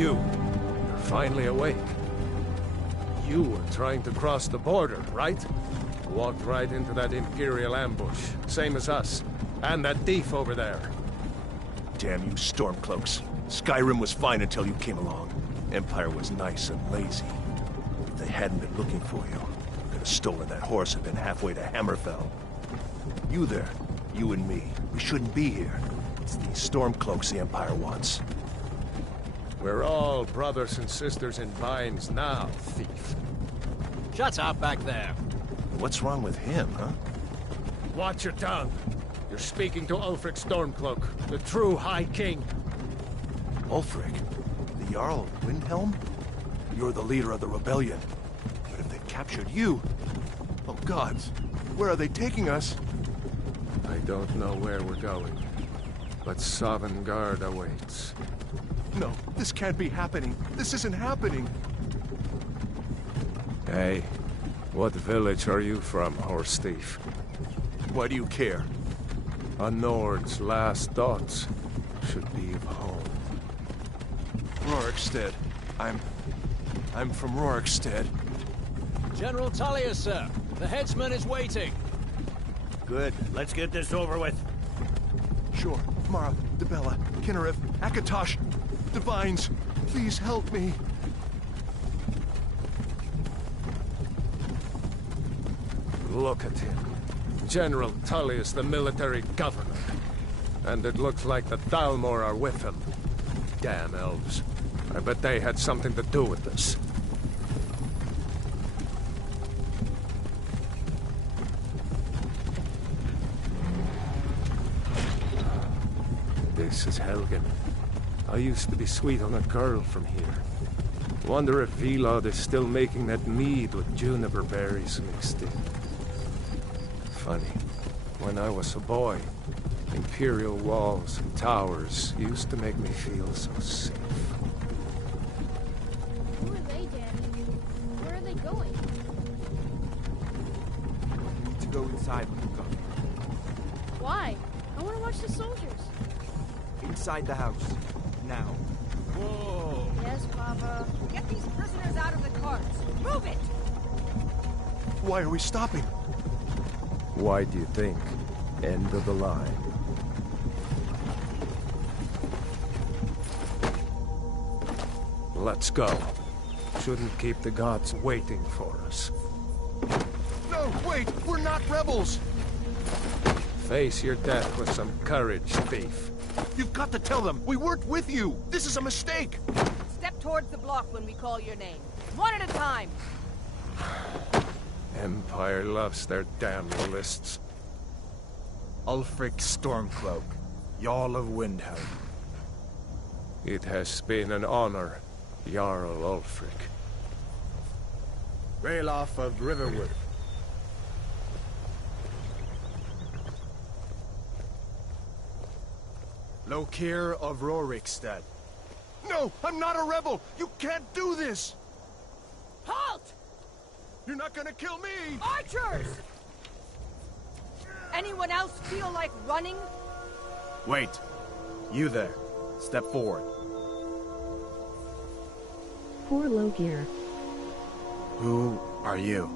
You're finally awake. You were trying to cross the border, right? Walked right into that Imperial ambush, same as us. And that thief over there. Damn you Stormcloaks. Skyrim was fine until you came along. Empire was nice and lazy. If they hadn't been looking for you, could have stolen that horse and been halfway to Hammerfell. You there, you and me, we shouldn't be here. It's these Stormcloaks the Empire wants. We're all brothers and sisters in binds now, thief. Shut up back there. What's wrong with him, huh? Watch your tongue. You're speaking to Ulfric Stormcloak, the true High King. Ulfric? The Jarl of Windhelm? You're the leader of the rebellion. But if they've captured you... Oh gods, where are they taking us? I don't know where we're going, but Sovngarde awaits. No, this can't be happening. This isn't happening. Hey, what village are you from, horse thief? Why do you care? A Nord's last thoughts should be of home. Rorikstead. I'm from Rorikstead. General Tullius, sir. The headsman is waiting. Good. Let's get this over with. Sure. Mara, Dibella, Kinnereth, Akatosh, Divines, please help me. Look at him. General Tullius, the military governor. And it looks like the Thalmor are with him. Damn elves. I bet they had something to do with this. This is Helgen. I used to be sweet on a girl from here. Wonder if Vilod is still making that mead with juniper berries mixed in. Funny. When I was a boy, Imperial walls and towers used to make me feel so safe. Who are they, Danny? Where are they going? We need to go inside, Luca. Why? I want to watch the soldiers. Inside the house. Now. Whoa! Yes, Papa. Get these prisoners out of the carts. Move it! Why are we stopping? Why do you think? End of the line. Let's go. Shouldn't keep the gods waiting for us. No, wait! We're not rebels! Face your death with some courage, thief. You've got to tell them! We weren't with you! This is a mistake! Step towards the block when we call your name. One at a time. Empire loves their damn lists. Ulfric Stormcloak, Jarl of Windhelm. It has been an honor, Jarl Ulfric. Ralof of Riverwood. Lokir of Rorikstead. No! I'm not a rebel! You can't do this! Halt! You're not gonna kill me! Archers! Anyone else feel like running? Wait. You there. Step forward. Poor Lokir. Who are you?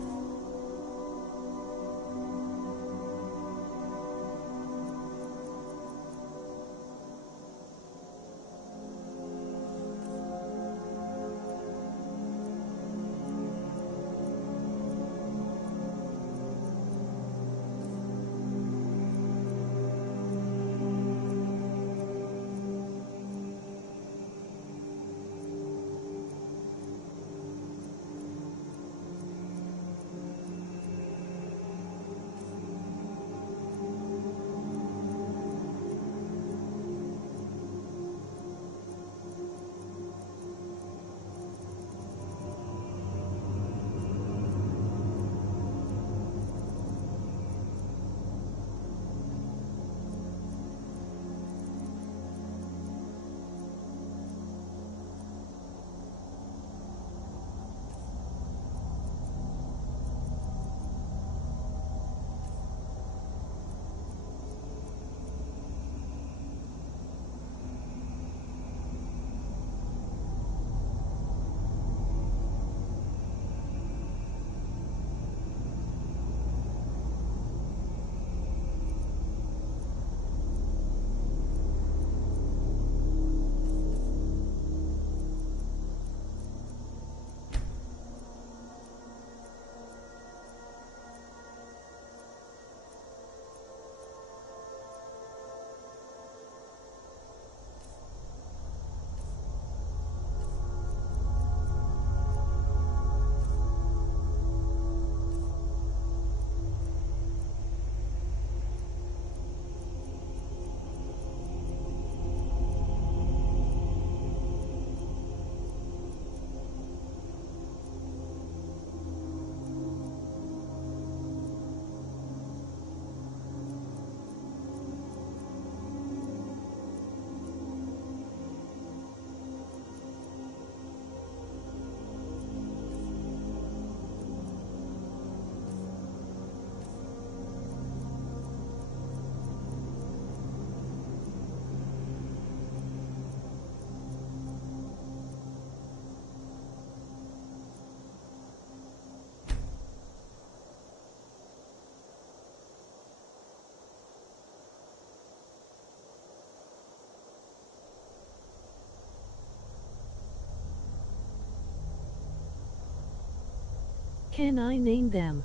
Can I name them?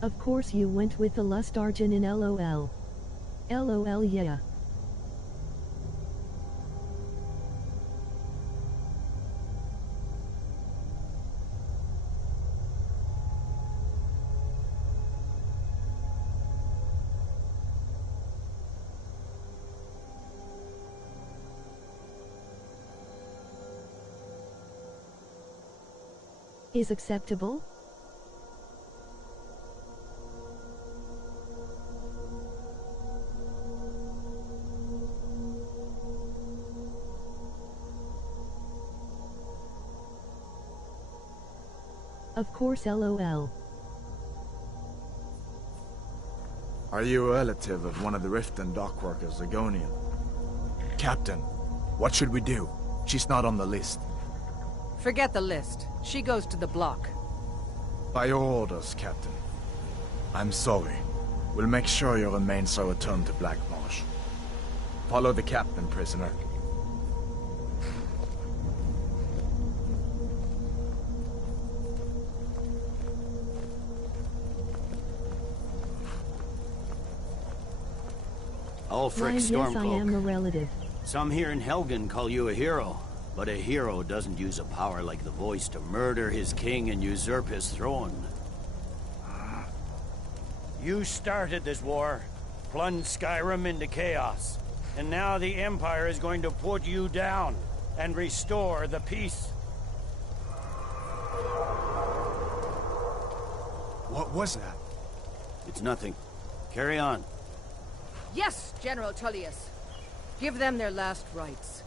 Of course you went with the lust Arjun in LOL. LOL yeah. Is acceptable? Of course LOL. Are you a relative of one of the Riften dock workers, Zagonian? Captain, what should we do? She's not on the list. Forget the list. She goes to the block. By your orders, Captain. I'm sorry. We'll make sure your remains are returned to Black Marsh. Follow the captain, prisoner. Ulfric Yes, I am a Stormcloak. relative. Some here in Helgen call you a hero, but a hero doesn't use a power like the voice to murder his king and usurp his throne. You started this war, plunged Skyrim into chaos, and now the Empire is going to put you down and restore the peace. What was that? It's nothing. Carry on. Yes, General Tullius. Give them their last rites.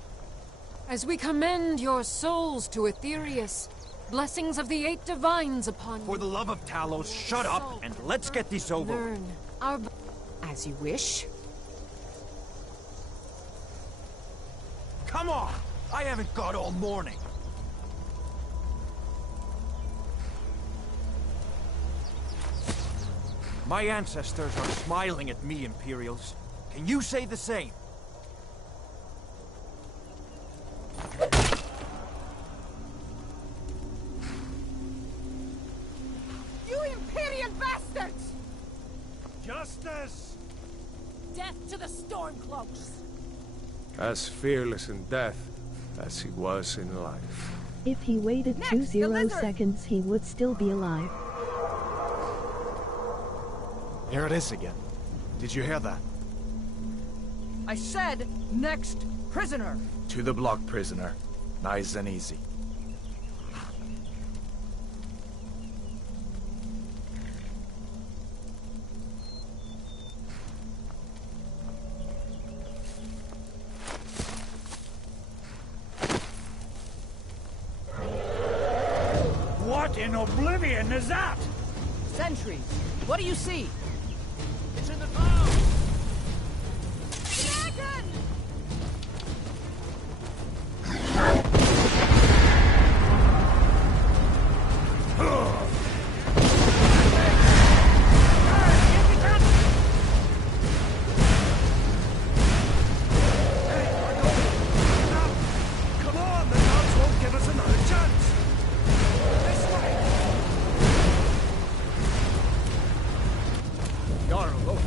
As we commend your souls to Aetherius, blessings of the eight divines upon you. For the love of Talos, shut up and let's get this over. Learn our... As you wish. Come on! I haven't got all morning. My ancestors are smiling at me, Imperials. Can you say the same? You Imperial bastards! Justice! Death to the Stormcloaks! As fearless in death as he was in life. If he waited Next, 20 the lizard. seconds he would still be alive. Here it is again. Did you hear that? I said, next prisoner! To the block, prisoner. Nice and easy. What in oblivion is that? Sentries, what do you see? It's in the town! Dragon! Come on, the gods won't give us another chance! This way! Jarl, look.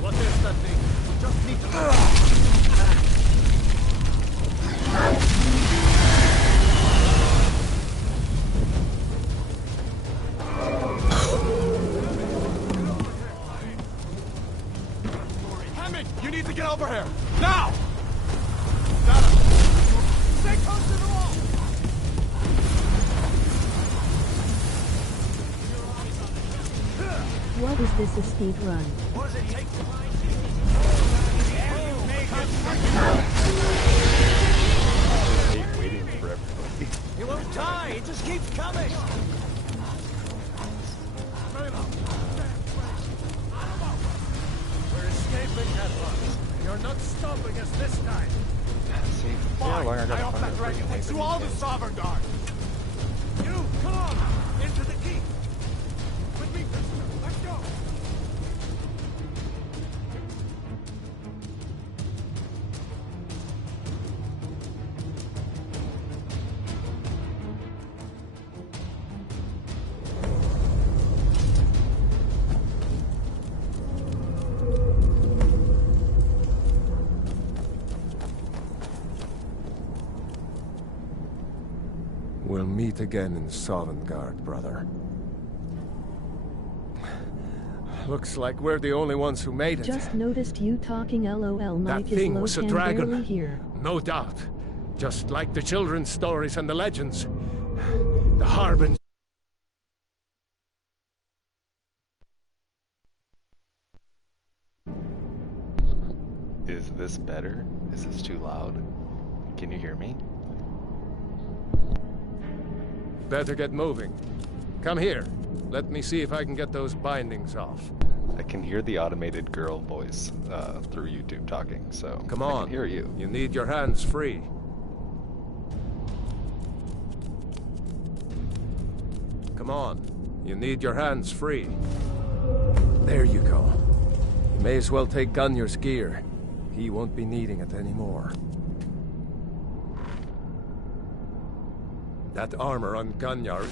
What is that thing? We just need to... Hammond, you need to get over here! Now! Stay close to the wall! What is this, a speed run? What does it take to find you? Hate waiting for everybody. He won't die. He just keeps coming. We're escaping, Catlock. You're not stopping us this time. See? Fine. long I gotta I off find that a dragon freaking heads to weapon all these the days. Sovereign Guard. You, come on! Into the keep! With me, prisoner. Let's go! We'll meet again in Sovngarde, brother. Looks like we're the only ones who made it. Just noticed you talking LOL. That Mike is thing low was a can dragon. barely hear. No doubt. Just like the children's stories and the legends. The Harbin. Is this better? Is this too loud? Can you hear me? Better get moving. Come here. Let me see if I can get those bindings off. I can hear the automated girl voice through YouTube talking, so Come I on. can hear you. You need your hands free. Come on. You need your hands free. There you go. You may as well take Gunnar's gear. He won't be needing it anymore. That armor on Gunnar.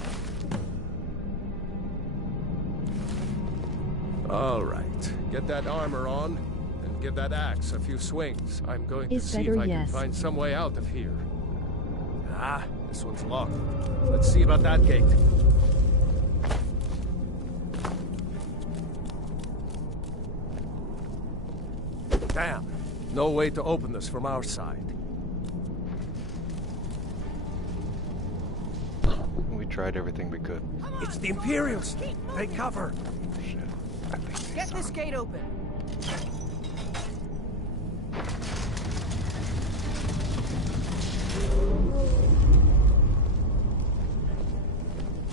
All right. Get that armor on, and give that axe a few swings. I'm going to see if I can find some way out of here. Ah, this one's locked. Let's see about that gate. Damn. No way to open this from our side. We tried everything we could. It's the Imperials! Take cover! Shit. I think Get this gate open.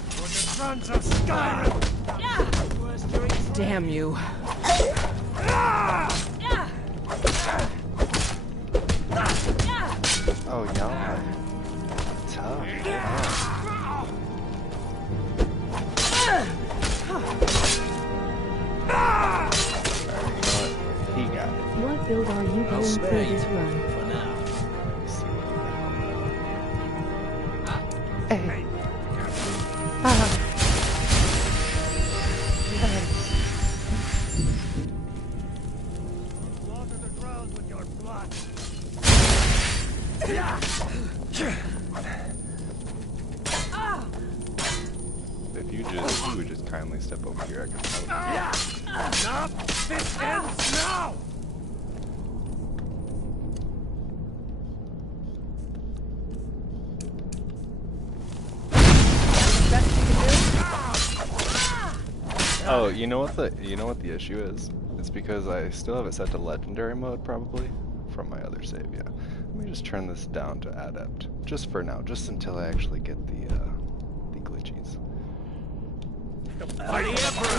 For the sons of Skyrim! Damn you. Oh, yeah. Tough. Yeah. Alright, you know what? He got it. What build are you going for this run? Let's see what we got. Hey. Water the ground with your blood. If you would just kindly step over here, I could probably. Enough! This ends now! Oh, you know what the issue is? It's because I still have it set to legendary mode, probably, from my other save. Yeah. Let me just turn this down to adept, just for now, just until I actually get the glitchies. By the Emperor!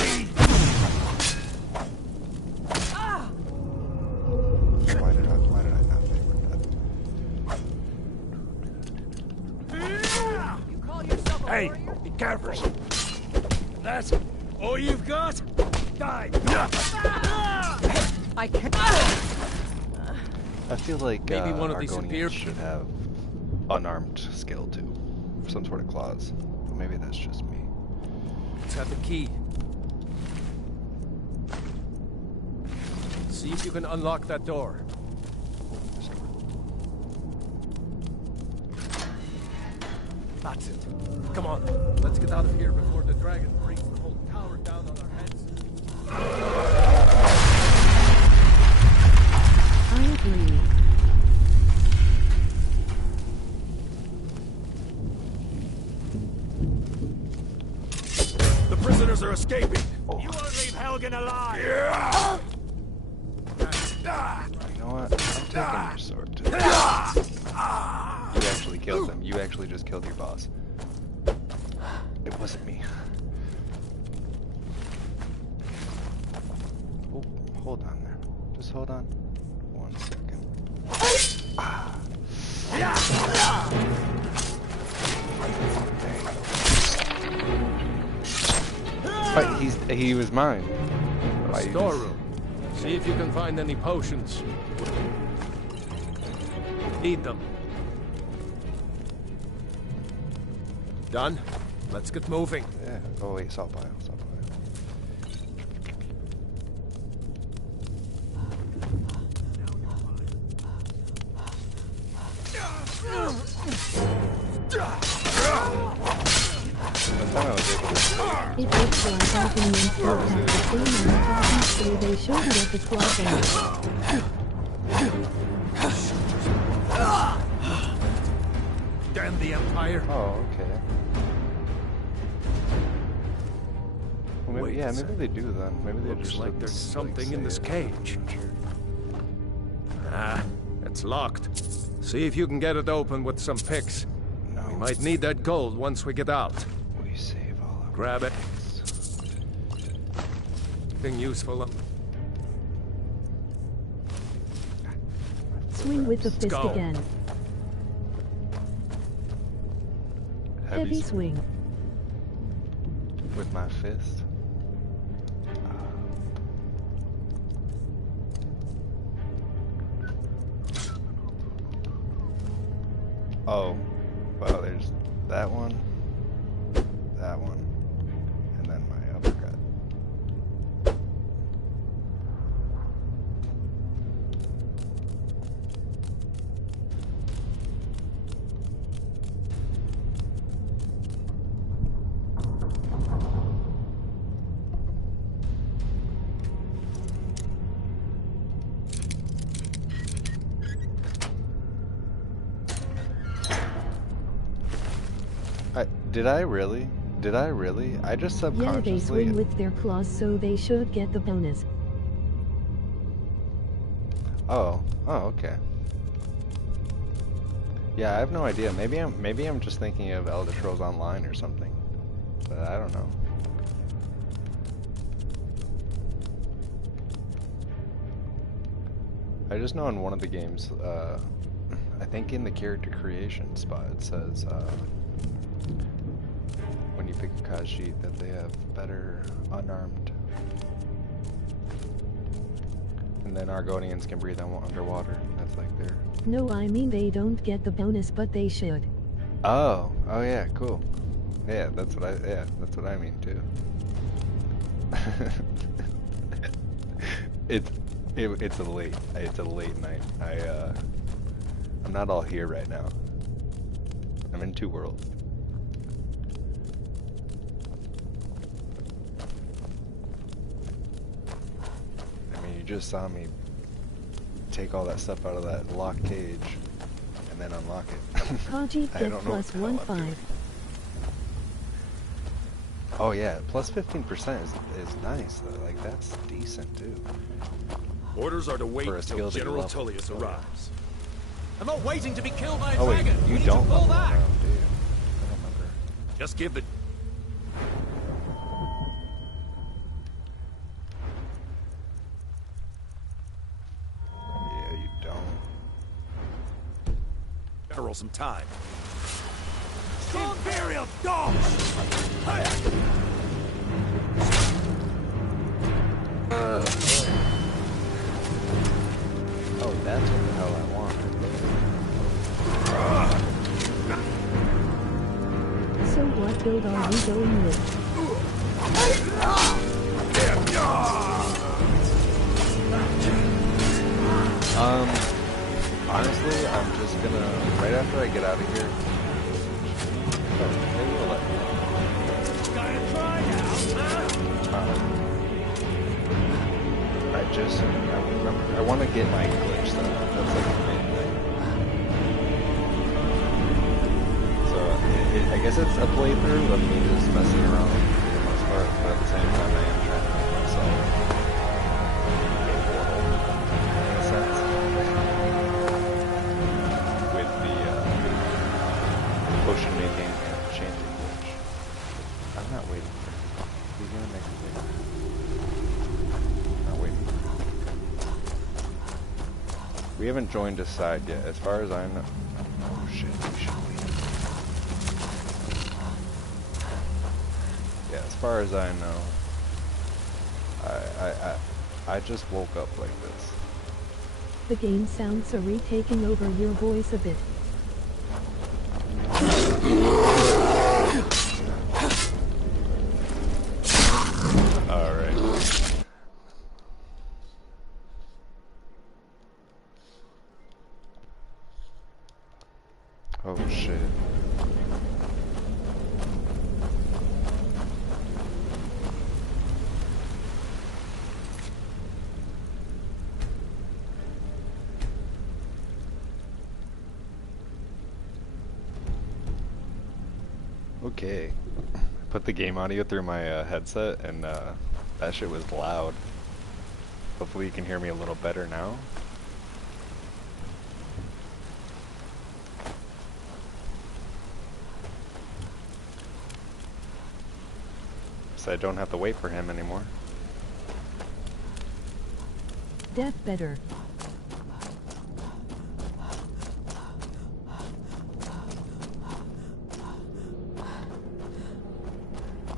Why did I not favor that? You call yourself a Hey, warrior? be careful! That's all you've got? Die! I can't. I feel like Maybe one of these Argonians appeared. should have unarmed skill too, some sort of claws. But maybe that's just me. Let's have the key. See if you can unlock that door. That's it. Come on, let's get out of here before the dragon brings the whole tower down on our heads. I agree. The prisoners are escaping! You won't leave Helgen alive! You know what? I'm taking your sword too. You actually killed them. You actually just killed your boss. It wasn't me. Oh, hold on there. Just hold on. 1 second. But he was mine. A storeroom. See if you can find any potions. Eat them. Done? Let's get moving. Yeah. Oh wait, salt pile. Salt pile. It looks like Anthony and Phil have the same amount of heat, so they should get the claws on. Damn the Empire. Oh, okay. Well, maybe, Wait yeah, a maybe they do then. Maybe they Looks just like there's something in this cage. Ah, it's locked. See if you can get it open with some picks. No. We might need that gold once we get out. We save all of Grab it. Thing useful. Swing with the fist Go. again. Heavy swing. With my fist. Oh, well, there's that one, and then my uppercut. Did I really? Did I really? I just Yeah, subconsciously... they swing with their claws, so they should get the bonus. Oh, okay. Yeah, I have no idea. Maybe I'm just thinking of Elder Scrolls Online or something. But I don't know. I just know in one of the games, I think in the character creation spot it says, when you pick a cause sheet that they have better unarmed. And then Argonians can breathe underwater. That's like their... No, I mean they don't get the bonus, but they should. Oh yeah, cool. Yeah, that's what I mean too. It's a late night. I'm not all here right now. I'm in two worlds. You just saw me take all that stuff out of that locked cage and then unlock it. Haji I get don't know plus what the hell 1/5. Oh yeah, plus 15% is nice though. Like that's decent too. Orders are to wait For a until skill that you General level. Tullius Oh, yeah. arrives. I'm not waiting to be killed by a Oh wait, dragon. you We need don't to pull level back. around, do you? I don't remember. Just give the Yeah, you don't. General some time. Imperial dogs! Oh, that's what the hell I want. So what build are you going with? Honestly, I'm just gonna, right after I get out of here, maybe we'll let me know. I want to get my glitch though. That's like the main thing. So, I guess it's a playthrough of me just messing around for the most part, but at the same time I am trying to make myself immortal, in a sense. With the potion making and enchanting glitch. I'm not waiting for it. He's gonna make me wait. Not waiting. We haven't joined a side yet, as far as I know. Oh shit, we should leave. Yeah, as far as I know, I just woke up like this. The game sounds sorry, taking over your voice a bit. Alright. Oh shit. Okay. Put the game audio through my headset, and that shit was loud. Hopefully you can hear me a little better now. So I don't have to wait for him anymore. Death better.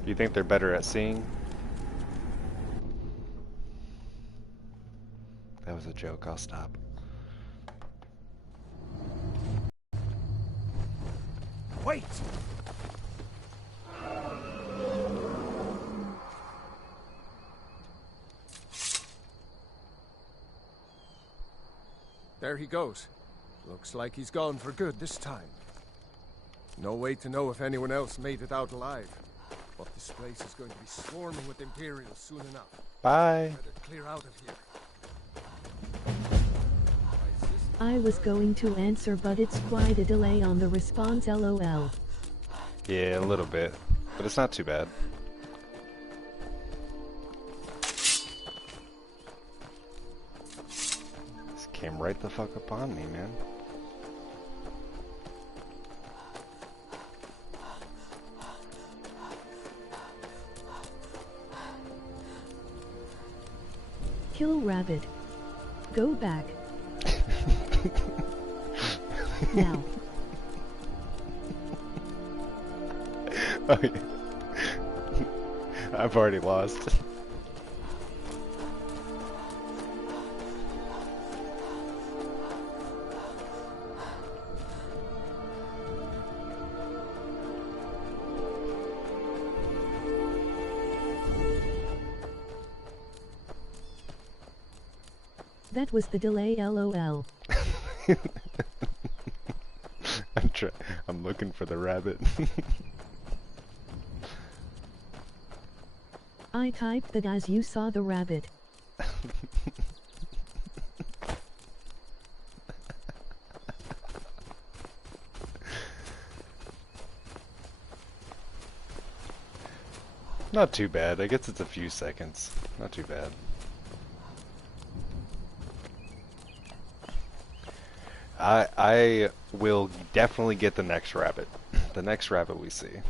You think they're better at seeing? That was a joke, I'll stop. Wait! There he goes. Looks like he's gone for good this time. No way to know if anyone else made it out alive. But this place is going to be swarming with Imperials soon enough. Bye. Better clear out of here. I was going to answer, but it's quite a delay on the response, lol. Yeah, a little bit. But it's not too bad. This came right the fuck up on me, man. Kill rabbit. Go back. Now. Oh, yeah. I've already lost. That was the delay, lol. I'm looking for the rabbit. I typed that as you saw the rabbit. Not too bad. I guess it's a few seconds. Not too bad. I will definitely get the next rabbit. The next rabbit we see.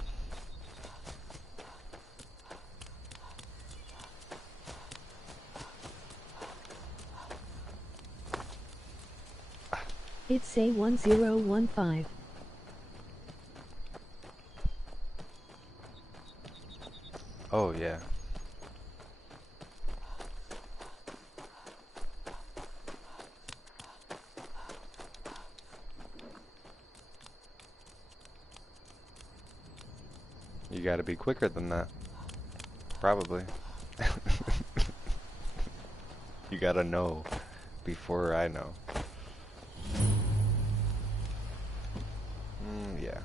It's A1015. Oh yeah. You gotta be quicker than that. Probably. You gotta know before I know. Yeah.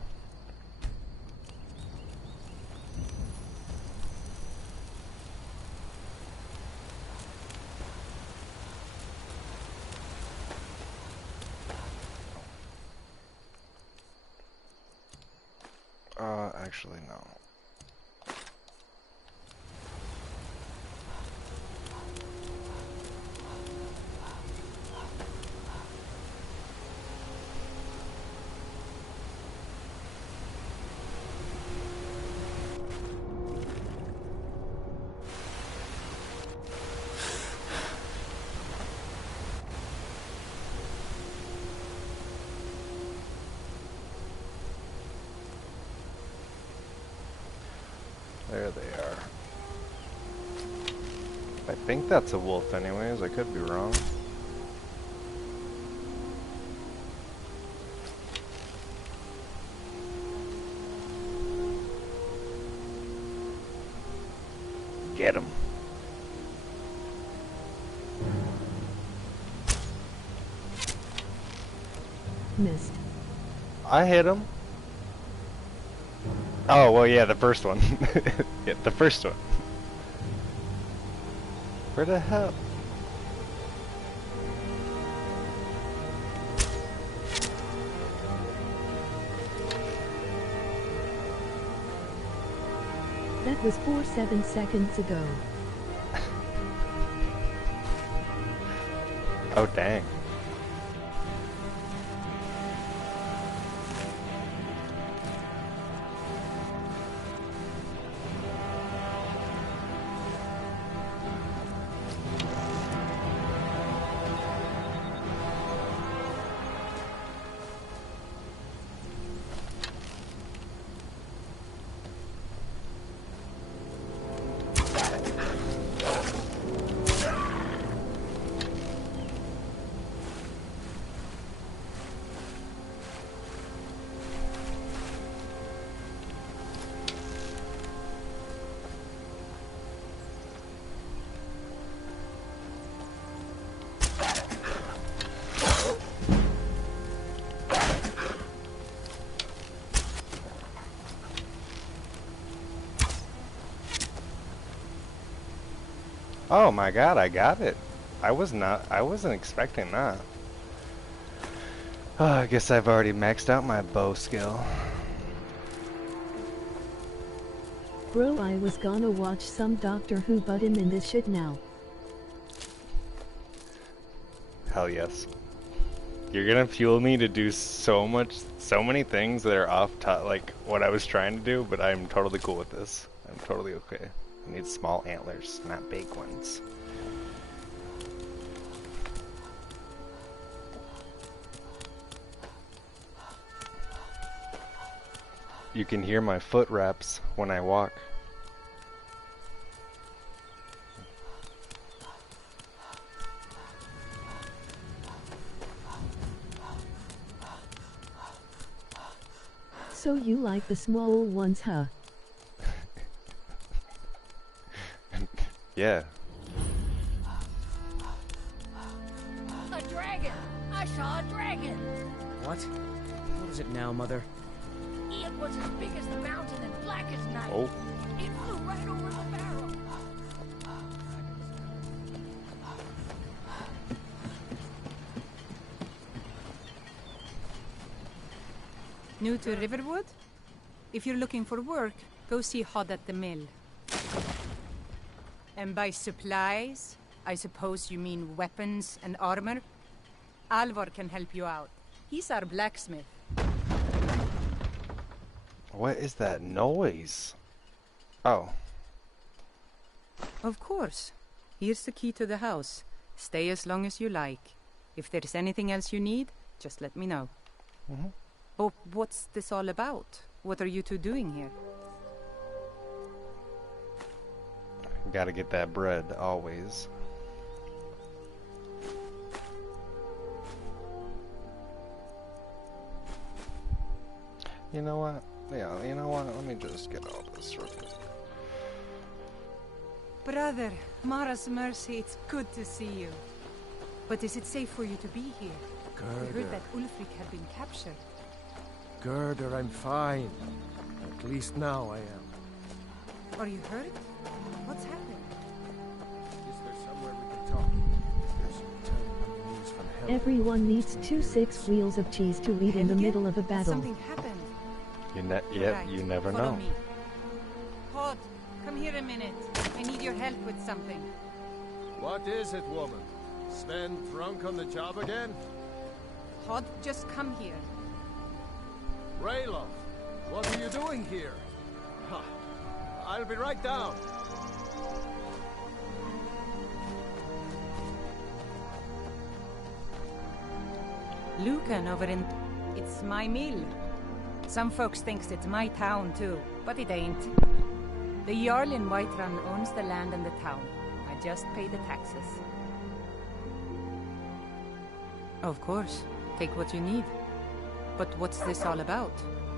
Actually, no. I think that's a wolf anyways, I could be wrong. Get him. Missed. I hit him. Oh, well, yeah, the first one. Yeah, the first one. Where the hell? That was 7 seconds ago. Oh, dang. Oh my god, I got it. I wasn't expecting that. Oh, I guess I've already maxed out my bow skill. Bro, I was gonna watch some Doctor Who, but I'm in this shit now. Hell yes. You're gonna fuel me to do so many things that are off top, like what I was trying to do, but I'm totally cool with this. I'm totally okay. I need small antlers, not big ones. You can hear my foot wraps when I walk. So you like the small ones, huh? Yeah. A dragon! I saw a dragon! What? What is it now, Mother? It was as big as the mountain and black as night. Oh. It flew right over the barrel. New to Riverwood? If you're looking for work, go see Hod at the mill. And by supplies, I suppose you mean weapons and armor? Alvor can help you out. He's our blacksmith. What is that noise? Oh. Of course. Here's the key to the house. Stay as long as you like. If there's anything else you need, just let me know. Mm-hmm. Oh, what's this all about? What are you two doing here? Gotta get that bread, always. You know what? Yeah, you know what? Let me just get all this real quick. Brother, Mara's mercy, it's good to see you. But is it safe for you to be here? We Gerda. heard that Ulfric had been captured. Gerda, I'm fine. At least now I am. Are you hurt? What's happened? Is there somewhere we can talk? There's some terrible news from hell. Everyone needs 2 6 wheels of cheese to eat in the middle of a battle. Something happened. Right. You never Follow know. me. Hod, come here a minute. I need your help with something. What is it, woman? Sven drunk on the job again? Hod, just come here. Rayloff, what are you doing here? Huh. I'll be right down. Lucan over in... It's my mill. Some folks thinks it's my town too, but it ain't. The Jarl in Whiterun owns the land and the town. I just pay the taxes. Of course. Take what you need. But what's this all about?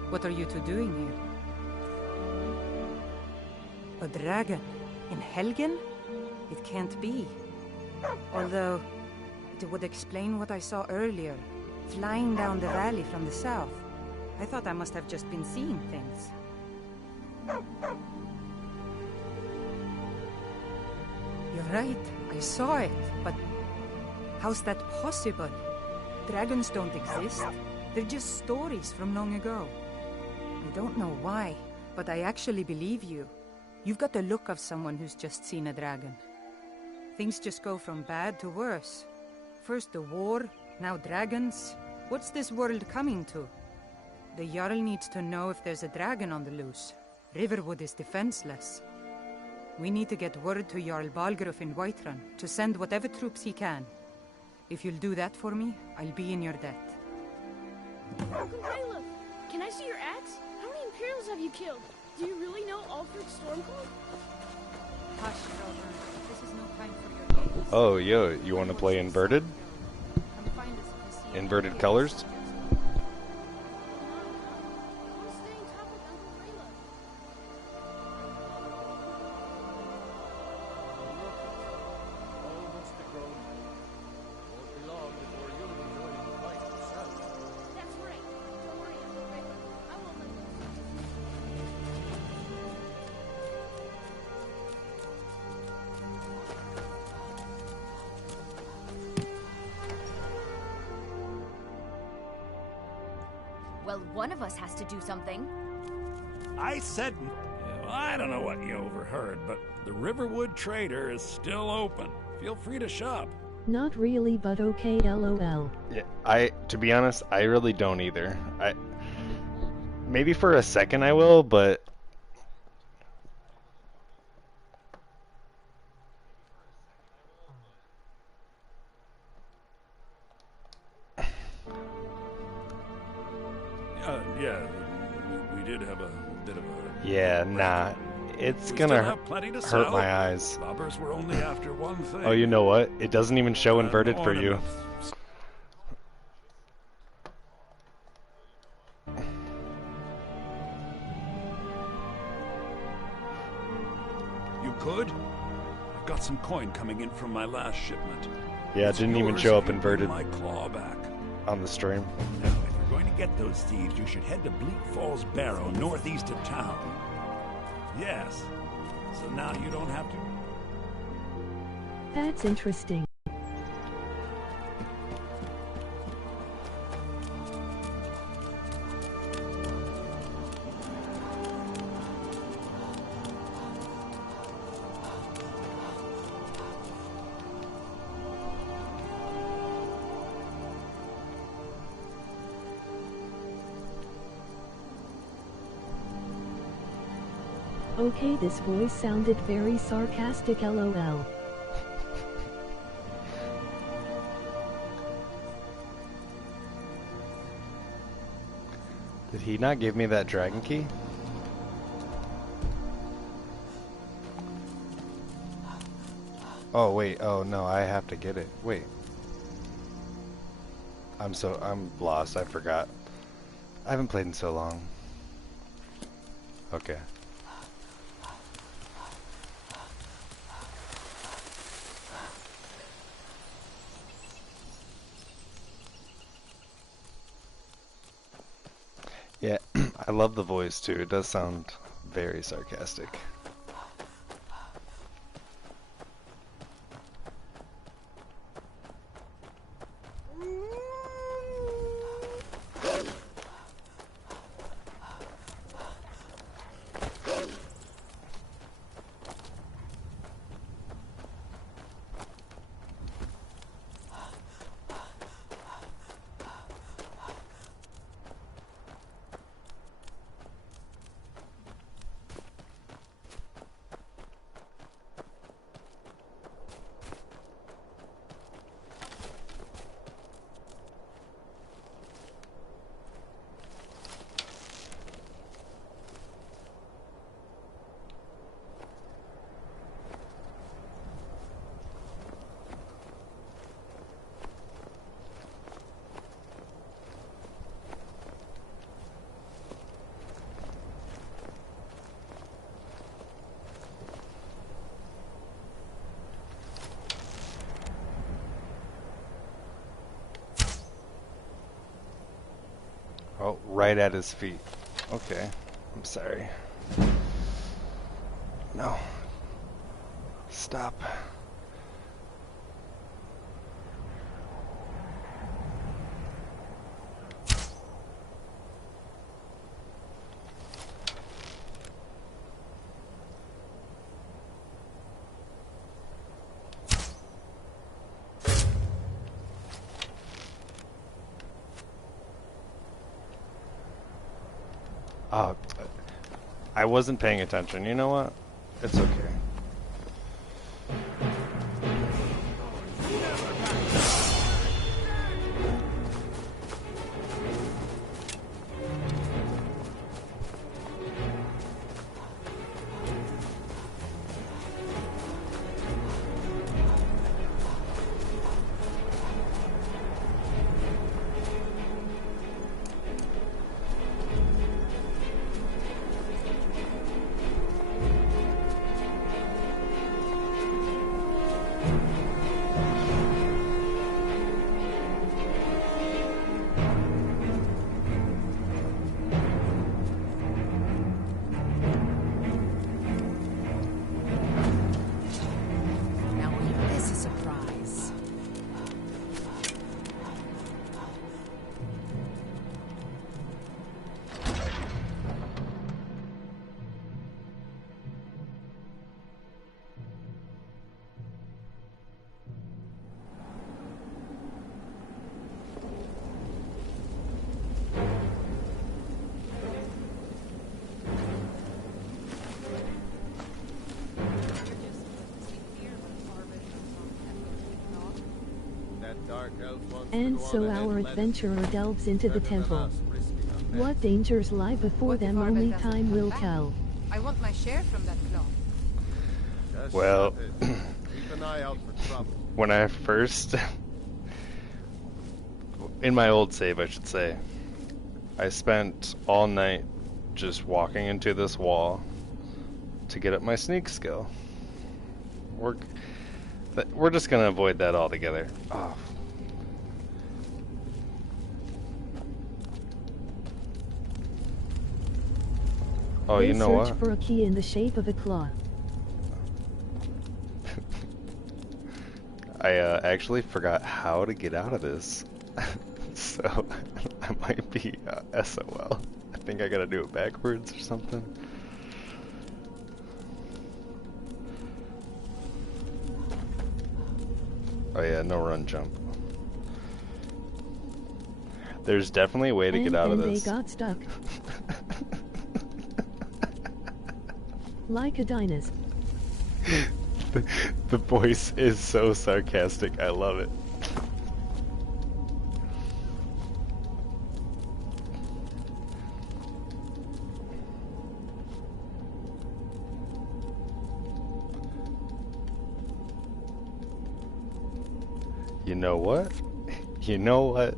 What are you two doing here? A dragon? In Helgen? It can't be. Although, it would explain what I saw earlier. Flying down the valley from the south. I thought I must have just been seeing things. You're right, I saw it, but how's that possible? Dragons don't exist. They're just stories from long ago. I don't know why, but I actually believe you. You've got the look of someone who's just seen a dragon. Things just go from bad to worse. First the war, now dragons. What's this world coming to? The Jarl needs to know if there's a dragon on the loose. Riverwood is defenseless. We need to get word to Jarl Balgruuf in Whiterun to send whatever troops he can. If you'll do that for me, I'll be in your debt. Uncle Caleb, can I see your axe? How many Imperials have you killed? Do you really know Ulfric Stormcloak? Hush, Robert. This is no time for your games. Oh, yo, you want to play inverted? Inverted colors? Well, one of us has to do something. I said... I don't know what you overheard, but the Riverwood Trader is still open. Feel free to shop. Not really, but okay, lol. Yeah, to be honest, I really don't either. Maybe for a second I will, but... Yeah, we did have a bit of a... Yeah, nah. It's gonna hurt my eyes. Robbers were only after one thing. Oh, you know what? It doesn't even show inverted for you. You could? I've got some coin coming in from my last shipment. Yeah, it didn't even show up inverted my claw back. on the stream. Now, if you're going to get those thieves, you should head to Bleak Falls Barrow, northeast of town. Yes. So now you don't have to... That's interesting. Okay, this voice sounded very sarcastic, lol. Did he not give me that dragon key? Oh wait, oh no, I have to get it. Wait. I'm lost, I forgot. I haven't played in so long. Okay. Yeah, I love the voice too. It does sound very sarcastic. right at his feet. Okay, I'm sorry. No. Stop. Oh, I wasn't paying attention. You know what? It's okay. And so our adventurer delves into the temple. What dangers lie before them only time will tell. I want my share from that cloth. Well, Keep an eye out for trouble. when I first, in my old save I should say, I spent all night just walking into this wall to get up my sneak skill. We're just gonna avoid that altogether. Oh. Oh, you know what? Search for a key in the shape of a claw. I actually forgot how to get out of this, so I might be SOL. I think I gotta do it backwards or something. Oh yeah, no run jump. There's definitely a way to get out of this. They got stuck. Like a dinosaur. The voice is so sarcastic, I love it. You know what? You know what?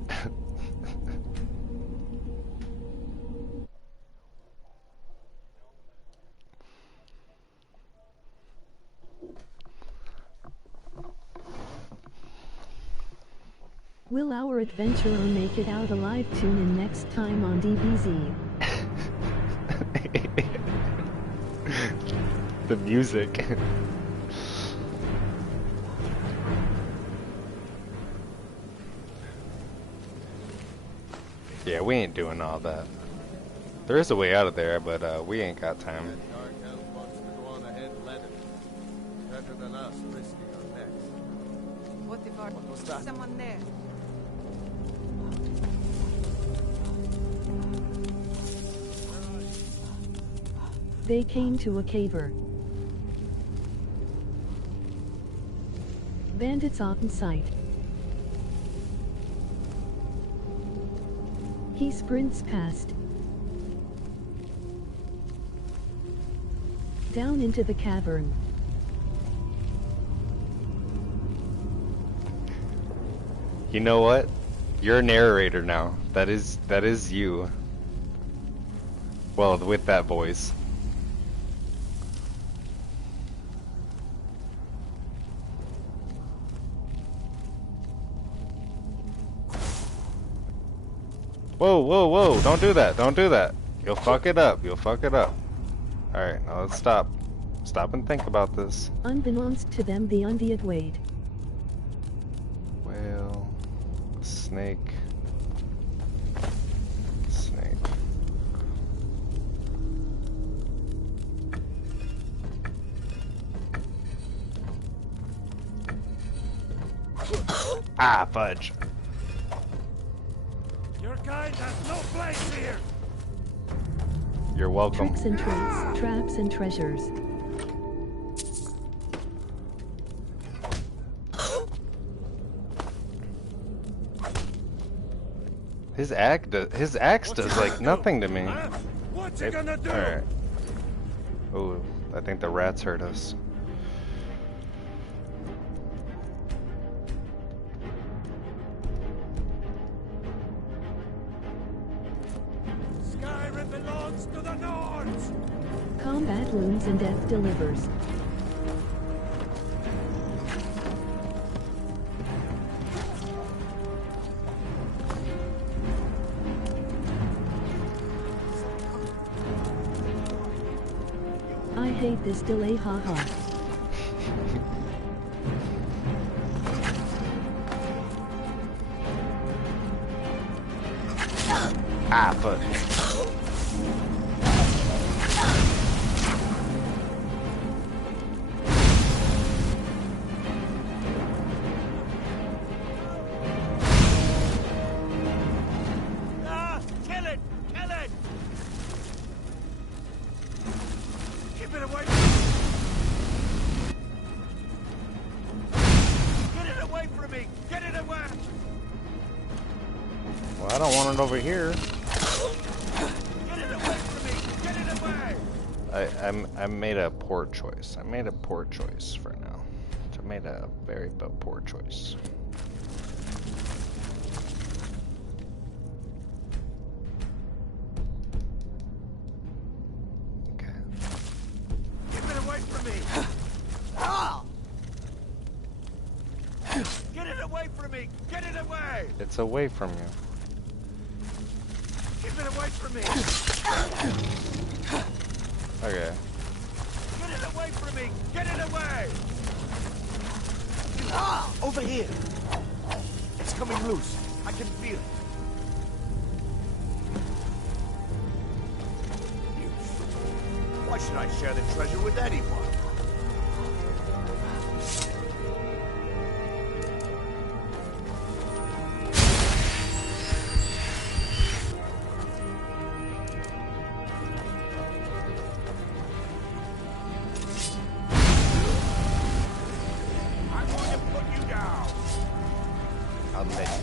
Will our adventurer make it out alive? Tune in next time on DBZ. The music. Yeah, we ain't doing all that. There is a way out of there, but we ain't got time. What if there's someone there? They came to a caver. Bandits on sight. He sprints past. Down into the cavern. You know what? You're a narrator now. That is you. Well, with that voice. Whoa, whoa, whoa! Don't do that! Don't do that! You'll fuck it up. You'll fuck it up. Alright, now let's stop. Stop and think about this. Unbeknownst to them, the undead wait. Whale. Snake. Snake. Ah, fudge. Your kind has no place here. You're welcome. Tricks and traits, traps and treasures. His axe does like nothing to me. What's he gonna do? Alright. Oh, I think the rats hurt us. Skyrim belongs to the Nords. Combat wounds and death delivers. I hate this delay, haha. Ah, fuck. Ah, kill it! Kill it! Keep it away from me! Get it away from me! Get it away! Well, I don't want it over here. Get it away from me! Get it away! I made a poor choice. I made a poor choice for now. I made a very poor choice. Okay. Keep it away from me! Ah! Get it away from me! Get it away! It's away from you. Keep it away from me! Okay. Get it away from me! Get it away! Ah! Over here! It's coming loose. I can feel it. Why should I share the treasure with anyone? I'm going to put you down. I'll let you.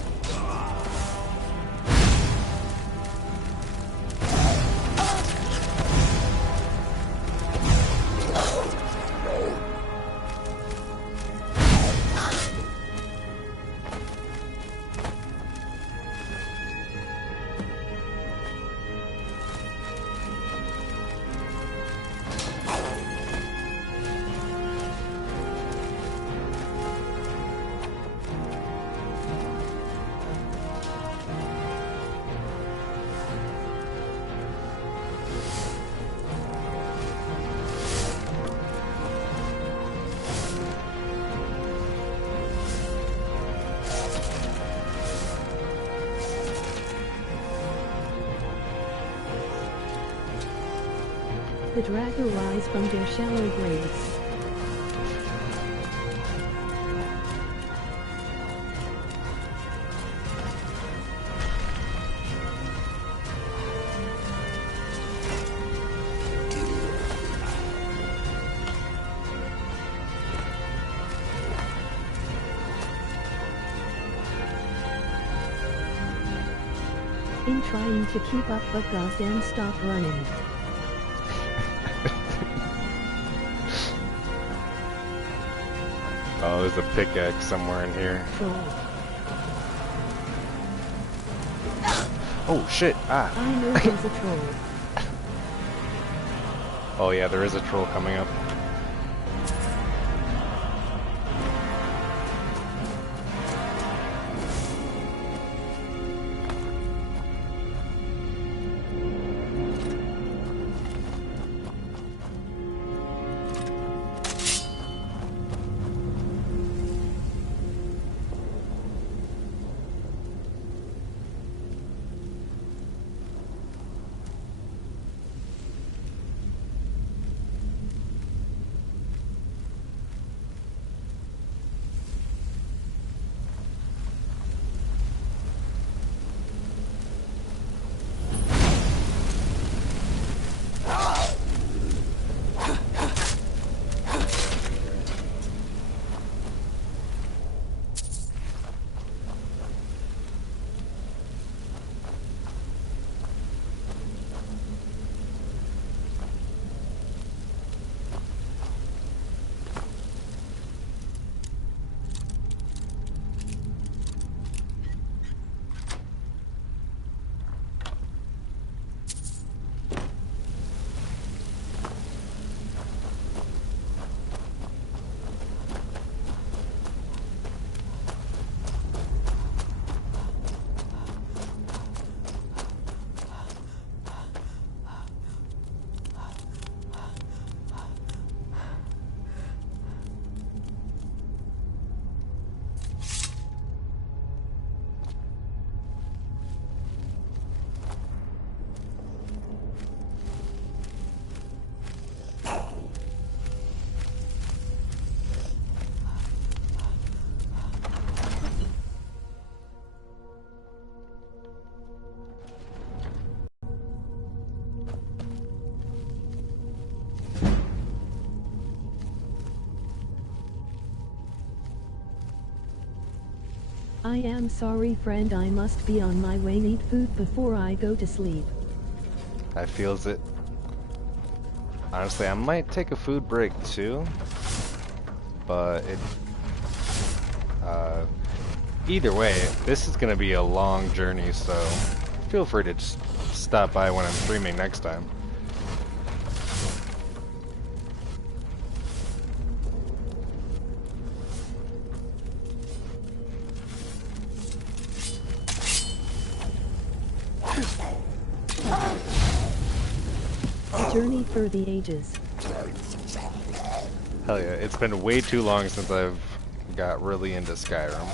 The dragon rise from their shallow graves. In trying to keep up, but goddamn stop running. Oh, there's a pickaxe somewhere in here. Troll. Oh shit! Ah. I know there's a troll. Oh yeah, there is a troll coming up. I am sorry, friend. I must be on my way. Eat food before I go to sleep. I feels it. Honestly, I might take a food break too, but either way, this is gonna be a long journey, so feel free to just stop by when I'm streaming next time. Journey for the ages. Hell yeah, it's been way too long since I've got really into Skyrim.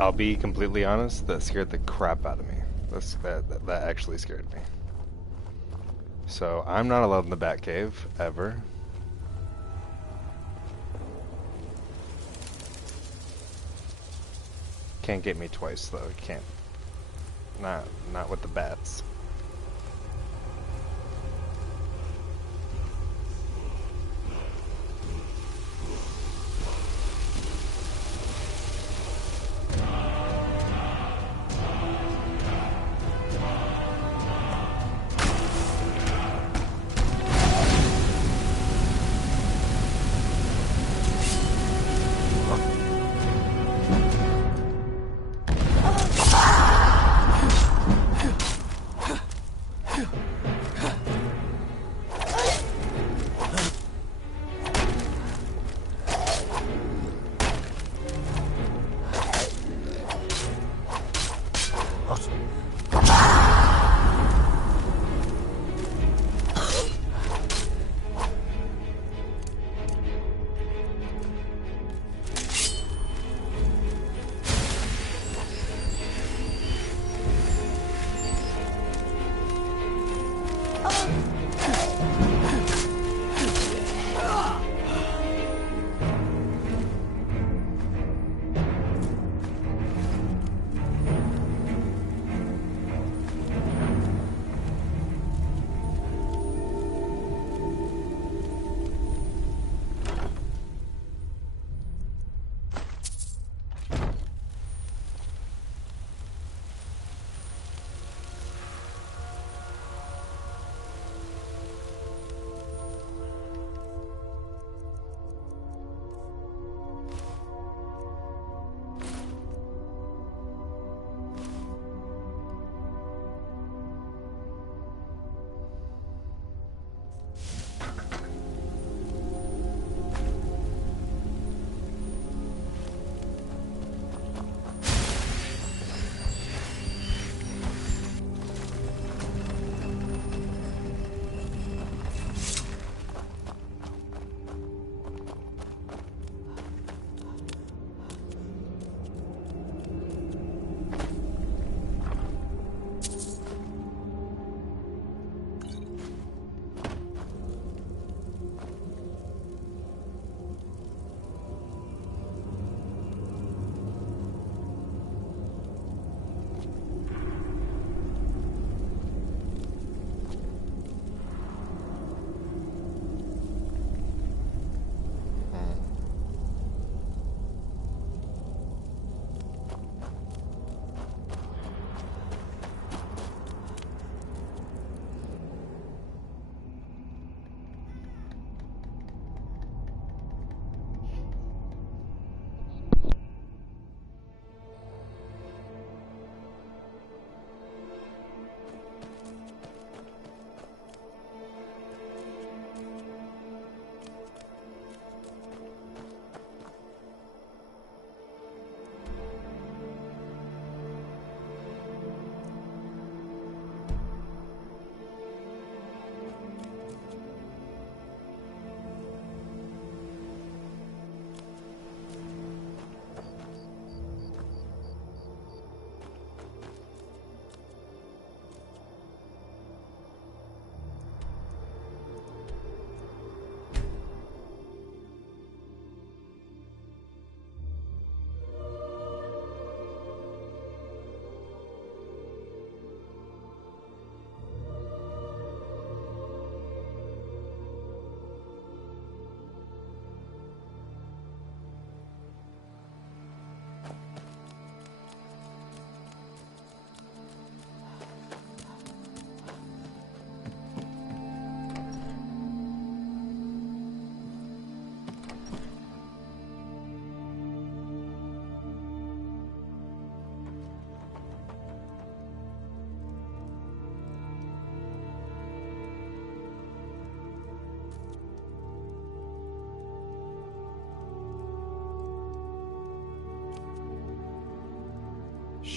I'll be completely honest, that scared the crap out of me. That actually scared me. So, I'm not allowed in the Batcave, ever. Can't get me twice, though. Can't. Not with the bats.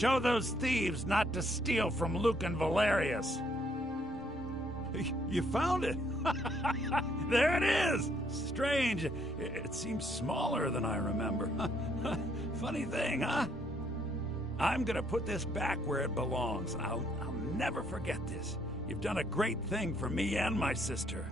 Show those thieves not to steal from Luke and Valerius. You found it! There it is! Strange. It seems smaller than I remember. Funny thing, huh? I'm gonna put this back where it belongs. I'll never forget this. You've done a great thing for me and my sister.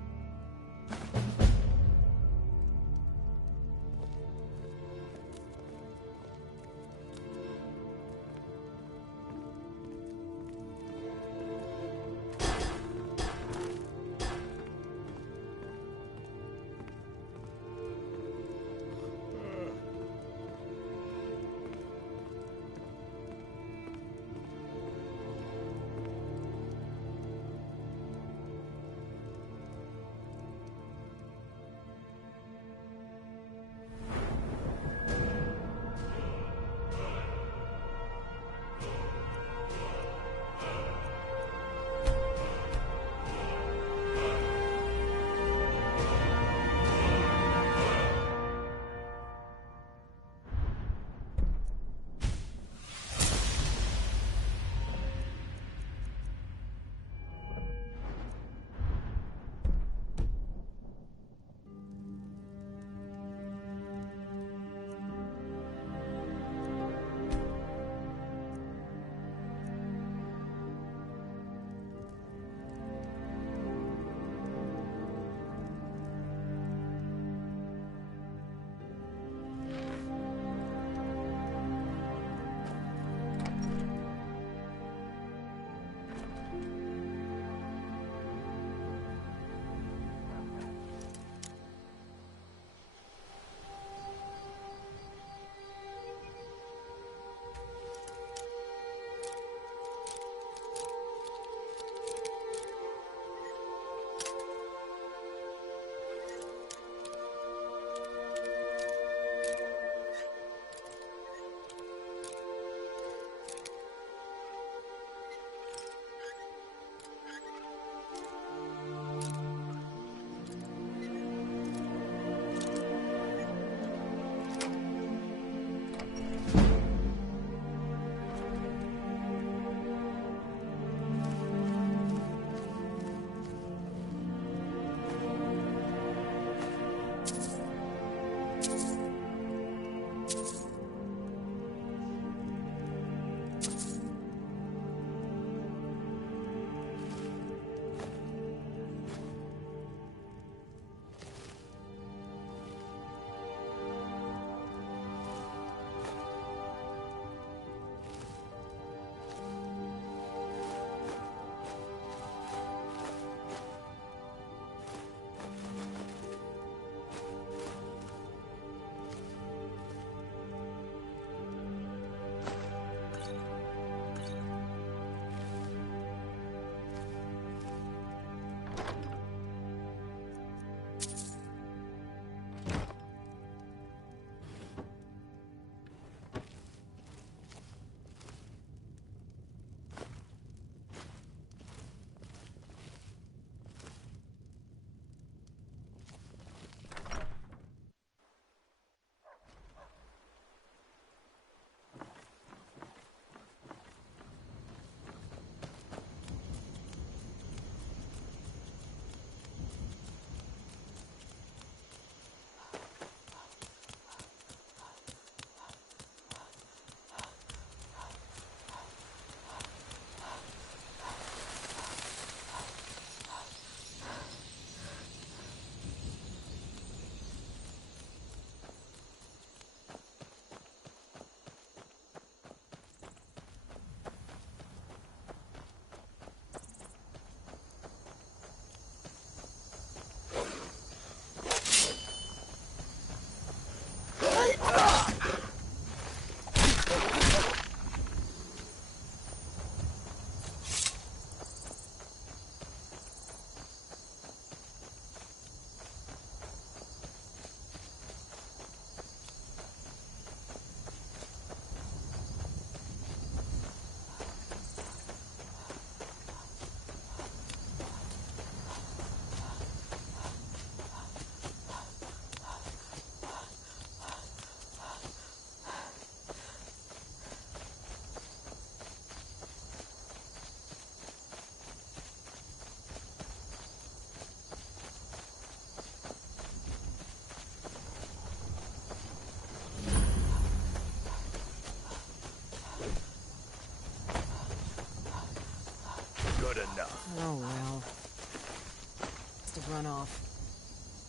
run off.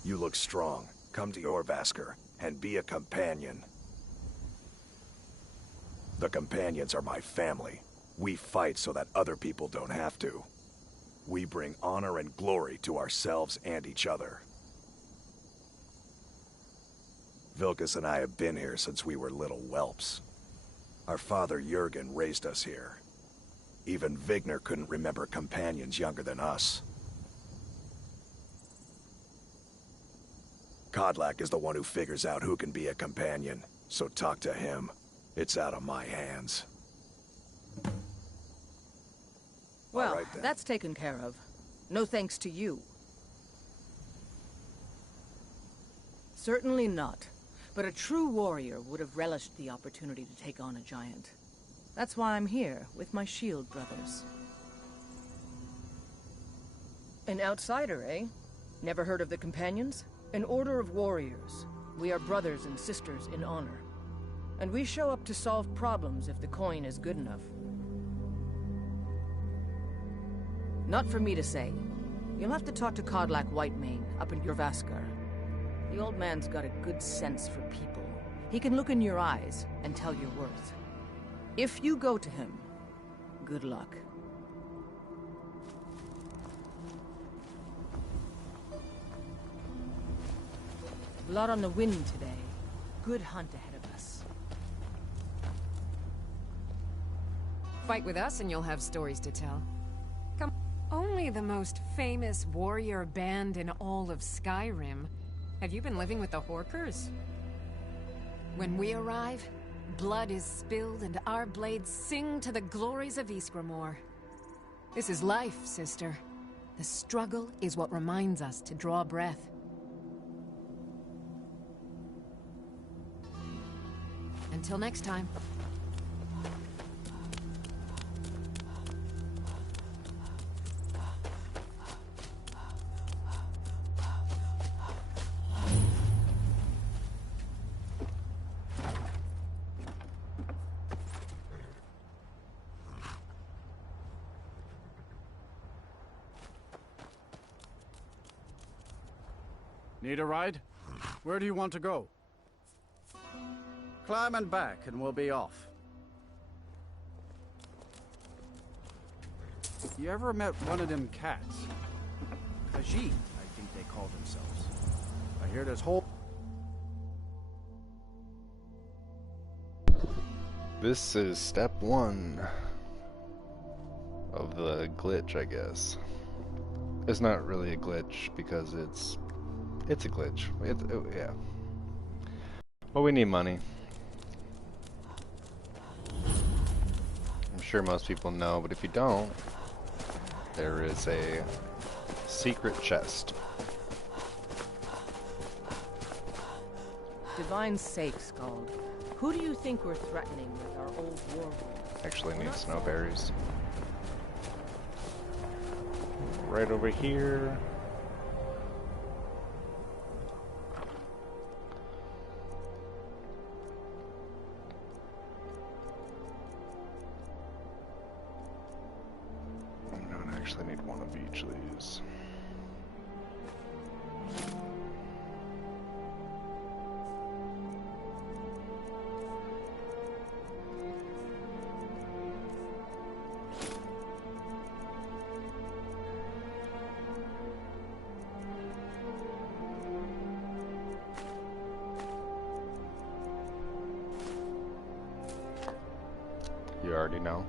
You look strong. Come to Jorvaskr and be a companion. The companions are my family. We fight so that other people don't have to. We bring honor and glory to ourselves and each other. Vilkas and I have been here since we were little whelps. Our father Jurgen raised us here. Even Vigner couldn't remember companions younger than us. Kodlak is the one who figures out who can be a companion, so talk to him. It's out of my hands. Well, right, then. that's taken care of. No thanks to you. Certainly not. But a true warrior would have relished the opportunity to take on a giant. That's why I'm here, with my shield brothers. An outsider, eh? Never heard of the Companions? An order of warriors. We are brothers and sisters in honor. And we show up to solve problems if the coin is good enough. Not for me to say. You'll have to talk to Kodlak Whitemane up in Jorvaskr. The old man's got a good sense for people. He can look in your eyes and tell your worth. If you go to him, good luck. A lot on the wind today. Good hunt ahead of us. Fight with us and you'll have stories to tell. Come. Only the most famous warrior band in all of Skyrim. Have you been living with the Horkers? When we arrive, blood is spilled and our blades sing to the glories of Ysgramor. This is life, sister. The struggle is what reminds us to draw breath. Until next time. Need a ride? Where do you want to go? Climb and back and we'll be off. You ever met one of them cats? Khajiit, I think they call themselves. I hear this whole... This is step 1 of the glitch, I guess. It's not really a glitch because it's a glitch. Yeah. Well, we need money. I'm sure most people know, but if you don't, there is a secret chest. Divine's sake, Skald. Who do you think we're threatening with our old war wounds? Actually need snowberries. Right over here. I actually need one of each of these. You already know.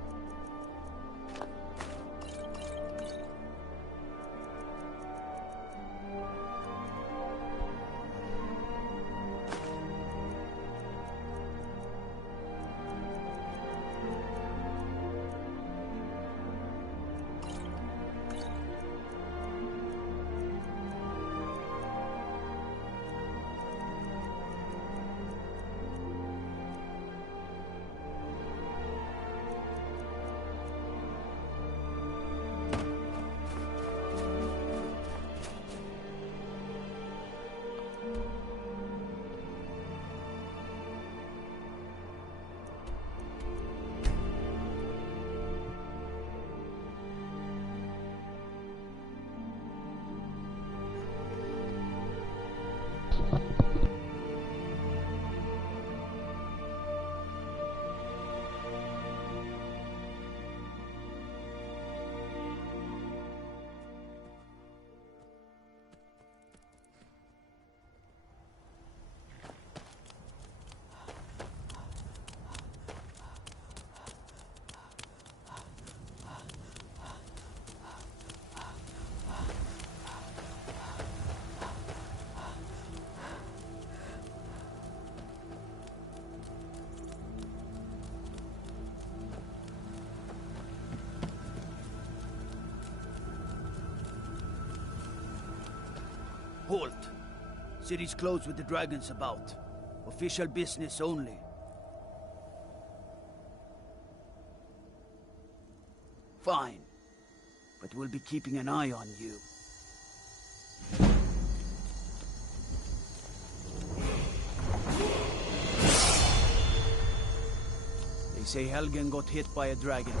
Halt. City's closed with the dragons about. Official business only. Fine. But we'll be keeping an eye on you. They say Helgen got hit by a dragon.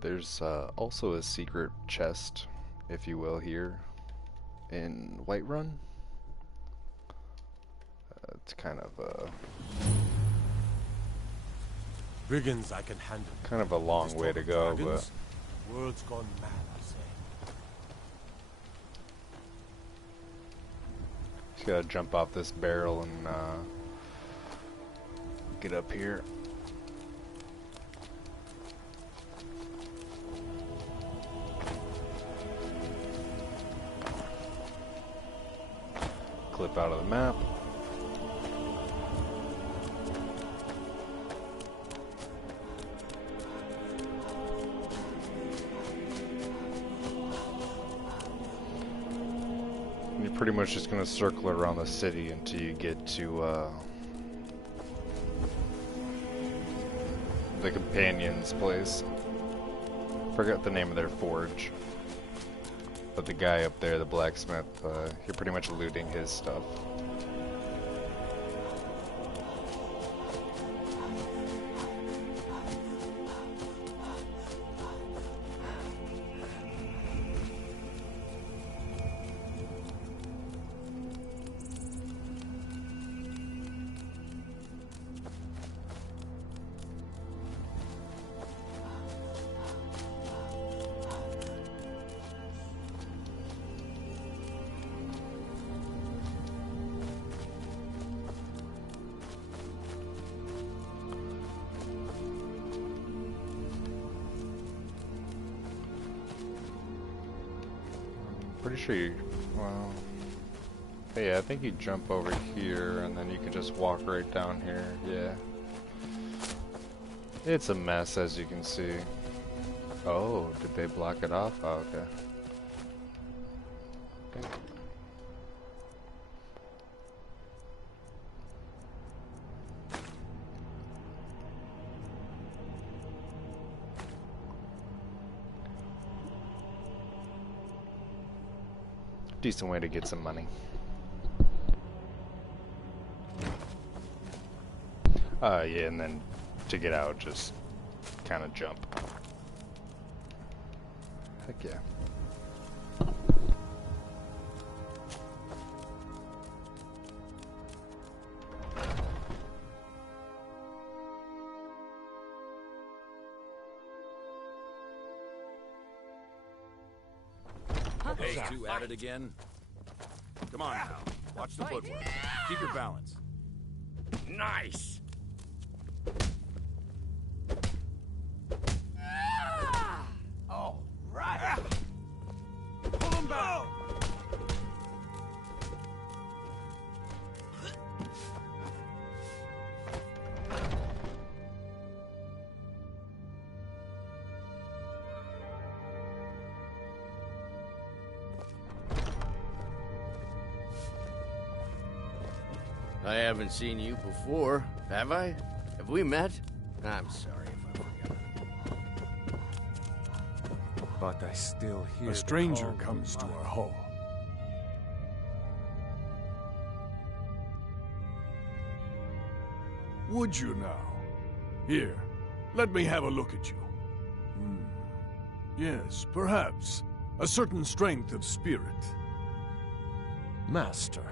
There's also a secret chest, if you will, here in Whiterun. It's kind of a brigands I can handle. Kind of a long way to go, dragons? but World's gone mad, I say. just gotta jump off this barrel and get up here. Clip out of the map. And you're pretty much just gonna circle around the city until you get to the companion's place. Forgot the name of their forge. But the guy up there, the blacksmith, you're pretty much looting his stuff. Pretty sure you, well, yeah, I think you jump over here and then you can just walk right down here, yeah. It's a mess, as you can see. Oh, did they block it off? Oh, okay. Decent way to get some money. Yeah, and then to get out, just kind of jump. Heck yeah. Those two at it again. Come on now. Watch the footwork. Keep your balance. Nice! All right. Pull him back. I haven't seen you before, have I? Have we met? I'm sorry if I forgot. But I still hear A stranger comes to our hall. Would you now? Here, let me have a look at you. Yes, perhaps. A certain strength of spirit. Master,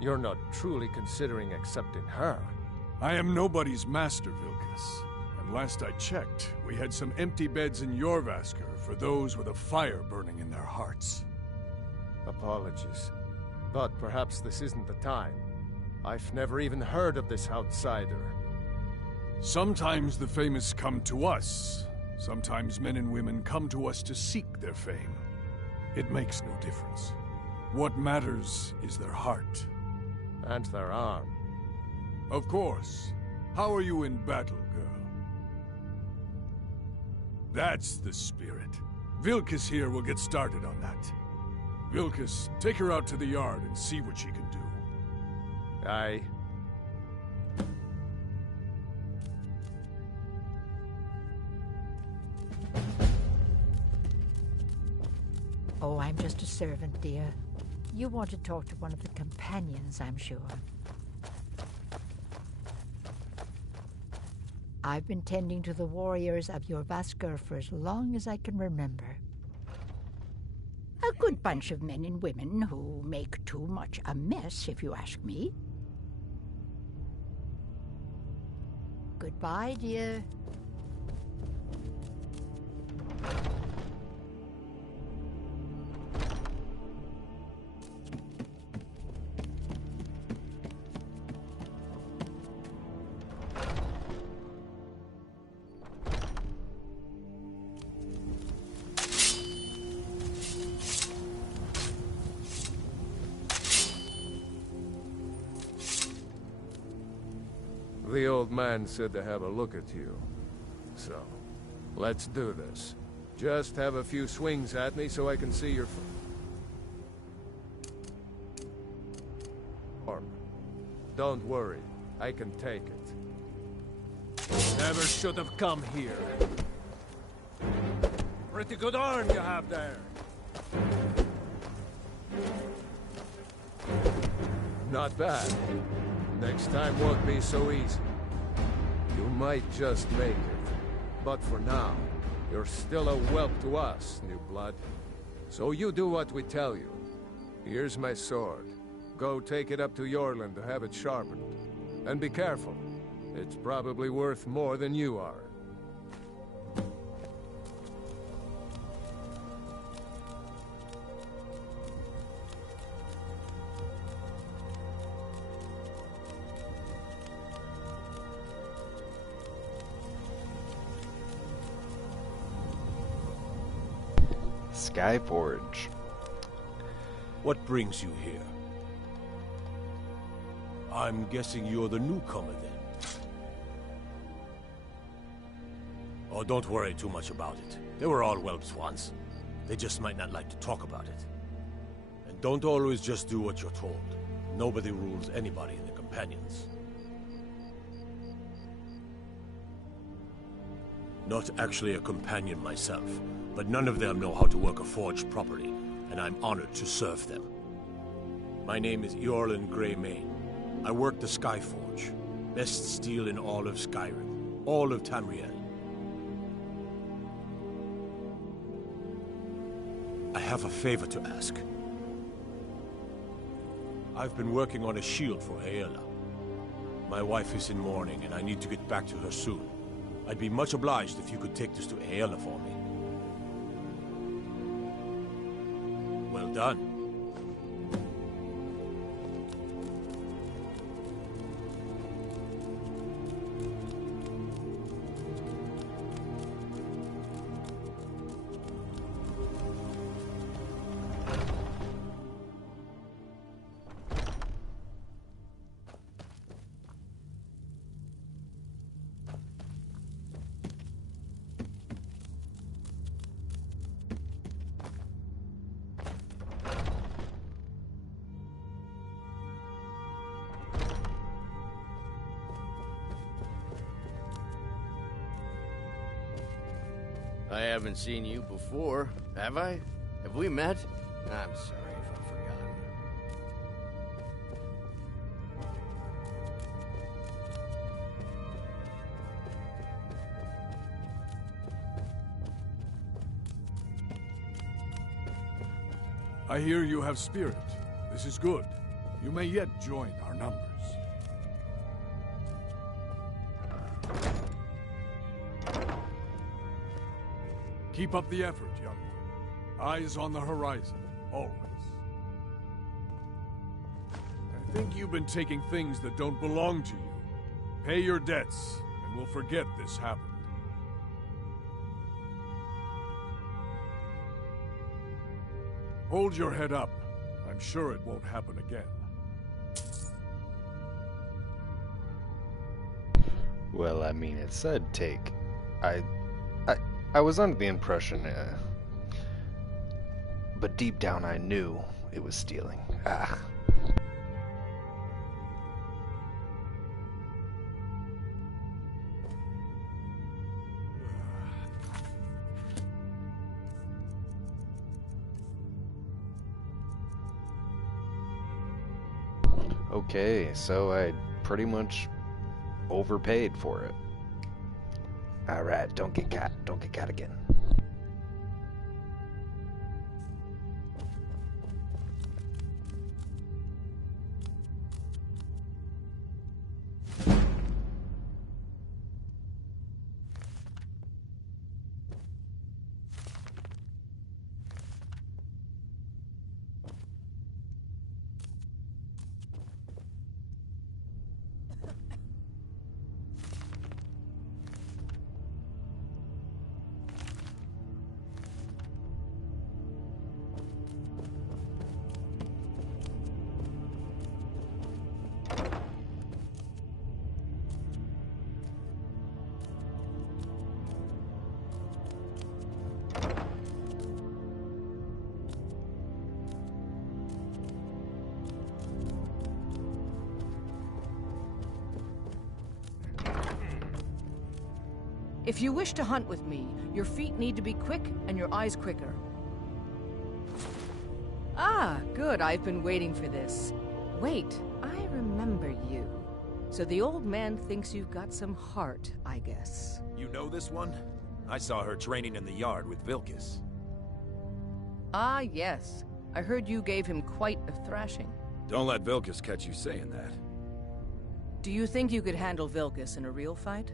you're not truly considering accepting her. I am nobody's master, Vilkas. And last I checked, we had some empty beds in Jorvaskr for those with a fire burning in their hearts. Apologies, but perhaps this isn't the time. I've never even heard of this outsider. Sometimes the famous come to us. Sometimes men and women come to us to seek their fame. It makes no difference. What matters is their heart. And their arm. Of course. How are you in battle, girl? That's the spirit. Vilkas here will get started on that. Vilkas, take her out to the yard and see what she can do. Aye. Oh, I'm just a servant, dear. You want to talk to one of the companions, I'm sure. I've been tending to the warriors of Jorvaskr for as long as I can remember. A good bunch of men and women who make too much a mess, if you ask me. Goodbye, dear. The old man said to have a look at you. So, let's do this. Just have a few swings at me so I can see your arm. Don't worry, I can take it. Never should have come here. Pretty good arm you have there. Not bad. Next time won't be so easy. You might just make it. But for now, you're still a whelp to us, new blood. So you do what we tell you. Here's my sword. Go take it up to Jorland to have it sharpened. And be careful. It's probably worth more than you are. Skyforge. What brings you here? I'm guessing you're the newcomer then. Oh, don't worry too much about it. They were all whelps once. They just might not like to talk about it. And don't always just do what you're told. Nobody rules anybody in the companions. Not actually a companion myself, but none of them know how to work a forge properly, and I'm honored to serve them. My name is Jorland Greymane. I work the Skyforge. Best steel in all of Skyrim. All of Tamriel. I have a favor to ask. I've been working on a shield for Aela. My wife is in mourning, and I need to get back to her soon. I'd be much obliged if you could take this to Aela for me. Well done. I haven't seen you before, have I? Have we met? I'm sorry if I've forgotten. I hear you have spirit. This is good. You may yet join our numbers. Keep up the effort, young one. Eyes on the horizon, always. I think you've been taking things that don't belong to you. Pay your debts, and we'll forget this happened. Hold your head up. I'm sure it won't happen again. Well, I mean, it said take. I was under the impression, but deep down I knew it was stealing. Ah. Okay, so I pretty much overpaid for it. Alright, don't get caught. Don't get caught again. If you wish to hunt with me, your feet need to be quick and your eyes quicker. Ah, good. I've been waiting for this. Wait, I remember you. So the old man thinks you've got some heart, I guess. You know this one? I saw her training in the yard with Vilkas. Ah, yes. I heard you gave him quite a thrashing. Don't let Vilkas catch you saying that. Do you think you could handle Vilkas in a real fight?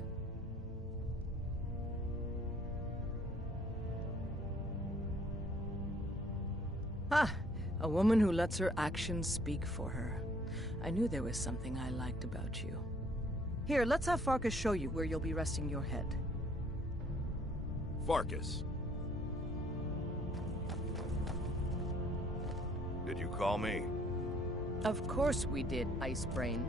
Ah, a woman who lets her actions speak for her. I knew there was something I liked about you. Here, let's have Farkas show you where you'll be resting your head. Farkas. Did you call me? Of course we did, Ice Brain.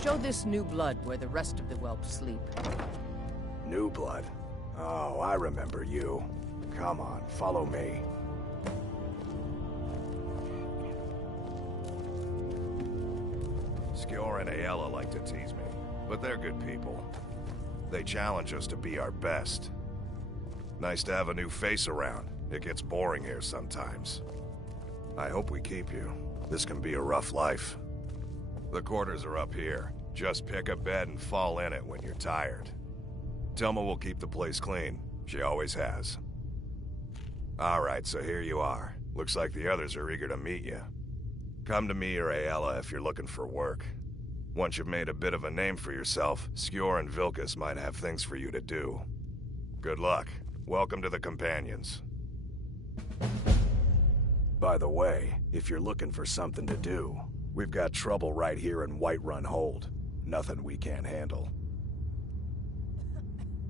Show this new blood where the rest of the whelps sleep. New blood? Oh, I remember you. Come on, follow me. Skjor and Ayala like to tease me, but they're good people. They challenge us to be our best. Nice to have a new face around. It gets boring here sometimes. I hope we keep you. This can be a rough life. The quarters are up here. Just pick a bed and fall in it when you're tired. Telma will keep the place clean. She always has. Alright, so here you are. Looks like the others are eager to meet you. Come to me or Ayala if you're looking for work. Once you've made a bit of a name for yourself, Skjor and Vilkas might have things for you to do. Good luck. Welcome to the Companions. By the way, if you're looking for something to do, we've got trouble right here in Whiterun Hold. Nothing we can't handle.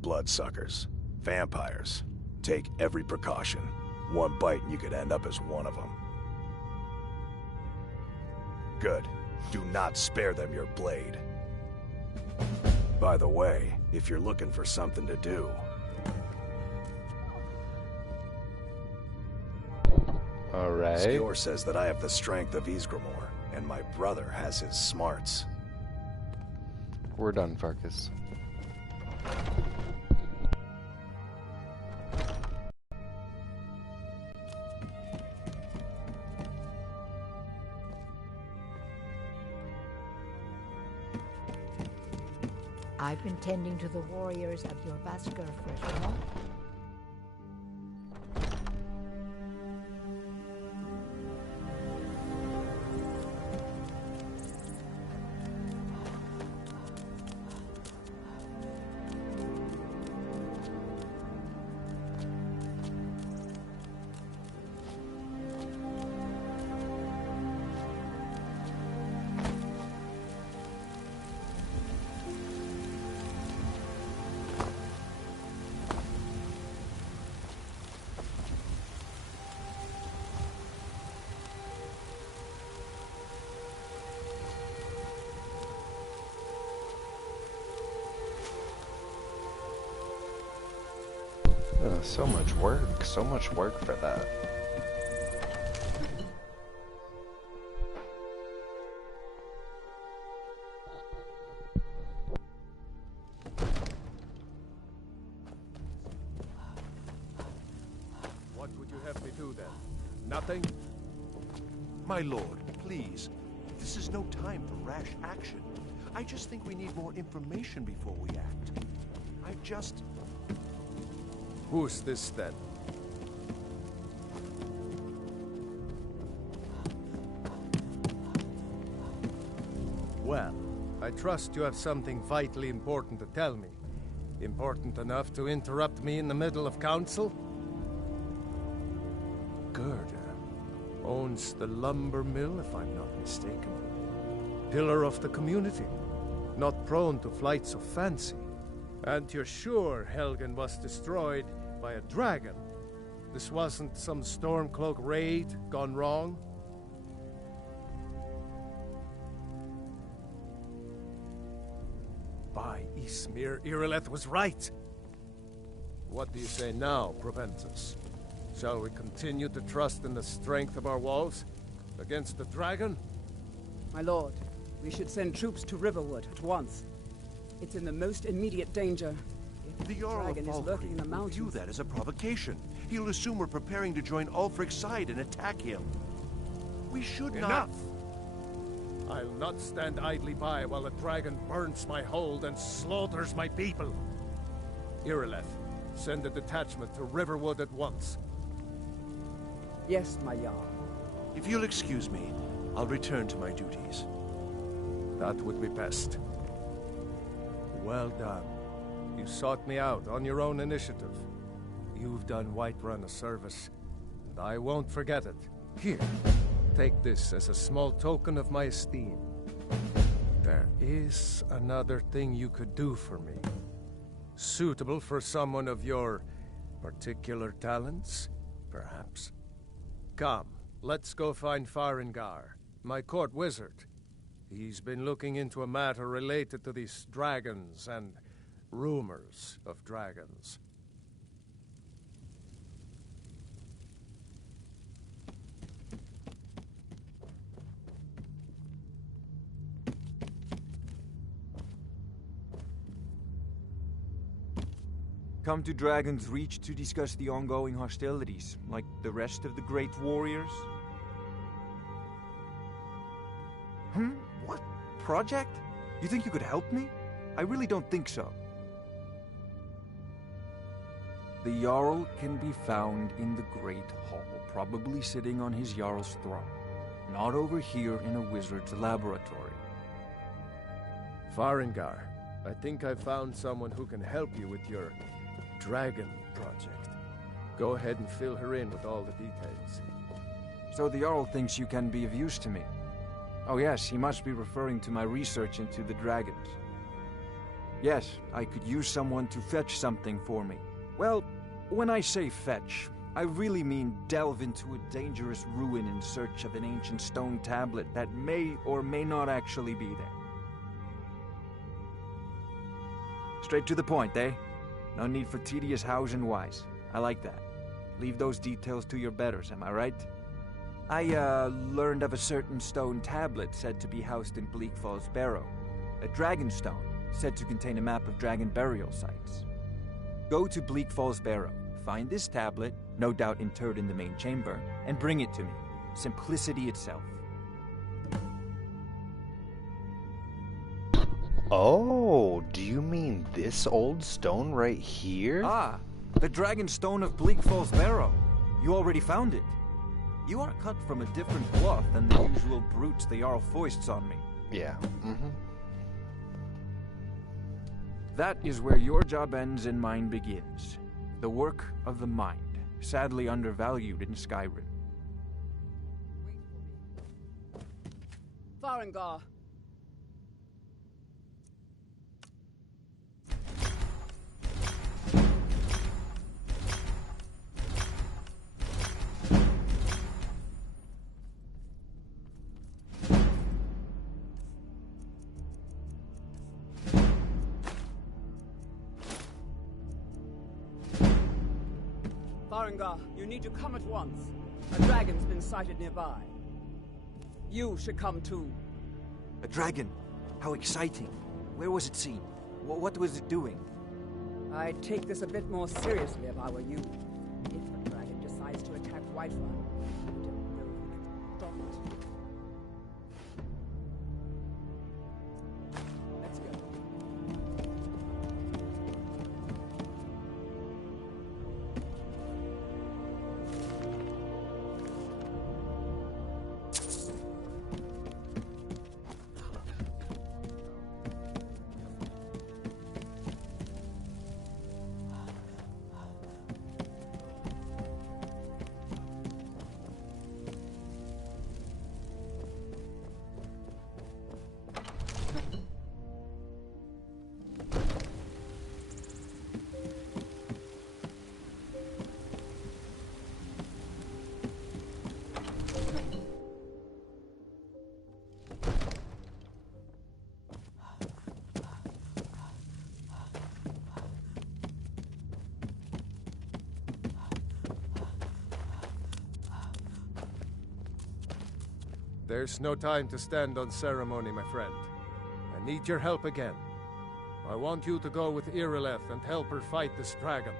Bloodsuckers. Vampires. Take every precaution. One bite and you could end up as one of them. Good. Do not spare them your blade. By the way, if you're looking for something to do... Alright. Skjor says that I have the strength of Ysgramor, and my brother has his smarts. We're done, Farkas. I've been tending to the warriors of your Vasker for long. Oh, so much work for that. What would you have me do then? Nothing? My lord, please. This is no time for rash action. I just think we need more information before we act. Who's this then? Well, I trust you have something vitally important to tell me. Important enough to interrupt me in the middle of council? Gerda owns the lumber mill, if I'm not mistaken. Pillar of the community, not prone to flights of fancy. And you're sure Helgen was destroyed by a dragon? This wasn't some Stormcloak raid gone wrong? By Ysmir, Irileth was right! What do you say now, Proventus? Shall we continue to trust in the strength of our walls against the dragon? My lord, we should send troops to Riverwood at once. It's in the most immediate danger. The Jarl of dragon is lurking in the will mountains. view that as a provocation. He'll assume we're preparing to join Ulfric's side and attack him. We should Enough! I'll not stand idly by while the dragon burns my hold and slaughters my people. Irileth, send a detachment to Riverwood at once. Yes, my Jarl. If you'll excuse me, I'll return to my duties. That would be best. Well done. You sought me out on your own initiative. You've done Whiterun a service, and I won't forget it. Here, take this as a small token of my esteem. There is another thing you could do for me. Suitable for someone of your particular talents, perhaps. Come, let's go find Farengar, my court wizard. He's been looking into a matter related to these dragons and rumors of dragons. Come to Dragon's Reach to discuss the ongoing hostilities, like the rest of the great warriors? What? Project? You think you could help me? I really don't think so. The Jarl can be found in the Great Hall, probably sitting on his Jarl's throne. Not over here in a wizard's laboratory. Farengar, I think I found someone who can help you with your dragon project. Go ahead and fill her in with all the details. So the Jarl thinks you can be of use to me. Oh yes, he must be referring to my research into the dragons. Yes, I could use someone to fetch something for me. Well, when I say fetch, I really mean delve into a dangerous ruin in search of an ancient stone tablet that may or may not actually be there. Straight to the point, eh? No need for tedious hows and whys. I like that. Leave those details to your betters, am I right? I, learned of a certain stone tablet said to be housed in Bleak Falls Barrow. A dragon stone, said to contain a map of dragon burial sites. Go to Bleak Falls Barrow, find this tablet, no doubt interred in the main chamber, and bring it to me. Simplicity itself. Oh, do you mean this old stone right here? Ah, the dragon stone of Bleak Falls Barrow. You already found it. You are cut from a different cloth than the usual brutes the Jarl foists on me. Yeah. That is where your job ends and mine begins. The work of the mind, sadly undervalued in Skyrim. Farengar. Farengar, you need to come at once. A dragon's been sighted nearby. You should come too. A dragon? How exciting. Where was it seen? What was it doing? I'd take this a bit more seriously if I were you. If a dragon decides to attack Whiterun, I don't know if we can stop it. Let's go. There's no time to stand on ceremony, my friend. I need your help again. I want you to go with Irileth and help her fight this dragon.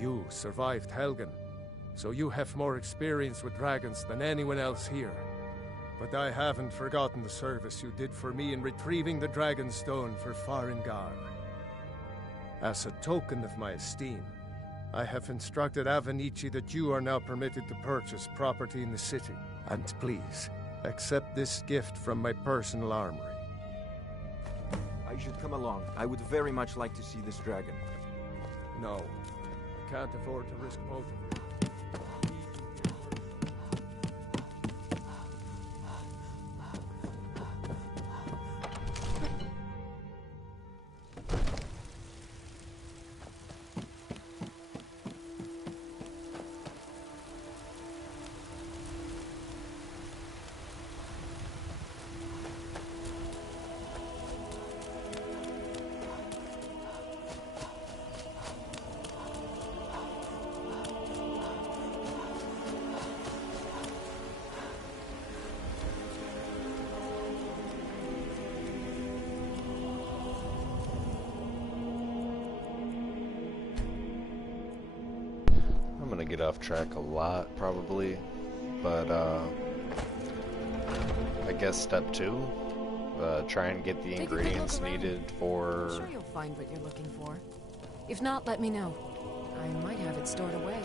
You survived Helgen, so you have more experience with dragons than anyone else here. But I haven't forgotten the service you did for me in retrieving the Dragon Stone for Farengar. As a token of my esteem, I have instructed Avenici that you are now permitted to purchase property in the city. And please, accept this gift from my personal armory. I should come along. I would very much like to see this dragon. No, I can't afford to risk both of you. Get off track a lot probably, but I guess step 2, try and get the ingredients needed for... I'm sure you'll find what you're looking for. If not, let me know. I might have it stored away.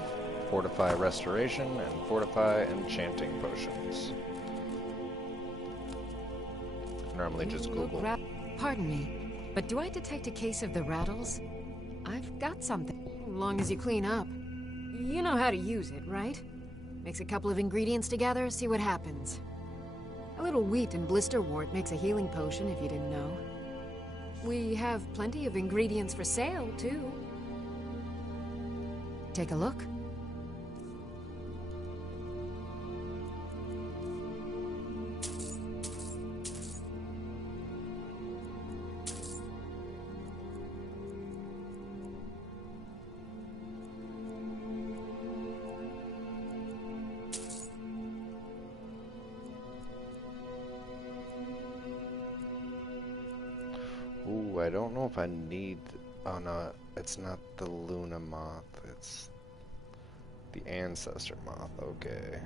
Fortify restoration and fortify enchanting potions. Normally just Google. Pardon me, but do I detect a case of the rattles? I've got something. As long as you clean up. You know how to use it, right? Mix a couple of ingredients together, see what happens. A little wheat and blisterwort makes a healing potion, if you didn't know. We have plenty of ingredients for sale, too. Take a look. Ooh, I don't know if I need... Oh no, it's not the Luna Moth, it's the Ancestor Moth, okay.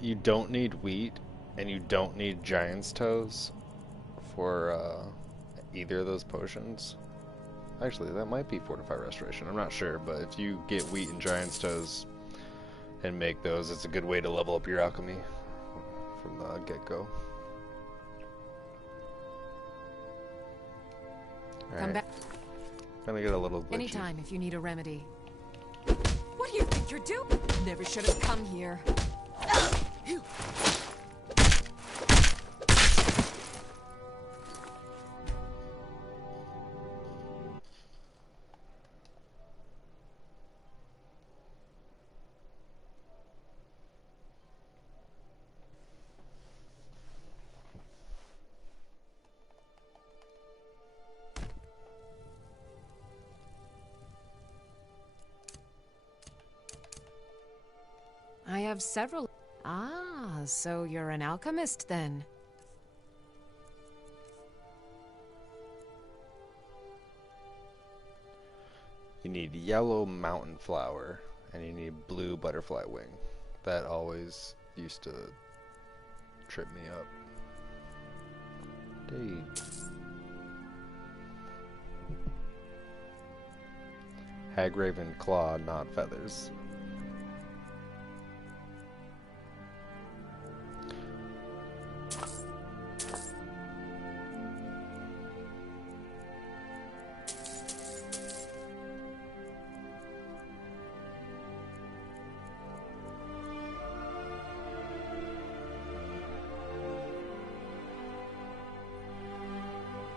You don't need wheat, and you don't need Giant's Toes for either of those potions. Actually, that might be Fortify Restoration, I'm not sure, but if you get wheat and Giant's Toes and make those, it's a good way to level up your alchemy from the get-go. Come back. Gonna get a little glitchy. Anytime if you need a remedy. What do you think you're doing? Never should have come here. I have several. Ah, so you're an alchemist then. You need yellow mountain flower, and you need blue butterfly wing. That always used to trip me up. Dude. Hagraven claw, not feathers.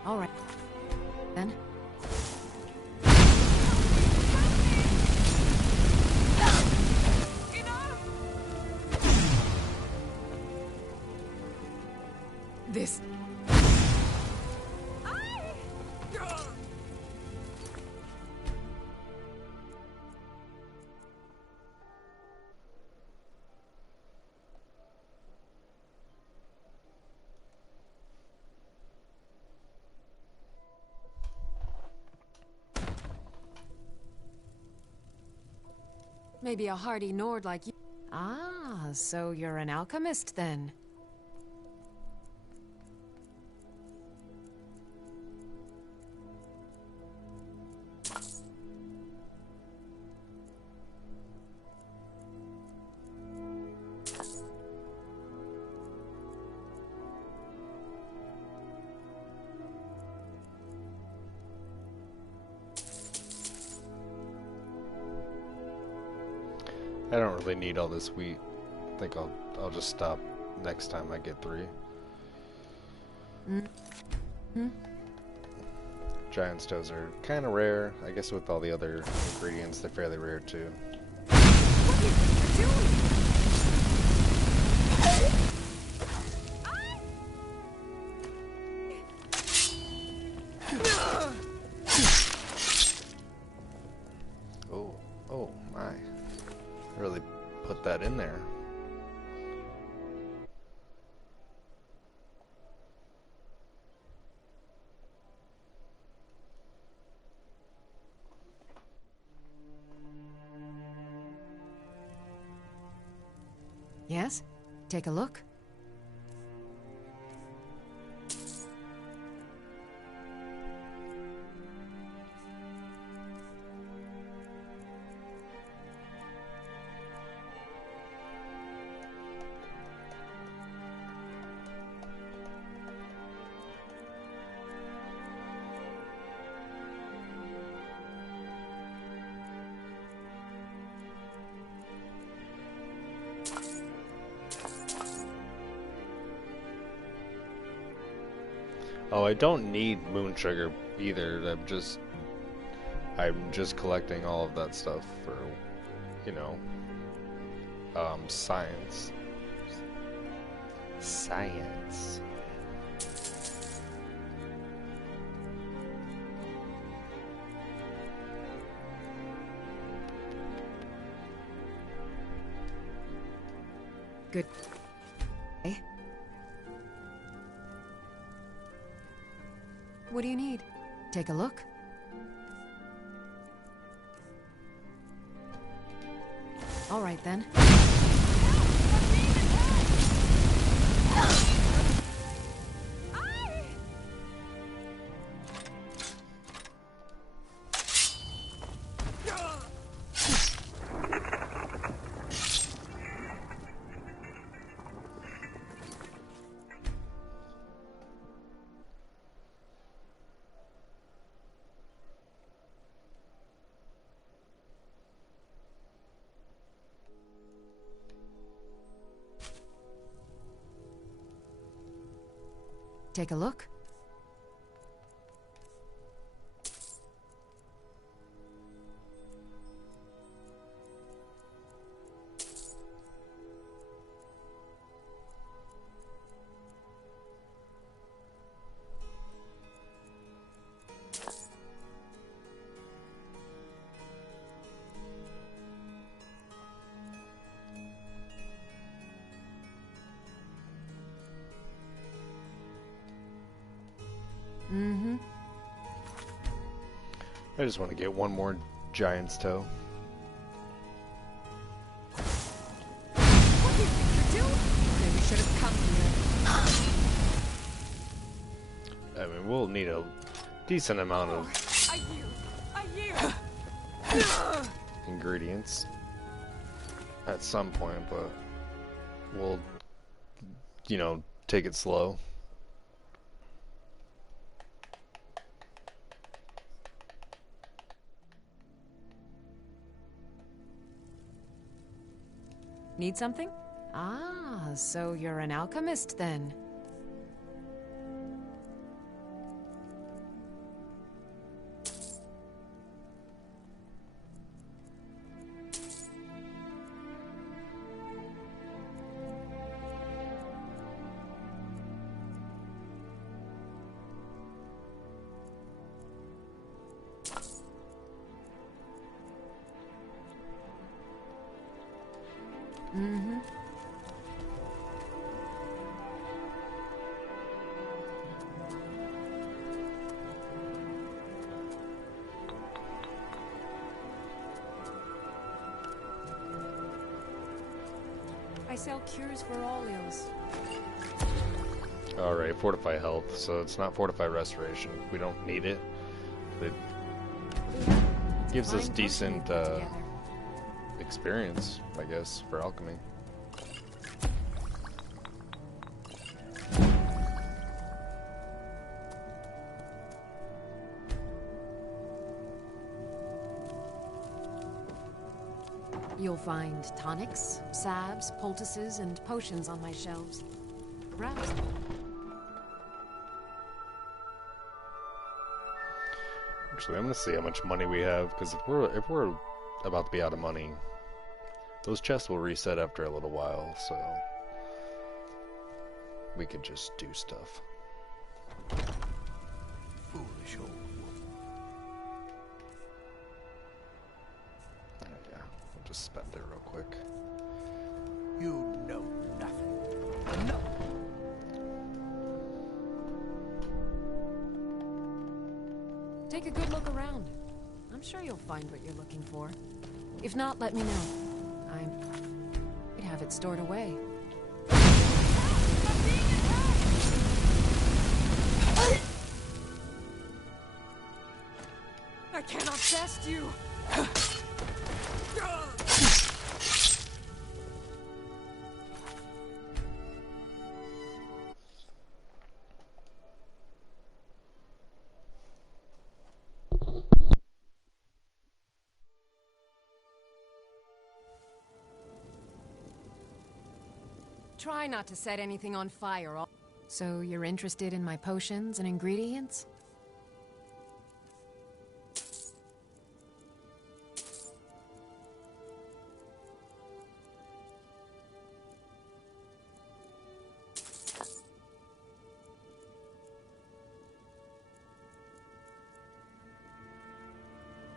All right. Then. This. Maybe a hardy Nord like you. Ah, so you're an alchemist then. I don't really need all this wheat. I think I'll just stop next time I get 3. Giant stones are kind of rare. I guess with all the other ingredients, they're fairly rare too. Oh my. Really put that in there. Yes? Take a look. Oh, I don't need moon sugar either. I'm just collecting all of that stuff for, you know, science. Science. Good. Okay. What do you need? Take a look. All right then. Take a look. I just want to get one more giant's toe. What do you think you're doing? Maybe should have come here. I mean, we'll need a decent amount of ingredients at some point, but we'll, you know, take it slow. Need something? Ah, so you're an alchemist then. Mm-hmm. I sell cures for all ills. Alright, fortify health, so it's not fortify restoration. We don't need it. It gives us decent experience, I guess, for alchemy. You'll find tonics, salves, poultices, and potions on my shelves. Browse them. Actually, I'm gonna see how much money we have, because if we're about to be out of money, those chests will reset after a little while, so we could just do stuff. Foolish old woman. Yeah, we'll just spend it real quick. You know nothing. No. Take a good look around. I'm sure you'll find what you're looking for. If not, let me know. We'd have it stored away. I cannot test you! Try not to set anything on fire. So you're interested in my potions and ingredients?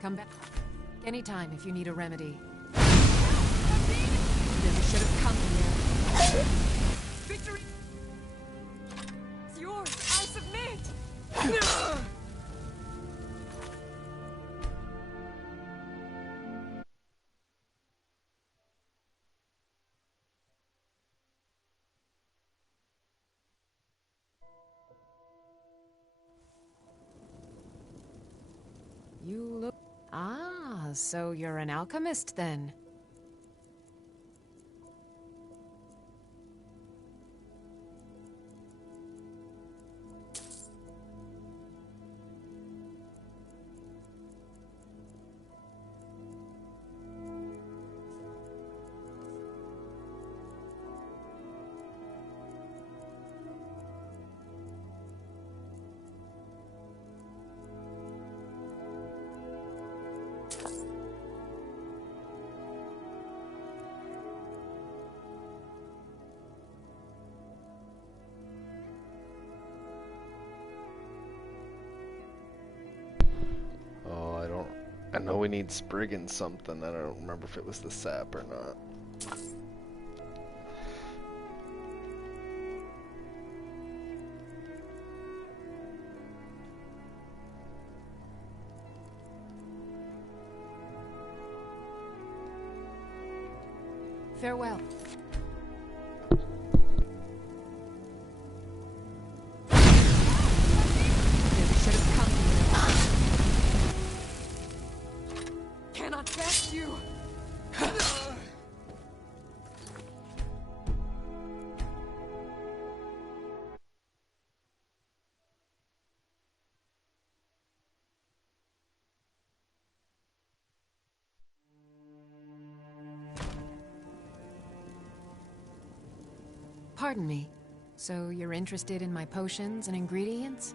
Come back anytime if you need a remedy. Never should have come here. Victory! It's yours! I submit! You look... Ah, so you're an alchemist then. I know we need Spriggan something. I don't remember if it was the sap or not. Farewell. Never should have come here. Cannot trust you. Pardon me. So you're interested in my potions and ingredients?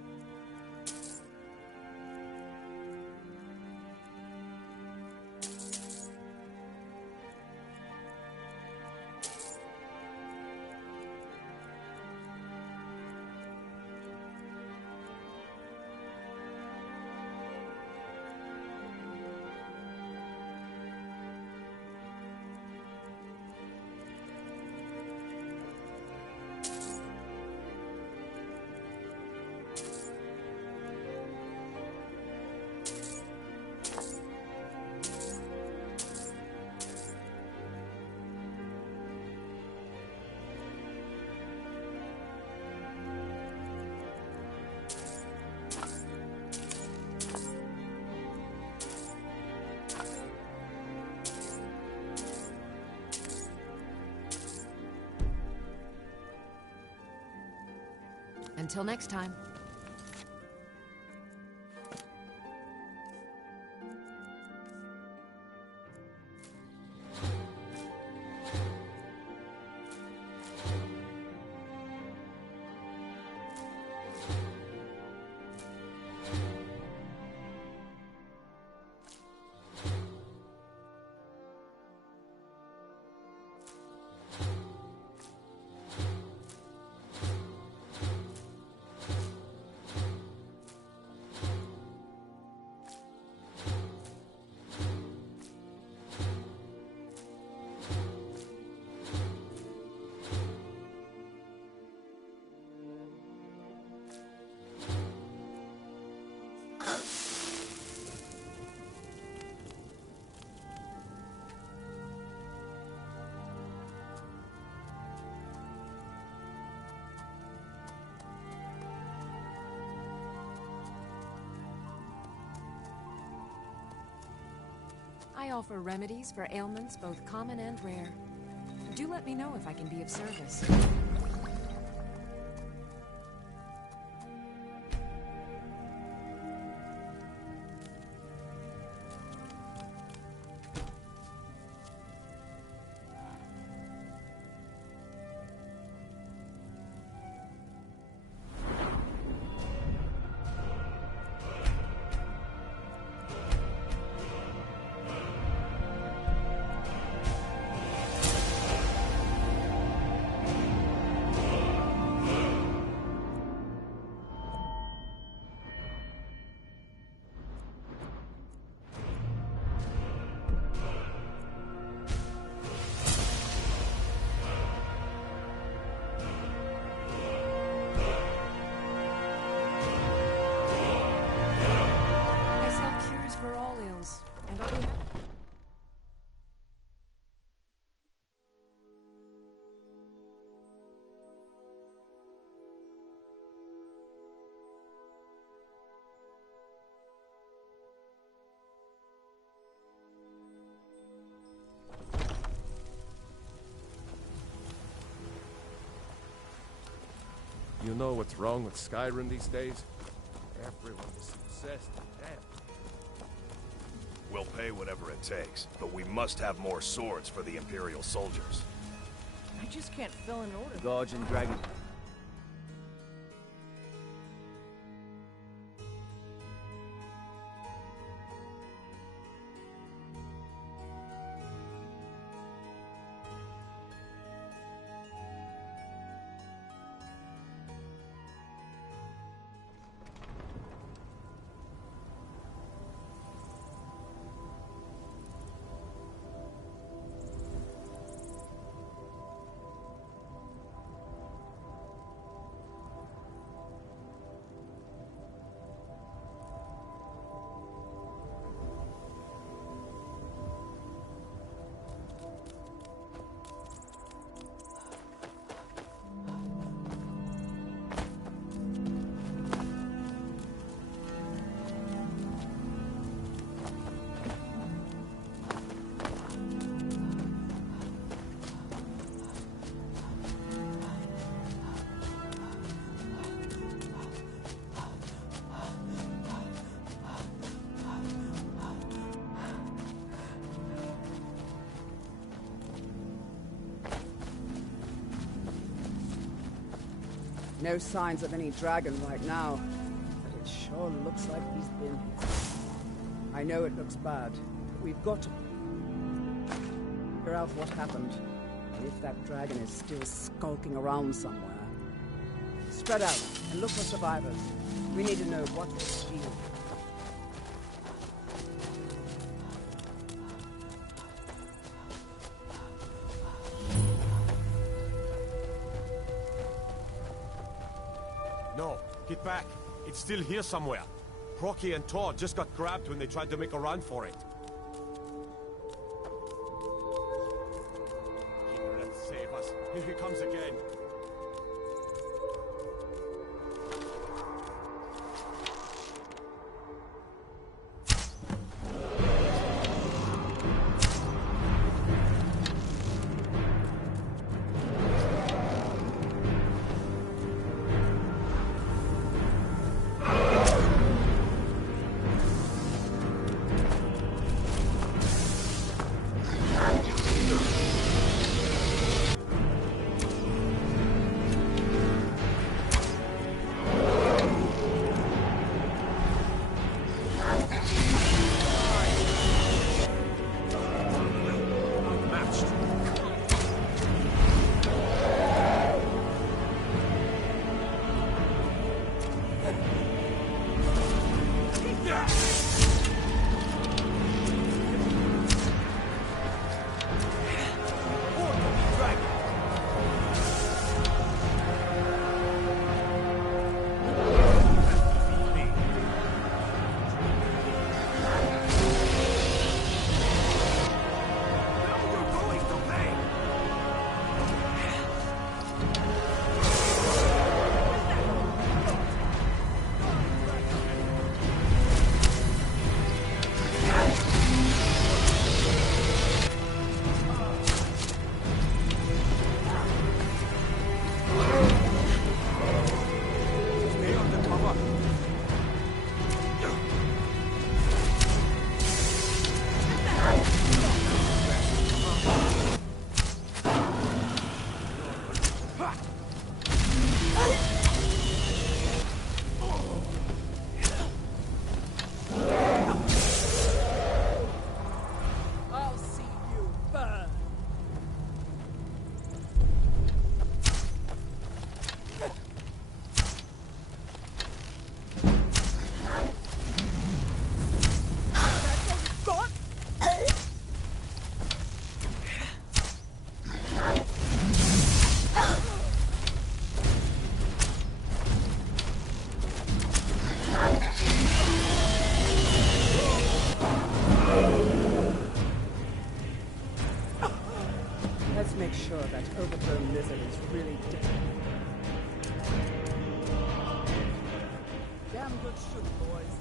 Until next time. I offer remedies for ailments both common and rare. Do let me know if I can be of service. You know what's wrong with Skyrim these days? Everyone is obsessed with death. We'll pay whatever it takes, but we must have more swords for the Imperial soldiers. I just can't fill an order. Guards and dragon. No signs of any dragon right now, but it sure looks like he's been here. I know it looks bad, but we've got to figure out what happened. If that dragon is still skulking around somewhere. Spread out and look for survivors. We need to know what was stealing. No, get back. It's still here somewhere. Crocky and Todd just got grabbed when they tried to make a run for it. Let's save us. Here he comes again. Make sure that overgrown lizard is really dead. Damn good shoot, boys.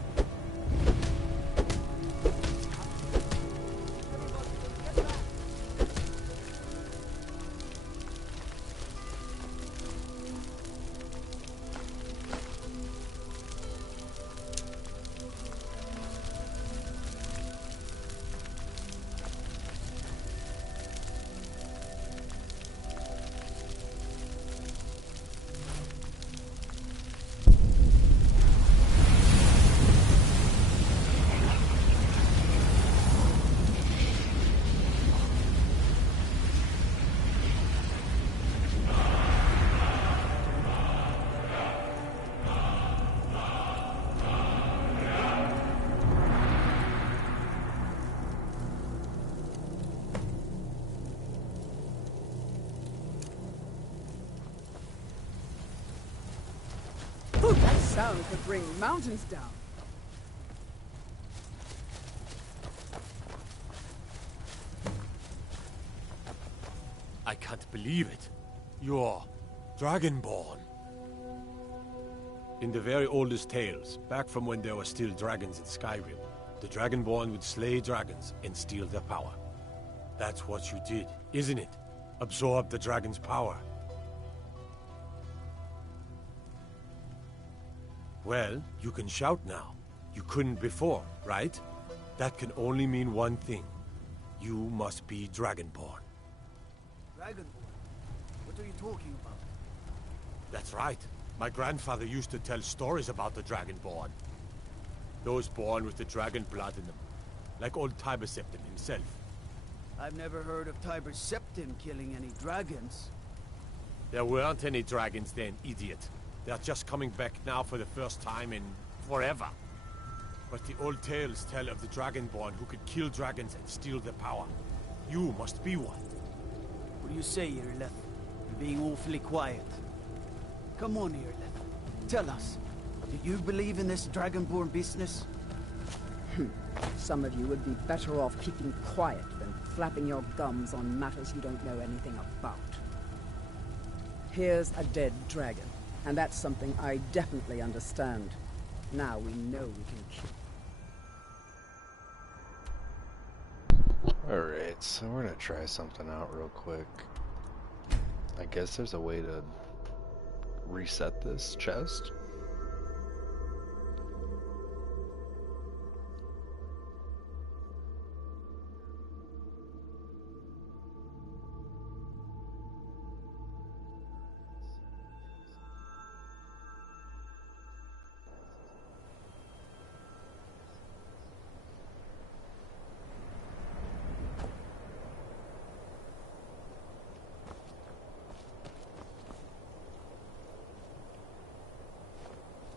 That sound could bring mountains down. I can't believe it. You're Dragonborn. In the very oldest tales, back from when there were still dragons in Skyrim, the Dragonborn would slay dragons and steal their power. That's what you did, isn't it? Absorb the dragon's power. Well, you can shout now. You couldn't before, right? That can only mean one thing. You must be Dragonborn. Dragonborn? What are you talking about? That's right. My grandfather used to tell stories about the Dragonborn. Those born with the dragon blood in them. Like old Tiber Septim himself. I've never heard of Tiber Septim killing any dragons. There weren't any dragons then, idiot. They're just coming back now for the first time in forever. But the old tales tell of the Dragonborn who could kill dragons and steal their power. You must be one. What do you say, Irileth? You're being awfully quiet. Come on, Irileth. Tell us, do you believe in this Dragonborn business? Some of you would be better off keeping quiet than flapping your gums on matters you don't know anything about. Here's a dead dragon, and that's something I definitely understand. Now we know we can kill. Alright, so we're gonna try something out real quick. I guess there's a way to reset this chest.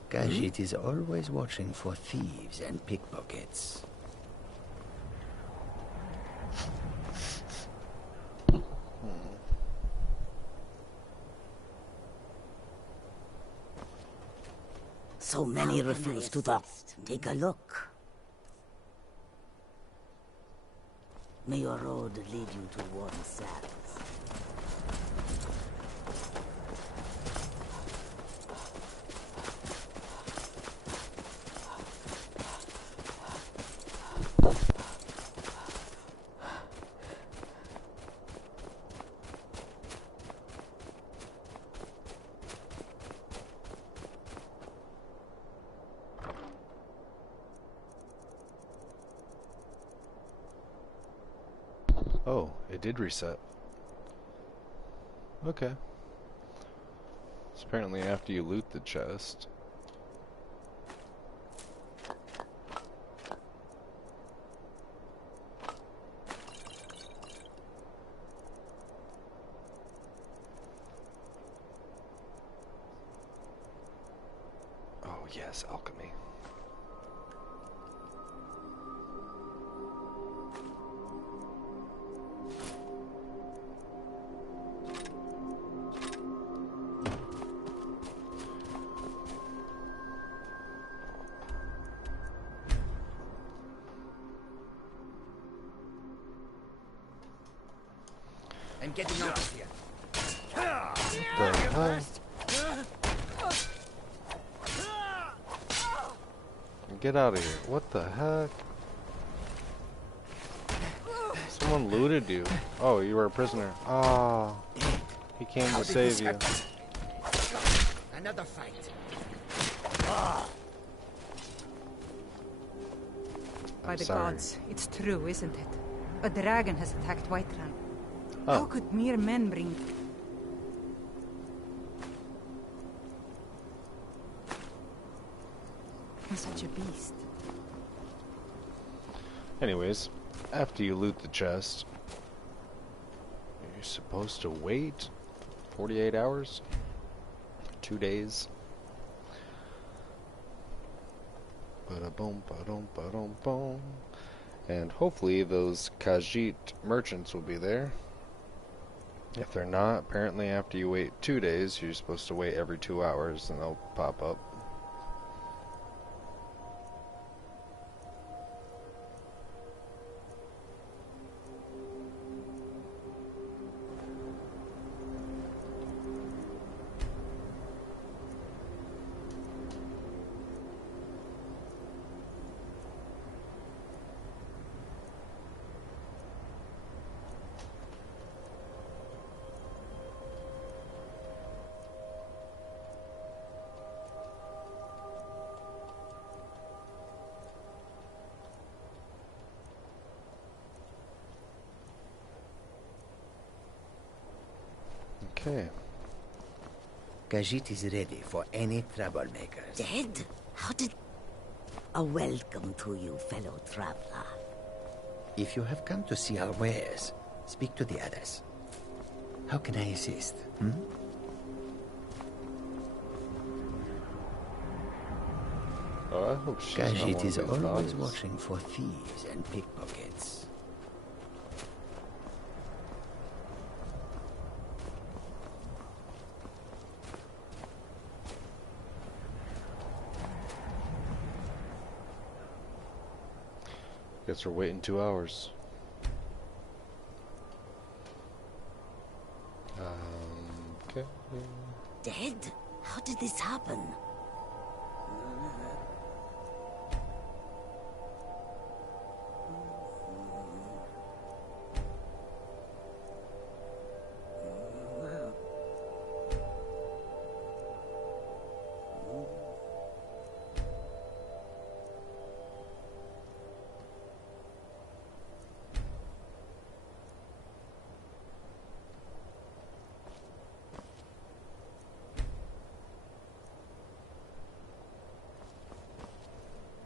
Khajiit is always watching for thieves and pickpockets. So many refuse to talk. Take a look. May your road lead you to warm sands. Oh, it did reset. Okay. So apparently after you loot the chest. Oh yes, alchemy. I'm getting out of here. The hell? Get out of here. What the heck? Someone looted you. Oh, you were a prisoner. Ah, he came to save you. Another fight. By the sorry. gods, it's true, isn't it? A dragon has attacked Whiterun. Oh. How could mere men bring... such a beast? Anyways, after you loot the chest, you're supposed to wait 48 hours? 2 days? Ba-da-boom, ba-dum, ba-dum, boom. And hopefully those Khajiit merchants will be there. If they're not, apparently after you wait 2 days, you're supposed to wait every 2 hours and they'll pop up. Okay. Khajiit is ready for any troublemakers. Dead? How did... A welcome to you, fellow traveler. If you have come to see our wares, speak to the others. How can I assist? Oh, I hope she's Khajiit is not one of these always bodies. watching for thieves and pickpockets. Guess we're waiting 2 hours. Okay. Dead? How did this happen?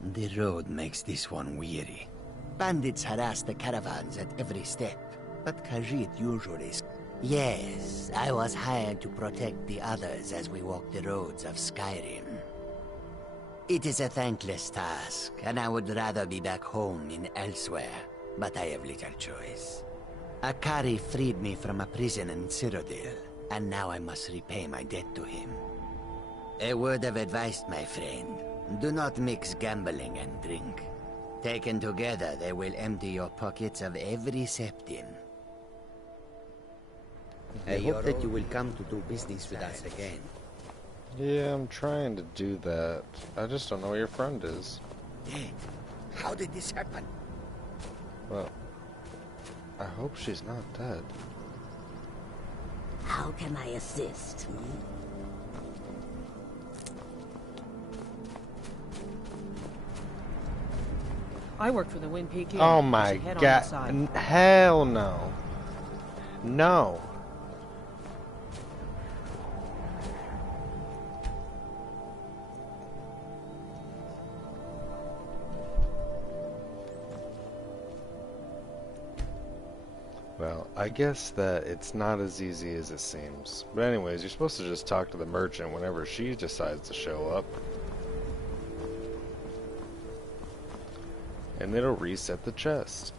The road makes this one weary. Bandits harass the caravans at every step, but Khajiit usually... Yes, I was hired to protect the others as we walk the roads of Skyrim. It is a thankless task, and I would rather be back home in elsewhere, but I have little choice. Akari freed me from a prison in Cyrodiil, and now I must repay my debt to him. A word of advice, my friend. Do not mix gambling and drink. Taken together, they will empty your pockets of every septim. I hope that you will come to do business with us again. Yeah, I'm trying to do that. I just don't know where your friend is. How did this happen? Well, I hope she's not dead. How can I assist? I work for the Wind Peak Inn. Oh You my should head on god. inside. Hell no. No. Well, I guess that it's not as easy as it seems. But anyways, you're supposed to just talk to the merchant whenever she decides to show up. And it'll reset the chest.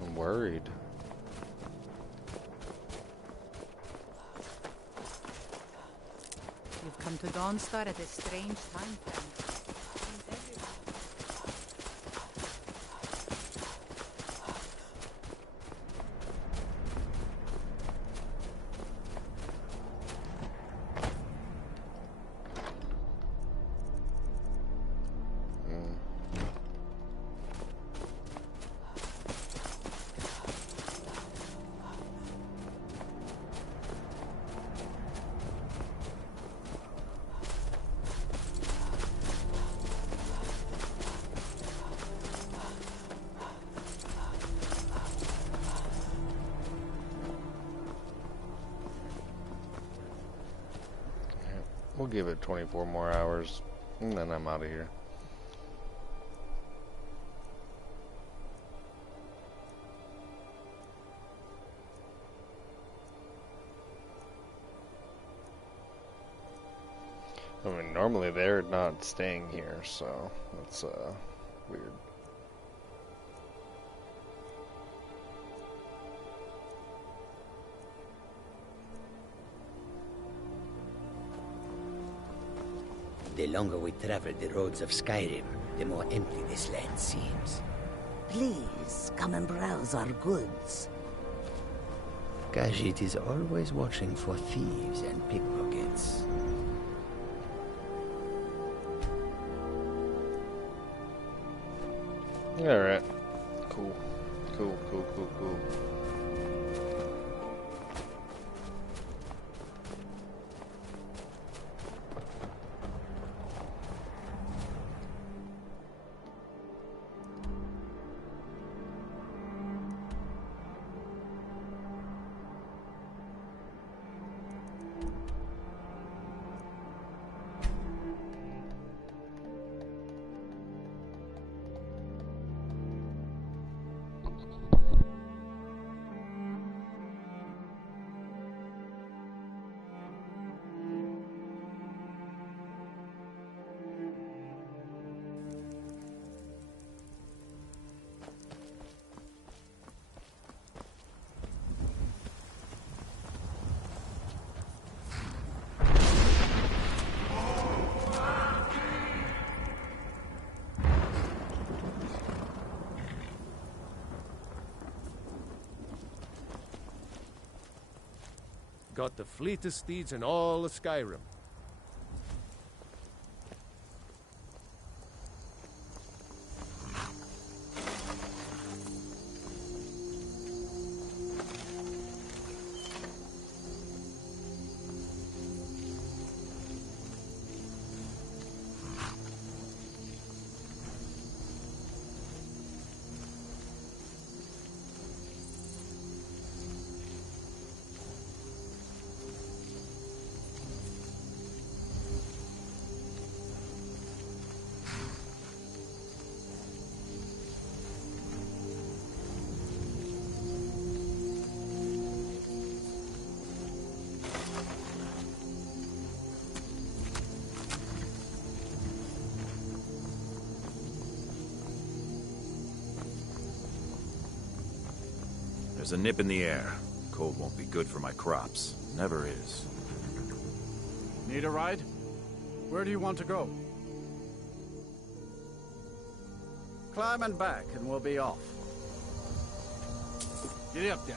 I'm worried. You've come to Dawnstar at a strange time, friend. We'll give it 24 more hours, and then I'm out of here. I mean, normally they're not staying here, so that's weird. The longer we travel the roads of Skyrim, the more empty this land seems. Please, come and browse our goods. Khajiit is always watching for thieves and pickpockets. Alright. Cool. Cool. Got the fleetest steeds in all of Skyrim. There's a nip in the air. Cold won't be good for my crops. Never is. Need a ride? Where do you want to go? Climb and back and we'll be off. Get up there.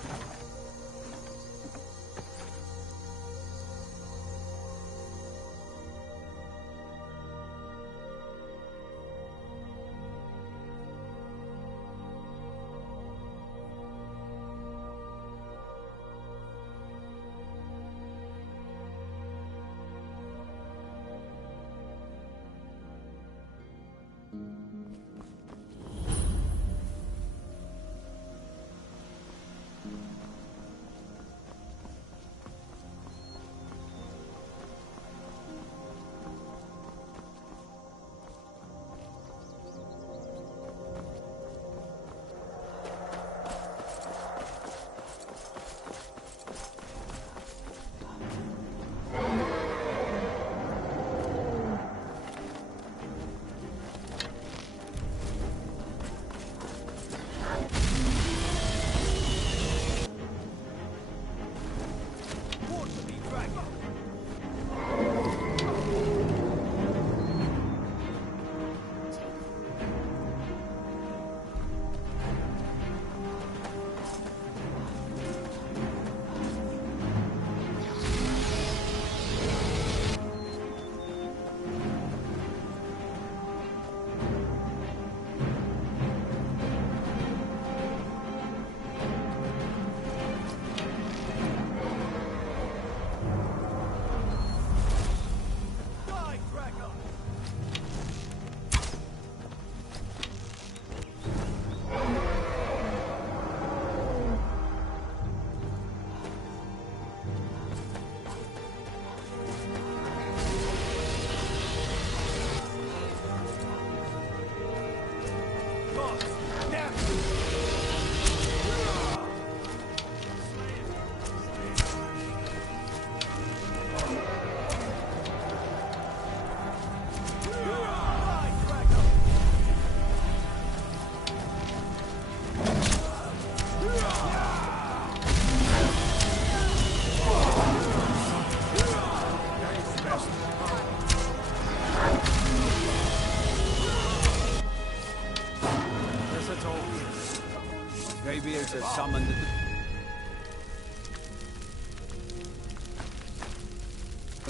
Greybeards have summoned the...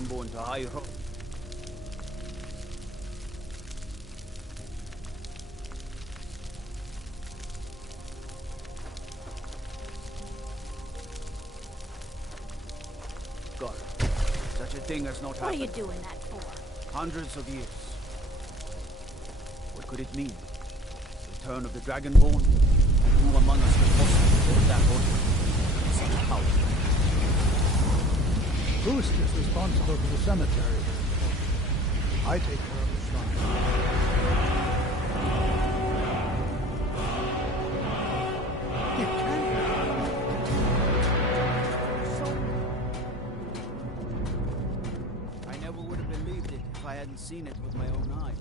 Born to high hope. God, such a thing has not happened. What are you doing that for? Hundreds of years. What could it mean? The return of the Dragonborn? Who among us was possible for that order? Such a power. Boost is responsible for the cemetery. I take care of the shrine. You I never would have believed it if I hadn't seen it with my own eyes.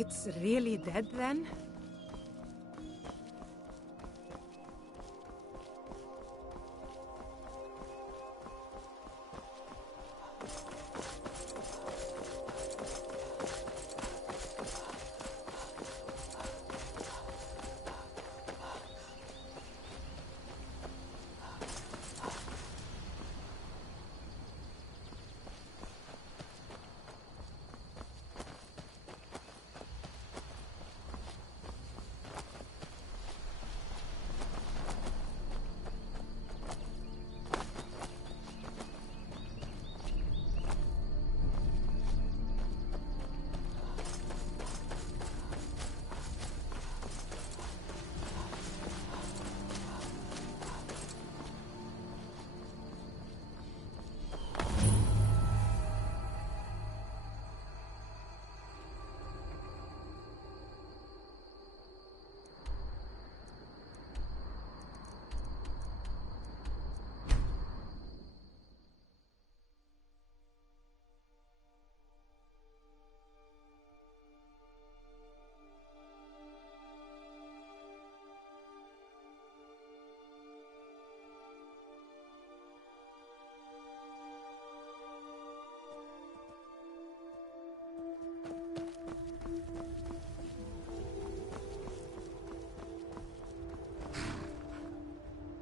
It's really dead then?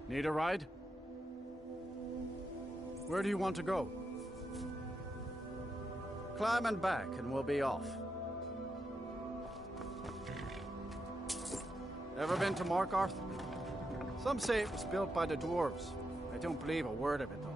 Need a ride? Where do you want to go? Climb and back and we'll be off. Ever been to Markarth? Some say it was built by the dwarves. I don't believe a word of it though.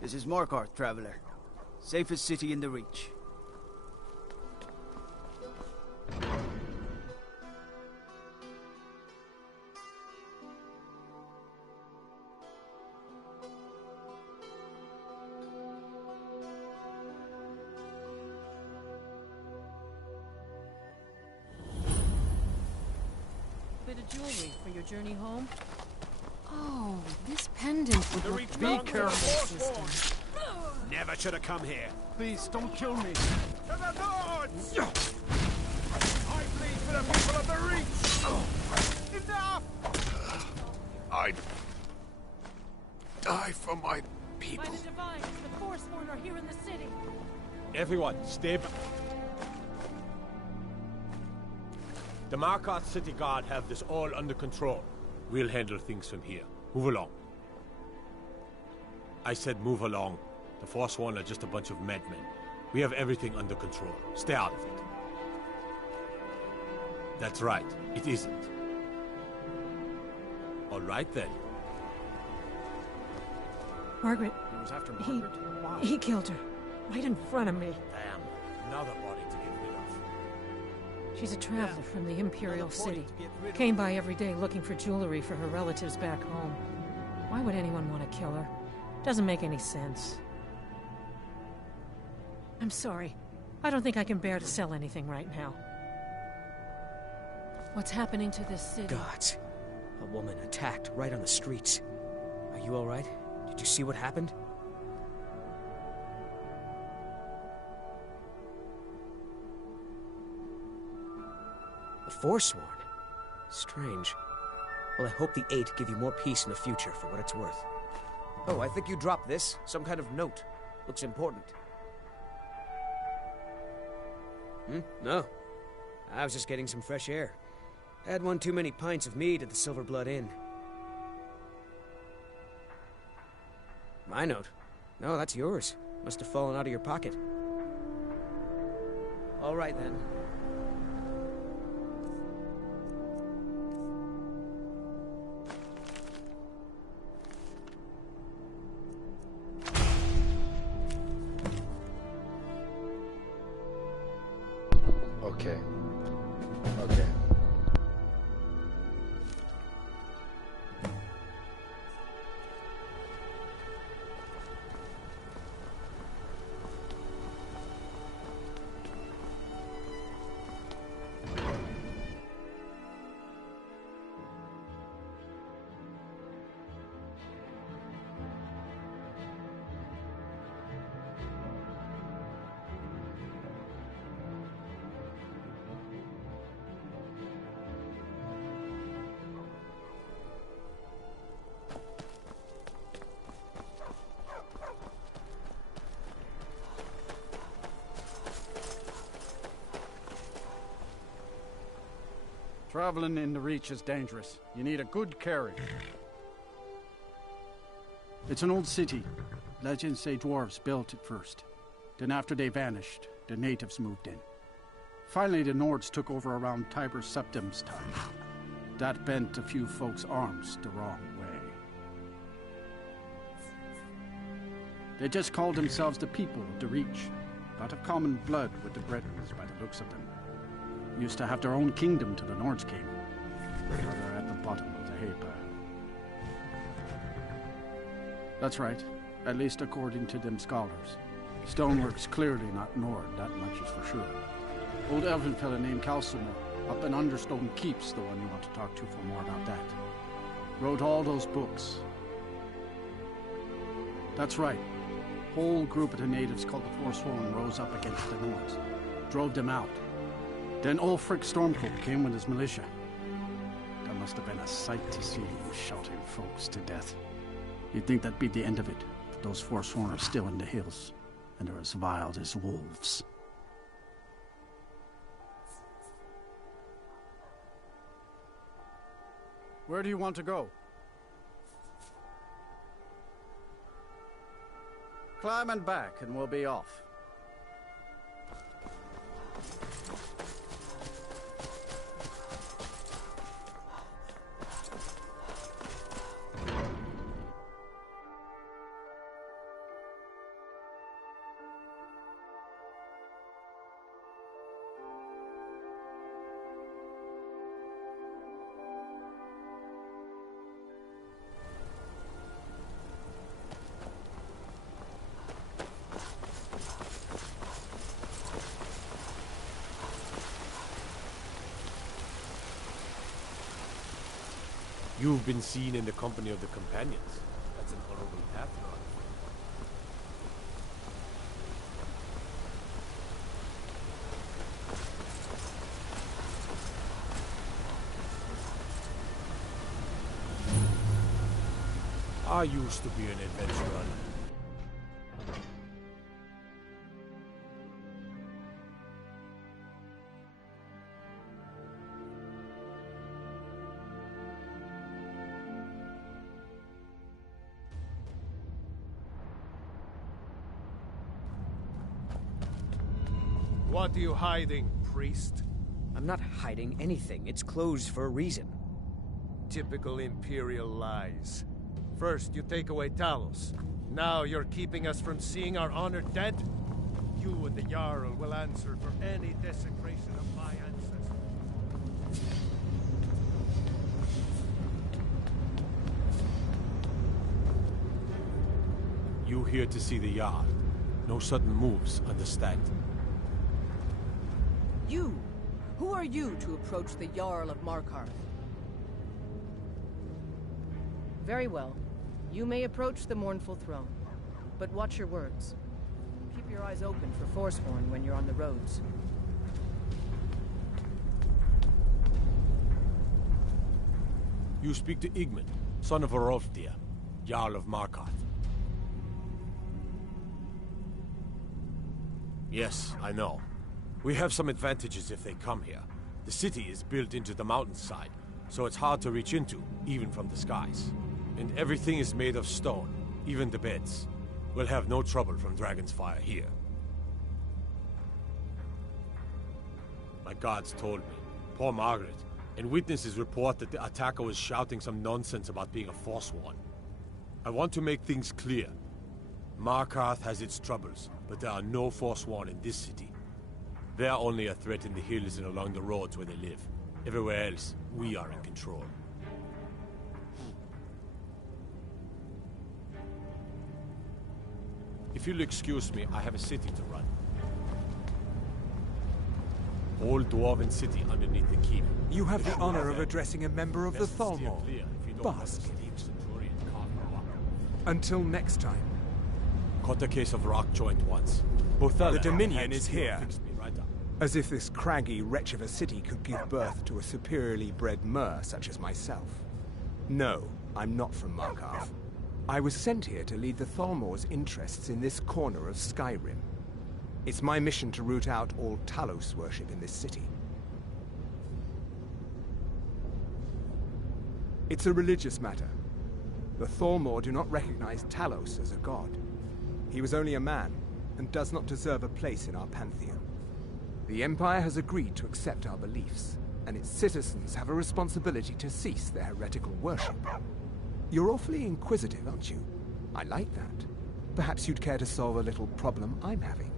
This is Markarth, traveler. Safest city in the Reach. Bit of jewelry for your journey home? Oh, this pendant would look Be careful, sister. Never should have come here. Please, don't kill me. To the Lords! I bleed for the people of the Reach! Enough! I'd die for my people. By the Divine, the Forsworn are here in the city. Everyone, stay back. The Markarth City Guard have this all under control. We'll handle things from here. Move along. I said move along. The Forsworn are just a bunch of madmen. We have everything under control. Stay out of it. That's right. It isn't. All right then. Margaret. He was after Margaret? Wow. He killed her. Right in front of me. Damn. Another body to get rid of. She's a traveler from the Imperial City. Came by every day looking for jewelry for her relatives back home. Why would anyone want to kill her? Doesn't make any sense. I'm sorry. I don't think I can bear to sell anything right now. What's happening to this city? Gods. A woman attacked right on the streets. Are you all right? Did you see what happened? The Forsworn? Strange. Well, I hope the Eight give you more peace in the future for what it's worth. Oh, I think you dropped this. Some kind of note. Looks important. No. I was just getting some fresh air. Had one too many pints of mead at the Silver Blood Inn. My note? No, that's yours. Must have fallen out of your pocket. All right, then. Okay. Okay. Traveling in the Reach is dangerous. You need a good carriage. It's an old city. Legends say dwarves built it first. Then after they vanished, the natives moved in. Finally, the Nords took over around Tiber Septim's time. That bent a few folks' arms the wrong way. They just called themselves the people of the Reach. A lot of common blood with the Bretons by the looks of them. Used to have their own kingdom till the Nords came. Now they're at the bottom of the hay pile. That's right, at least according to them scholars. Stonework's clearly not Nord, that much is for sure. Old elven fella named Calcimer, up in Understone Keep's the one you want to talk to for more about that. Wrote all those books. That's right. Whole group of the natives called the Forsworn rose up against the Nords. Drove them out. Then Ulfric Stormcloak came with his militia. That must have been a sight to see him shouting folks to death. You'd think that'd be the end of it, but those Forsworn are still in the hills, and they're as wild as wolves. Where do you want to go? Climb and back, and we'll be off. You've been seen in the company of the companions. That's an honorable path you're on. I used to be an adventurer. What are you hiding, priest? I'm not hiding anything. It's closed for a reason. Typical Imperial lies. First, you take away Talos. Now you're keeping us from seeing our honored dead? You and the Jarl will answer for any desecration of my ancestors. You here to see the Jarl. No sudden moves, understand? You! Who are you to approach the Jarl of Markarth? Very well. You may approach the mournful throne. But watch your words. Keep your eyes open for Forsworn when you're on the roads. You speak to Igmund, son of Orolfdir, Jarl of Markarth. Yes, I know. We have some advantages if they come here. The city is built into the mountainside, so it's hard to reach into, even from the skies. And everything is made of stone, even the beds. We'll have no trouble from Dragon's Fire here. My guards told me, poor Margaret, and witnesses report that the attacker was shouting some nonsense about being a Forsworn. I want to make things clear. Markarth has its troubles, but there are no Forsworn in this city. They're only a threat in the hills and along the roads where they live. Everywhere else, we are in control. If you'll excuse me, I have a city to run. Whole Dwarven city underneath the keep. You have the honor of addressing a member of the Thalmor. Bask in it. Until next time. Caught a case of rock joint once. The Dominion is here. As if this craggy wretch of a city could give birth to a superiorly bred mer such as myself. No, I'm not from Markarth. I was sent here to lead the Thalmor's interests in this corner of Skyrim. It's my mission to root out all Talos worship in this city. It's a religious matter. The Thalmor do not recognize Talos as a god. He was only a man, and does not deserve a place in our pantheon. The Empire has agreed to accept our beliefs, and its citizens have a responsibility to cease their heretical worship. You're awfully inquisitive, aren't you? I like that. Perhaps you'd care to solve a little problem I'm having.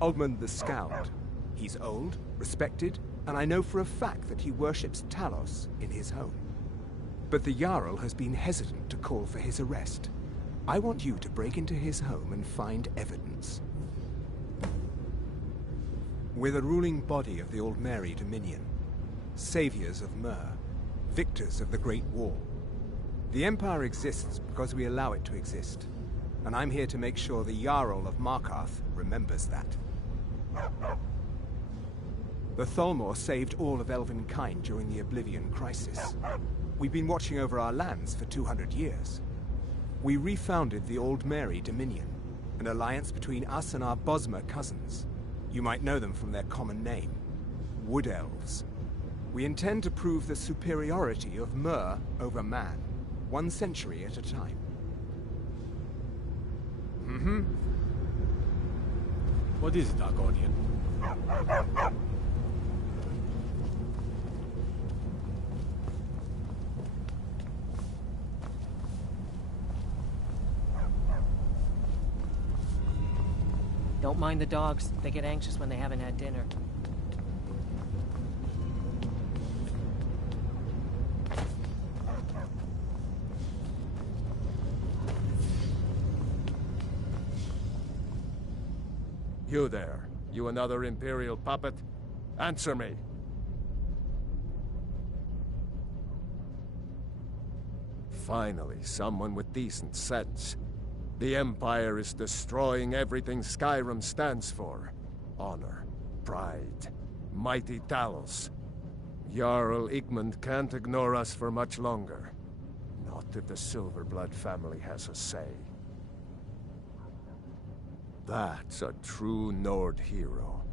Ogmund the Scowled. He's old, respected, and I know for a fact that he worships Talos in his home. But the Jarl has been hesitant to call for his arrest. I want you to break into his home and find evidence. We're the ruling body of the Old Mary Dominion, saviors of Myr, victors of the Great War. The Empire exists because we allow it to exist, and I'm here to make sure the Jarl of Markarth remembers that. The Thalmor saved all of Elvenkind during the Oblivion Crisis. We've been watching over our lands for 200 years. We refounded the Old Mary Dominion, an alliance between us and our Bosmer cousins. You might know them from their common name, Wood Elves. We intend to prove the superiority of Myr over man, 1 century at a time. What is it, Argonian? Don't mind the dogs. They get anxious when they haven't had dinner. You there. You another Imperial puppet? Answer me. Finally, someone with decent sense. The Empire is destroying everything Skyrim stands for. Honor, pride, mighty Talos. Jarl Igmund can't ignore us for much longer. Not if the Silverblood family has a say. That's a true Nord hero.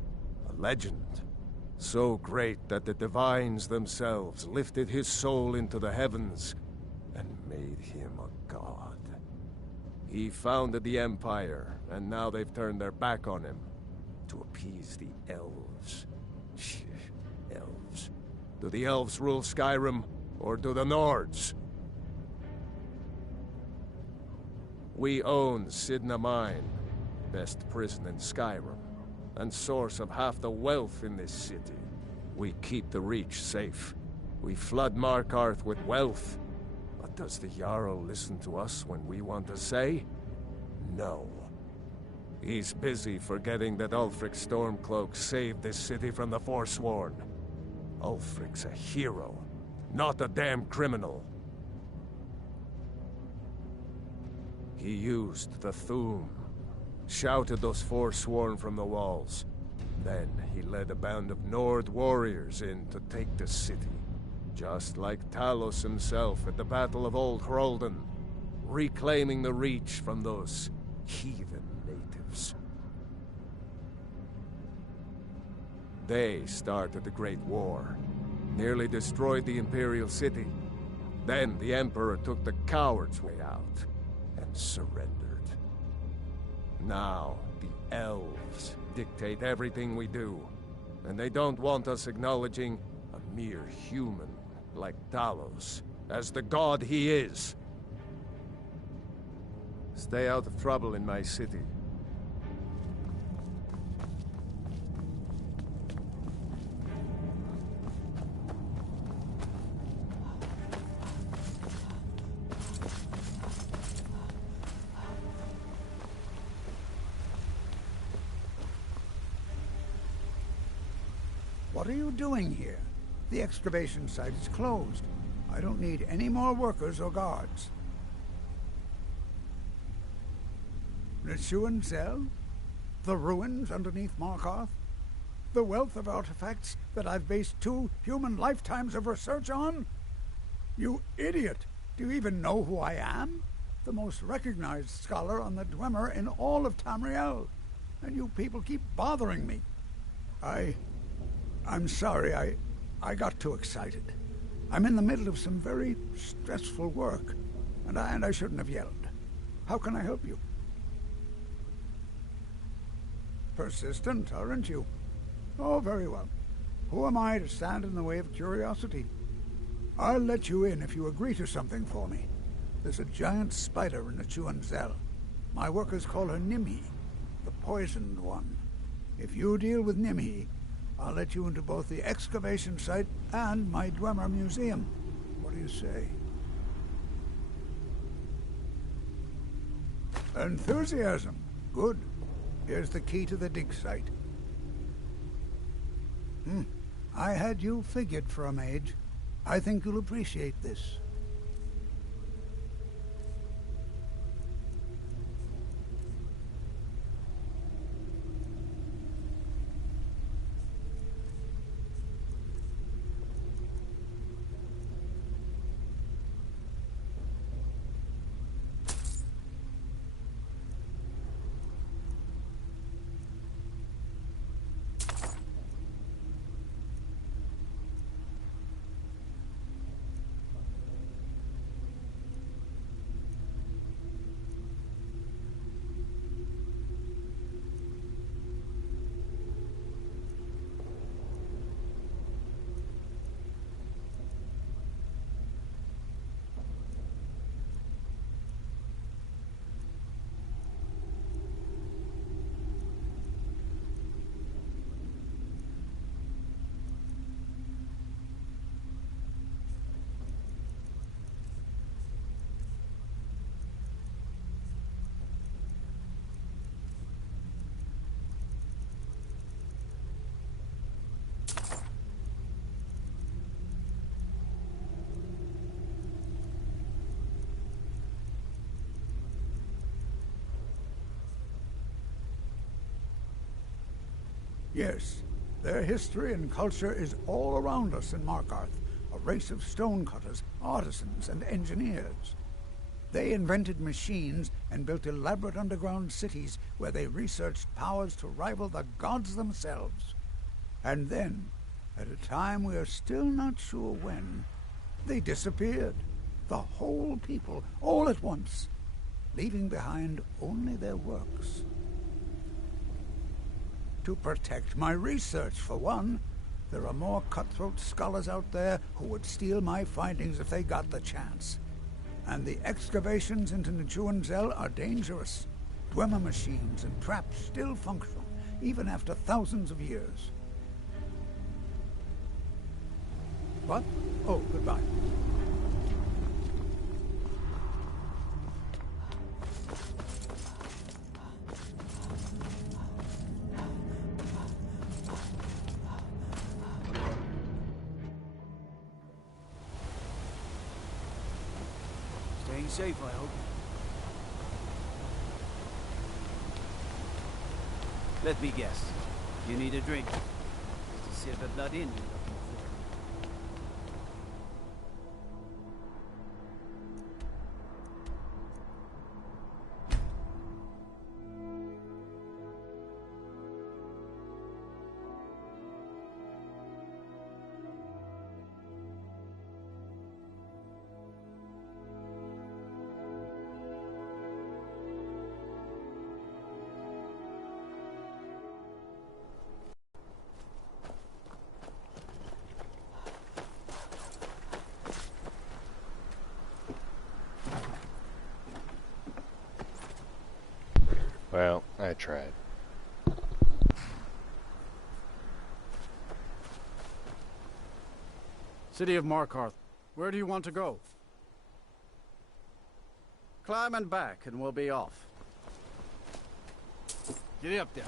A legend. So great that the Divines themselves lifted his soul into the heavens and made him a god. He founded the Empire, and now they've turned their back on him to appease the Elves. Elves. Do the Elves rule Skyrim, or do the Nords? We own Sidna Mine, best prison in Skyrim, and source of half the wealth in this city. We keep the Reach safe. We flood Markarth with wealth. But does the Jarl listen to us when we want to say? No. He's busy forgetting that Ulfric Stormcloak saved this city from the Forsworn. Ulfric's a hero, not a damn criminal. He used the Thu'um, shouted those Forsworn from the walls. Then he led a band of Nord warriors in to take the city. Just like Talos himself at the Battle of Old Hroldan, reclaiming the Reach from those heathen natives. They started the Great War, nearly destroyed the Imperial City. Then the Emperor took the coward's way out and surrendered. Now, the Elves dictate everything we do, and they don't want us acknowledging a mere human like Talos as the god he is. Stay out of trouble in my city. What are you doing here? The excavation site is closed. I don't need any more workers or guards. Nishuan Zell? The ruins underneath Markarth? The wealth of artifacts that I've based 2 human lifetimes of research on? You idiot! Do you even know who I am? The most recognized scholar on the Dwemer in all of Tamriel. And you people keep bothering me. I'm sorry, I got too excited. I'm in the middle of some very stressful work, and I shouldn't have yelled. How can I help you? Persistent, aren't you? Oh, very well. Who am I to stand in the way of curiosity? I'll let you in if you agree to something for me. There's a giant spider in the Chuanzel. My workers call her Nimhi, the poisoned one. If you deal with Nimhi, I'll let you into both the excavation site and my Dwemer museum. What do you say? Enthusiasm. Good. Here's the key to the dig site. I had you figured for a mage. I think you'll appreciate this. Yes, their history and culture is all around us in Markarth, a race of stonecutters, artisans, and engineers. They invented machines and built elaborate underground cities where they researched powers to rival the gods themselves. And then, at a time we are still not sure when, they disappeared. The whole people, all at once, leaving behind only their works. To protect my research, for one. There are more cutthroat scholars out there who would steal my findings if they got the chance. And the excavations into Nchuanzel are dangerous. Dwemer machines and traps still function, even after thousands of years. What? Oh, goodbye. Staying safe, I hope. Let me guess. You need a drink. It's the Silver Blood Inn you're looking for. Well, I tried. City of Markarth, where do you want to go? Climb and back, and we'll be off. Get up there.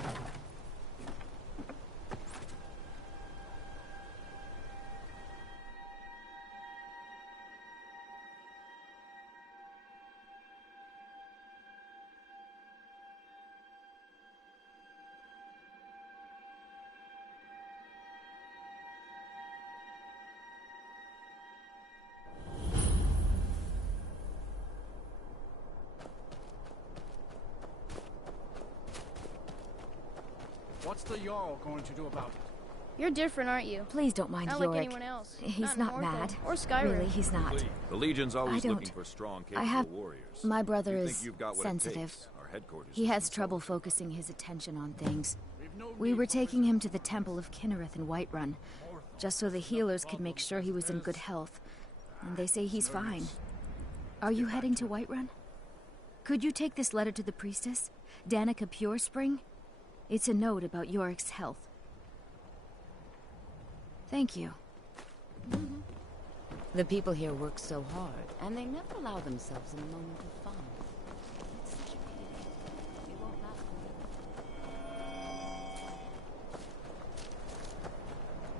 What's the Jarl going to do about it? You're different, aren't you? Please don't mind Not Yorick. like anyone else. He's Not not in mad. Ortho or Skyrim. Really, he's not. The Legion's always I don't. looking for strong, I capable have. warriors. My brother You think is you've got what it sensitive. takes. Our headquarters He is has in trouble focusing his attention on things. We were taking him to the Temple of Kinnereth in Whiterun, just so the healers could make sure he was in good health. And they say he's fine. Are you heading to Whiterun? Could you take this letter to the priestess, Danica Purespring? It's a note about Yorick's health. Thank you. The people here work so hard, and they never allow themselves a moment of fun. It's such a pity. It won't last long.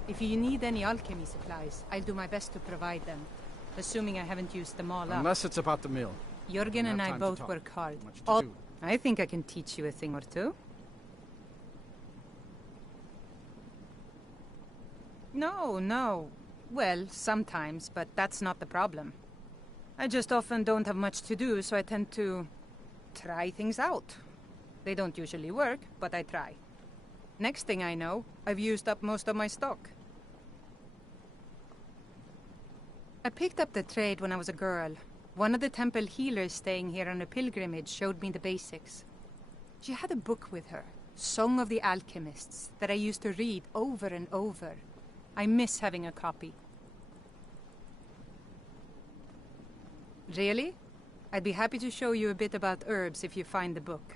If you need any alchemy supplies, I'll do my best to provide them. Assuming I haven't used them all up. Unless it's about the meal. Jurgen and I both work hard. I think I can teach you a thing or two. No. Well, sometimes, but that's not the problem. I just often don't have much to do, so I tend to try things out. They don't usually work, but I try. Next thing I know, I've used up most of my stock. I picked up the trade when I was a girl. One of the temple healers staying here on a pilgrimage showed me the basics. She had a book with her, Song of the Alchemists, that I used to read over and over. I miss having a copy. Really? I'd be happy to show you a bit about herbs if you find the book.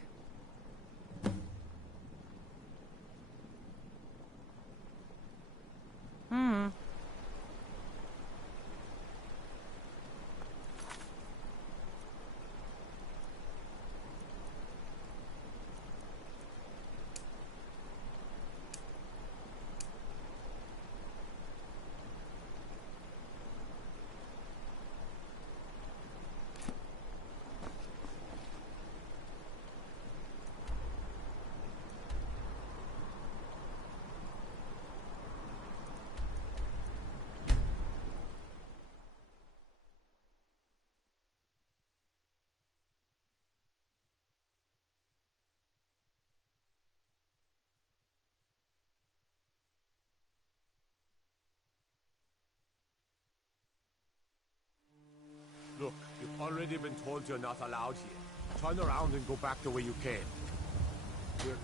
Look, you've already been told you're not allowed here. Turn around and go back the way you came.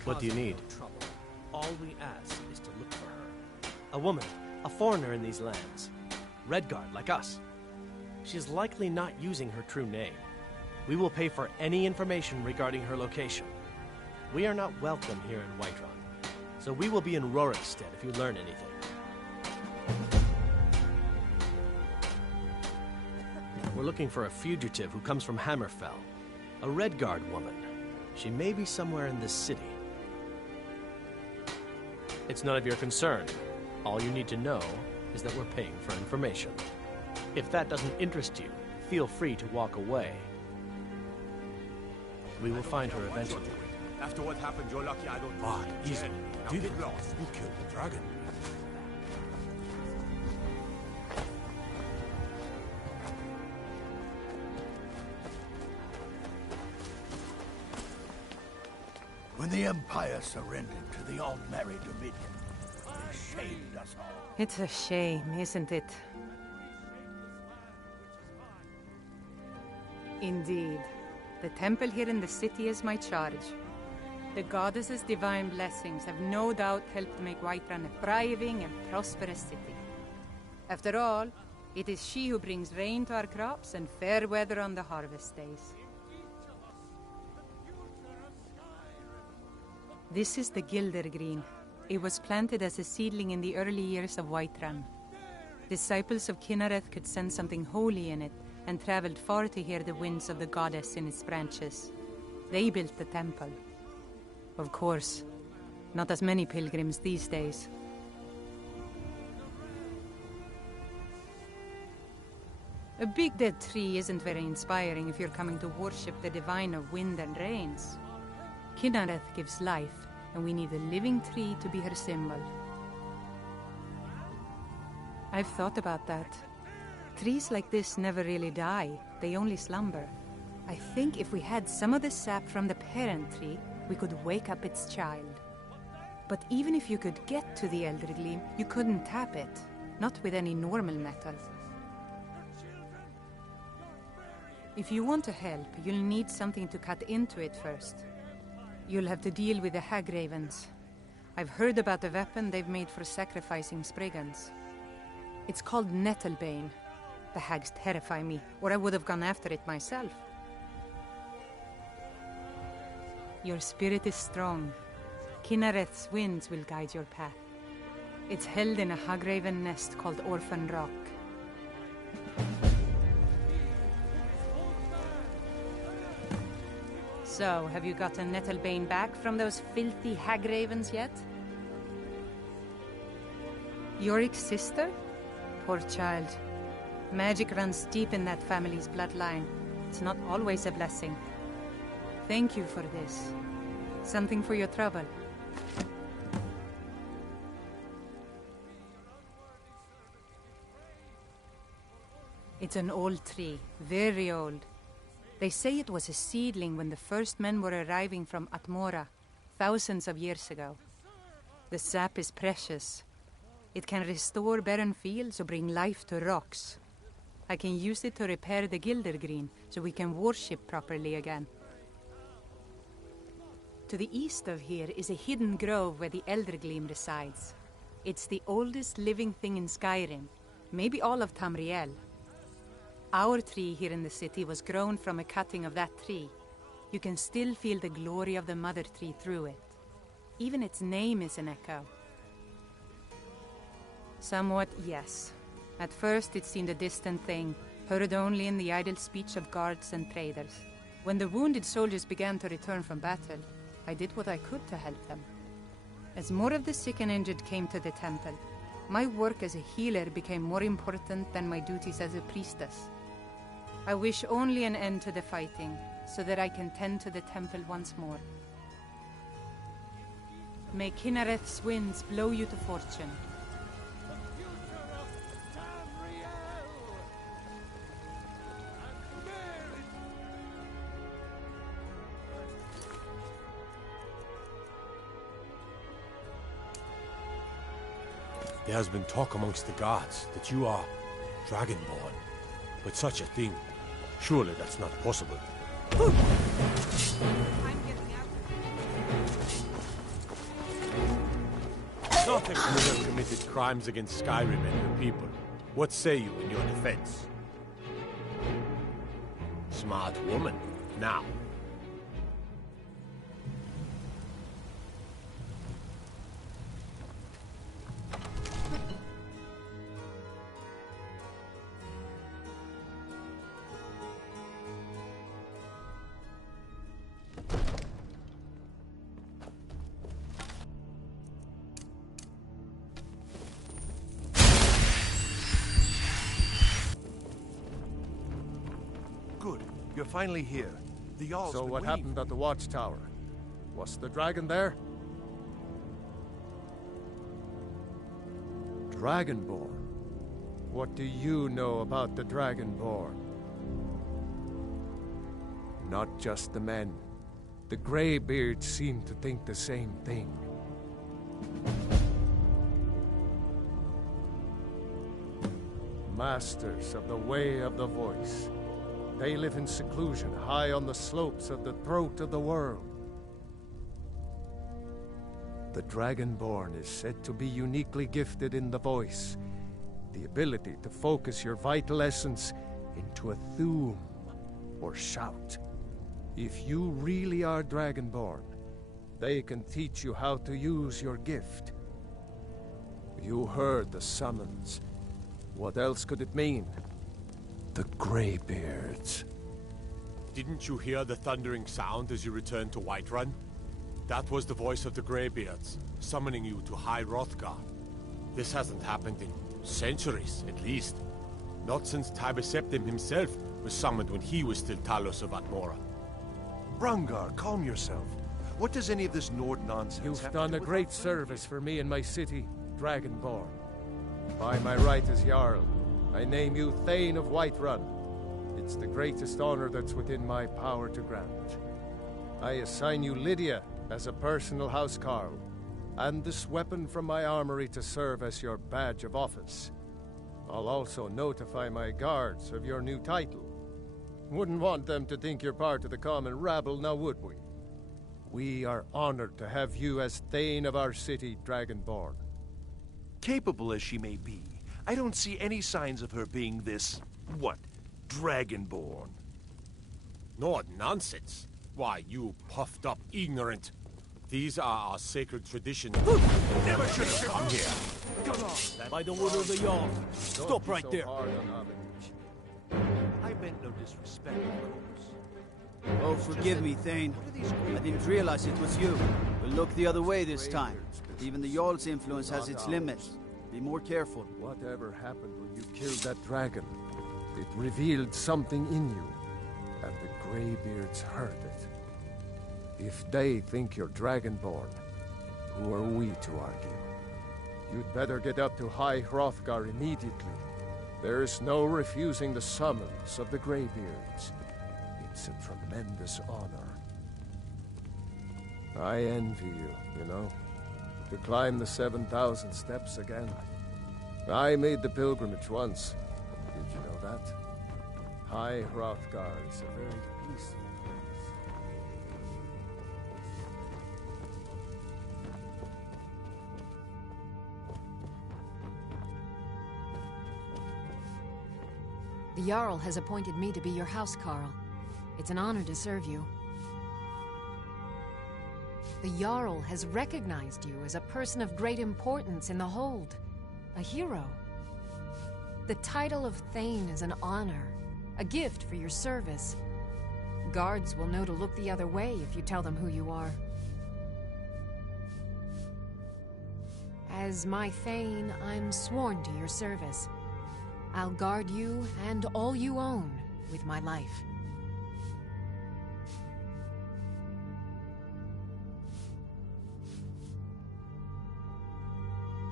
What do you need? All we ask is to look for her. A woman, a foreigner in these lands. Redguard, like us. She is likely not using her true name. We will pay for any information regarding her location. We are not welcome here in Whiterun, so we will be in Rorikstead if you learn anything. We're looking for a fugitive who comes from Hammerfell. A Redguard woman. She may be somewhere in this city. It's none of your concern. All you need to know is that we're paying for information. If that doesn't interest you, feel free to walk away. We will find her eventually. After what happened, you're lucky I don't... Fuck, easy. Did it? You killed the dragon. When the Empire surrendered to the All-Mary Dominion, they shamed us all. It's a shame, isn't it? Indeed. The temple here in the city is my charge. The goddess's divine blessings have no doubt helped make Whiterun a thriving and prosperous city. After all, it is she who brings rain to our crops and fair weather on the harvest days. This is the Gildergreen. It was planted as a seedling in the early years of Whiterun. Disciples of Kinnereth could sense something holy in it and traveled far to hear the winds of the goddess in its branches. They built the temple. Of course, not as many pilgrims these days. A big dead tree isn't very inspiring if you're coming to worship the divine of wind and rains. Kinnereth gives life, and we need a living tree to be her symbol. I've thought about that. Trees like this never really die, they only slumber. I think if we had some of the sap from the parent tree, we could wake up its child. But even if you could get to the Elder Gleam, you couldn't tap it. Not with any normal metal. If you want to help, you'll need something to cut into it first. You'll have to deal with the Hag Ravens. I've heard about the weapon they've made for sacrificing Spriggans. It's called Nettlebane. The hags terrify me, or I would have gone after it myself. Your spirit is strong. Kinnereth's winds will guide your path. It's held in a Hagraven nest called Orphan Rock. So, have you gotten Nettlebane back from those filthy Hagravens yet? Yorick's sister? Poor child. Magic runs deep in that family's bloodline. It's not always a blessing. Thank you for this. Something for your trouble. It's an old tree, very old. They say it was a seedling when the first men were arriving from Atmora, thousands of years ago. The sap is precious. It can restore barren fields or bring life to rocks. I can use it to repair the Gildergreen, so we can worship properly again. To the east of here is a hidden grove where the Eldergleam resides. It's the oldest living thing in Skyrim, maybe all of Tamriel. Our tree here in the city was grown from a cutting of that tree. You can still feel the glory of the mother tree through it. Even its name is an echo. Somewhat, yes. At first it seemed a distant thing, heard only in the idle speech of guards and traders. When the wounded soldiers began to return from battle, I did what I could to help them. As more of the sick and injured came to the temple, my work as a healer became more important than my duties as a priestess. I wish only an end to the fighting, so that I can tend to the temple once more. May Kinnereth's winds blow you to fortune. There has been talk amongst the gods that you are Dragonborn. But such a thing, surely that's not possible. Not if you have committed crimes against Skyrim and your people. What say you in your defense? Smart woman. Now. Good. You're finally here. The Jarl's So been what waiting happened at the watchtower? Was the dragon there? Dragonborn? What do you know about the Dragonborn? Not just the men. The Greybeards seem to think the same thing. Masters of the Way of the Voice. They live in seclusion, high on the slopes of the throat of the world. The Dragonborn is said to be uniquely gifted in the voice, the ability to focus your vital essence into a thum, or shout. If you really are Dragonborn, they can teach you how to use your gift. You heard the summons. What else could it mean? The Greybeards. Didn't you hear the thundering sound as you returned to Whiterun? That was the voice of the Greybeards, summoning you to High Hrothgar. This hasn't happened in centuries, at least. Not since Tiber Septim himself was summoned when he was still Talos of Atmora. Brungar, calm yourself. What does any of this Nord nonsense You've have to done do a with great service for me and my city, Dragonborn. By my right as Jarl, I name you Thane of Whiterun. It's the greatest honor that's within my power to grant. I assign you Lydia as a personal housecarl. and this weapon from my armory to serve as your badge of office. I'll also notify my guards of your new title. Wouldn't want them to think you're part of the common rabble, now would we? We are honored to have you as Thane of our city, Dragonborn. Capable as she may be, I don't see any signs of her being this, what, Dragonborn. No nonsense. Why, you puffed up ignorant. These are our sacred traditions. Never should have come here. Come on. By the order of the Jarl. Stop right there. I meant no disrespect, of course. Oh, forgive me, Thane. I didn't realize it was you. We'll look the other way this time. Even the Jarl's influence has its limits. Be more careful. Whatever happened when you killed that dragon, it revealed something in you, and the Greybeards heard it. If they think you're Dragonborn, who are we to argue? You'd better get up to High Hrothgar immediately. There's no refusing the summons of the Greybeards. It's a tremendous honor. I envy you, you know, to climb the 7,000 steps again. I made the pilgrimage once. Did you know that? High Hrothgar is a very peaceful place. The Jarl has appointed me to be your housecarl. It's an honor to serve you. The Jarl has recognized you as a person of great importance in the Hold. A hero. The title of Thane is an honor, a gift for your service. Guards will know to look the other way if you tell them who you are. As my Thane, I'm sworn to your service. I'll guard you and all you own with my life.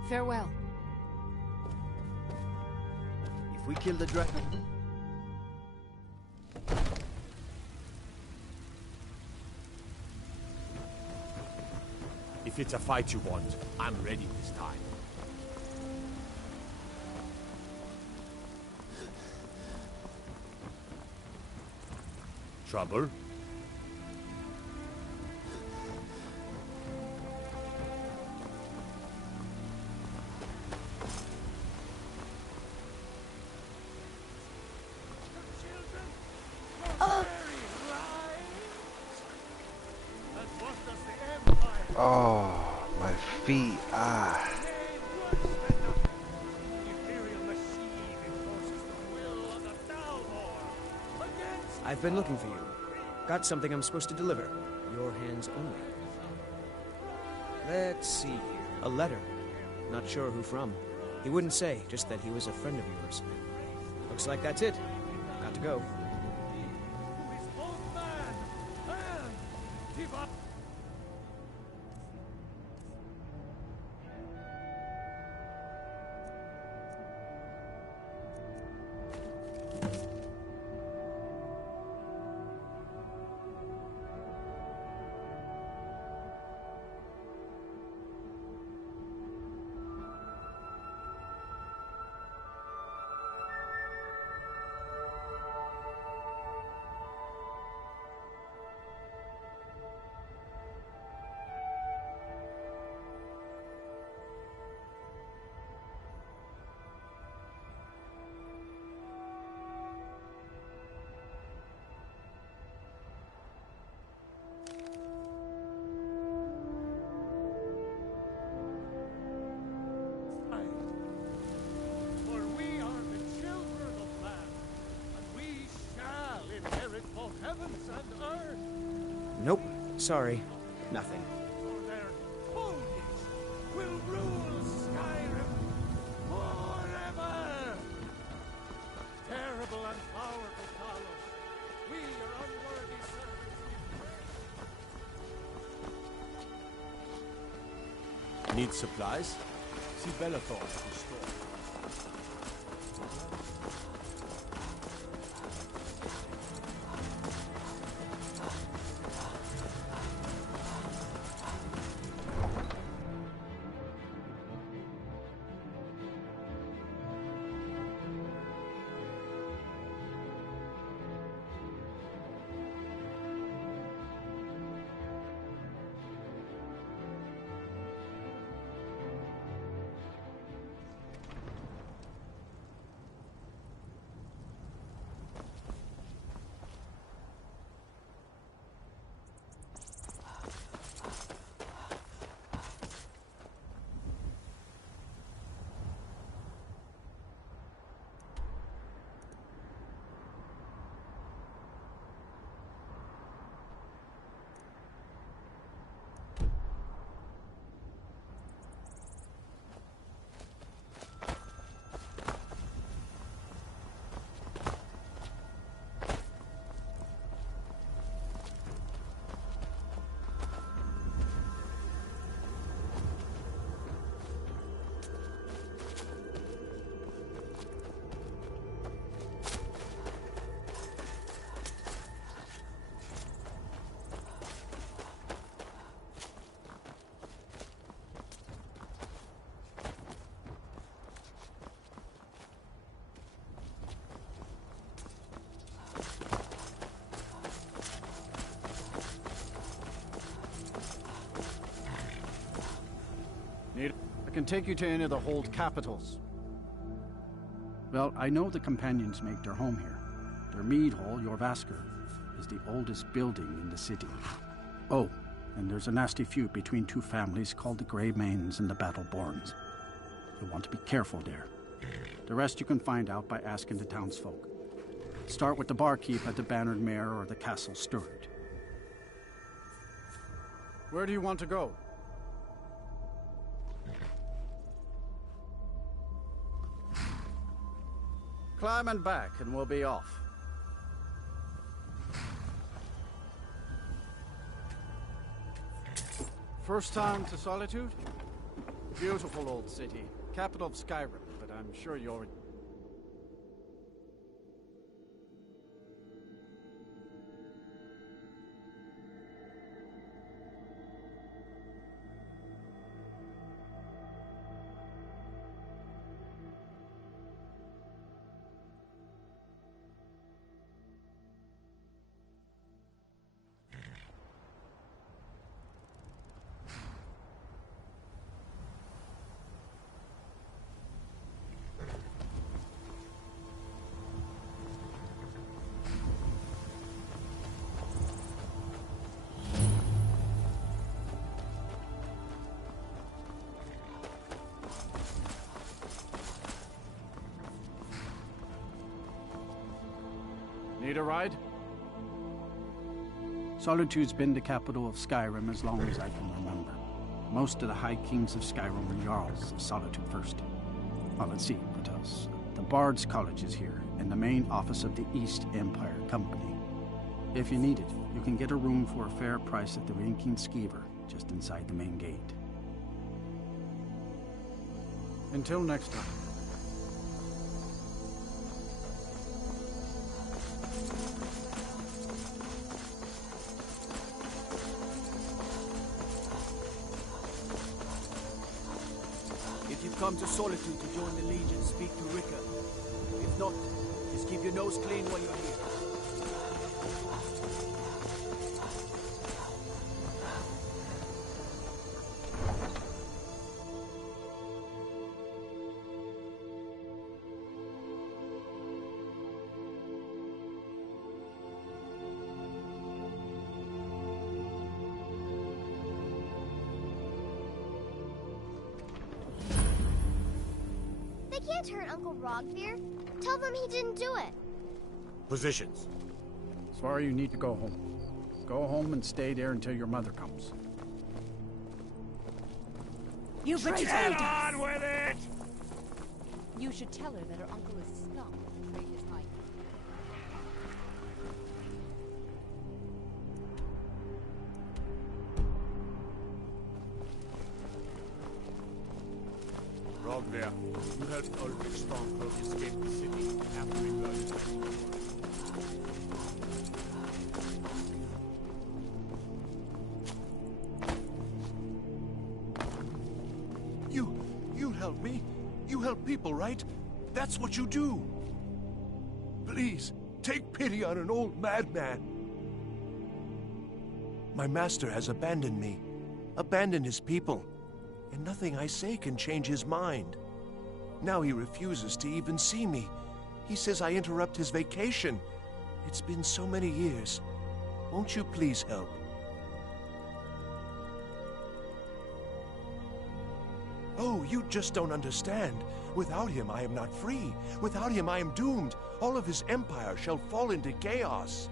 Farewell. If we kill the dragon... If it's a fight you want, I'm ready this time. Trouble? Oh, my feet, ah. I've been looking for you. Got something I'm supposed to deliver. Your hands only. Let's see here. A letter. Not sure who from. He wouldn't say, just that he was a friend of yours. Looks like that's it. Got to go. Nope. Sorry. Nothing. Will rule Skyrim forever! Terrible and powerful Talos, we are unworthy servants. Need supplies? See Bellathor to the store. I can take you to any of the hold capitals. Well, I know the companions make their home here. Their mead hall, Jorvaskr, is the oldest building in the city. Oh, and there's a nasty feud between two families called the Greymanes and the Battleborns. You'll want to be careful there. The rest you can find out by asking the townsfolk. Start with the barkeep at the Bannered Mare or the Castle Steward. Where do you want to go? Climb and back, and we'll be off. First time to Solitude? Beautiful old city. Capital of Skyrim, but I'm sure you already... Need a ride? Solitude's been the capital of Skyrim as long as I can remember. Most of the High Kings of Skyrim were Jarls of Solitude first. Well, let's see, what else? The Bard's College is here, and the main office of the East Empire Company. If you need it, you can get a room for a fair price at the Rinking Skeever, just inside the main gate. Until next time. If you've come to Solitude to join the Legion, speak to Rika. If not, just keep your nose clean while you're here. They can't hurt Uncle Rogvir. Tell them he didn't do it. Positions. Svar, you need to go home. Go home and stay there until your mother comes. You betrayed Get us! on with it! You should tell her that her uncle is scum with previous life. Rogvir, you helped Ulrich Stormcloak escape the city after he burned it. You help me? You help people, right? That's what you do. Please, take pity on an old madman. My master has abandoned me, abandoned his people, and nothing I say can change his mind. Now he refuses to even see me. He says I interrupt his vacation. It's been so many years. Won't you please help? Oh, you just don't understand. Without him, I am not free. Without him, I am doomed. All of his empire shall fall into chaos.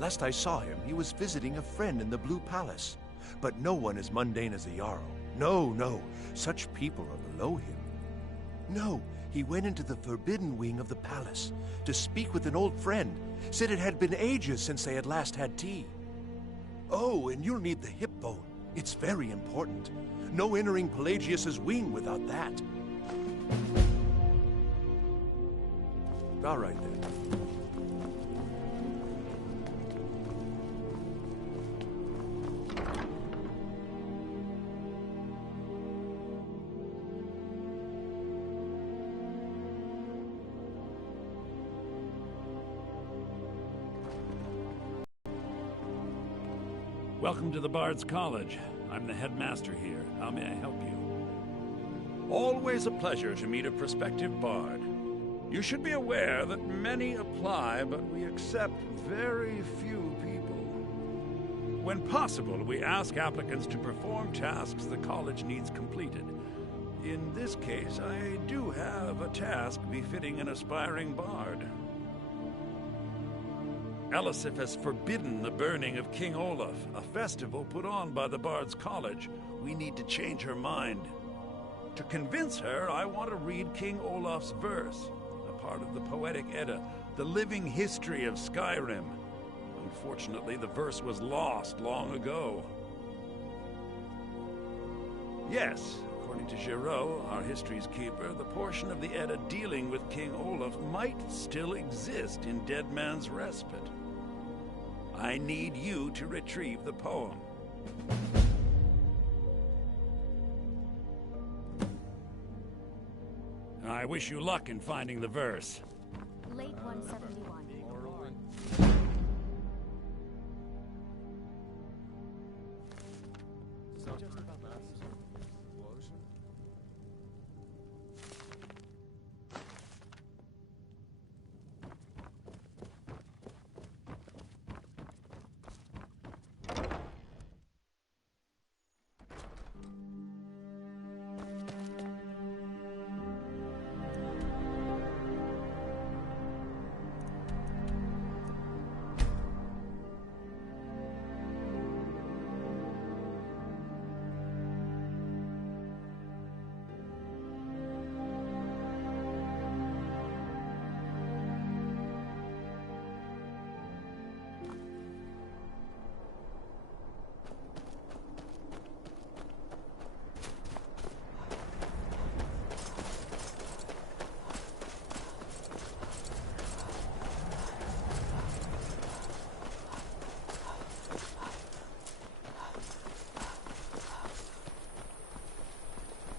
Last I saw him, he was visiting a friend in the Blue Palace. But no one as mundane as a Jarl. No, no. Such people are below him. No, he went into the forbidden wing of the palace to speak with an old friend. Said it had been ages since they had last had tea. Oh, and you'll need the hip bone. It's very important. No entering Pelagius's wing without that. All right, then. Welcome to the Bard's College. I'm the headmaster here. How may I help you? Always a pleasure to meet a prospective bard. You should be aware that many apply, but we accept very few people. When possible, we ask applicants to perform tasks the college needs completed. In this case, I do have a task befitting an aspiring bard. Elisif has forbidden the burning of King Olaf, a festival put on by the Bard's College. We need to change her mind. To convince her, I want to read King Olaf's verse, a part of the Poetic Edda, the living history of Skyrim. Unfortunately, the verse was lost long ago. Yes, according to Giraud, our history's keeper, the portion of the Edda dealing with King Olaf might still exist in Dead Man's Respite. I need you to retrieve the poem. I wish you luck in finding the verse. Late 171.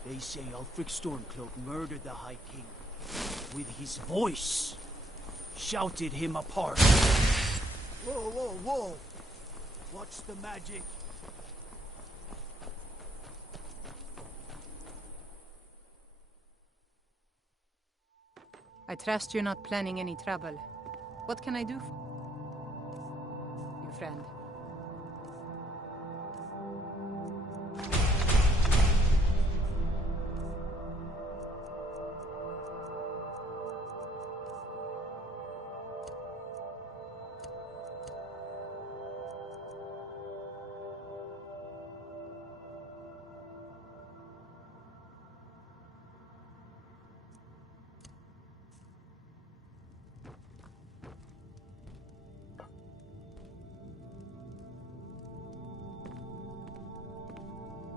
They say Ulfric Stormcloak murdered the High King. With his voice, shouted him apart. Whoa, whoa, whoa! What's the magic? I trust you're not planning any trouble. What can I do for you, friend?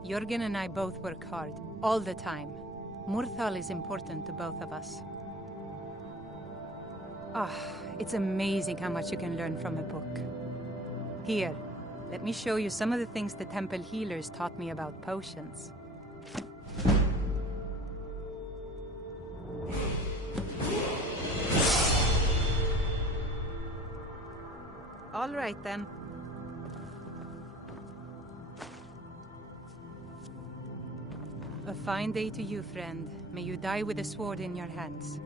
Jörgen and I both work hard, all the time. Murthal is important to both of us. It's amazing how much you can learn from a book. Here, let me show you some of the things the temple healers taught me about potions. All right, then. A fine day to you, friend. May you die with a sword in your hands.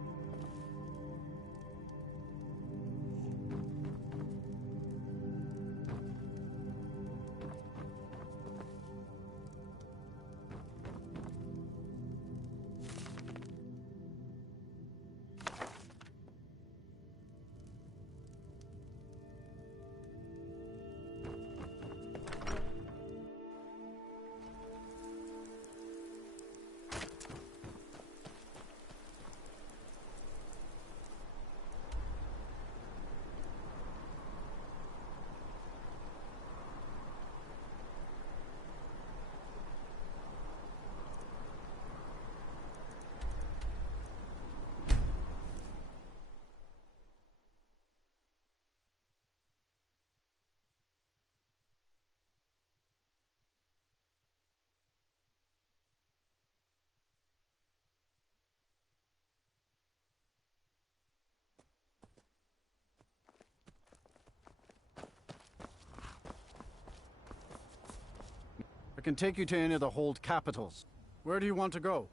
can take you to any of the hold capitals. Where do you want to go?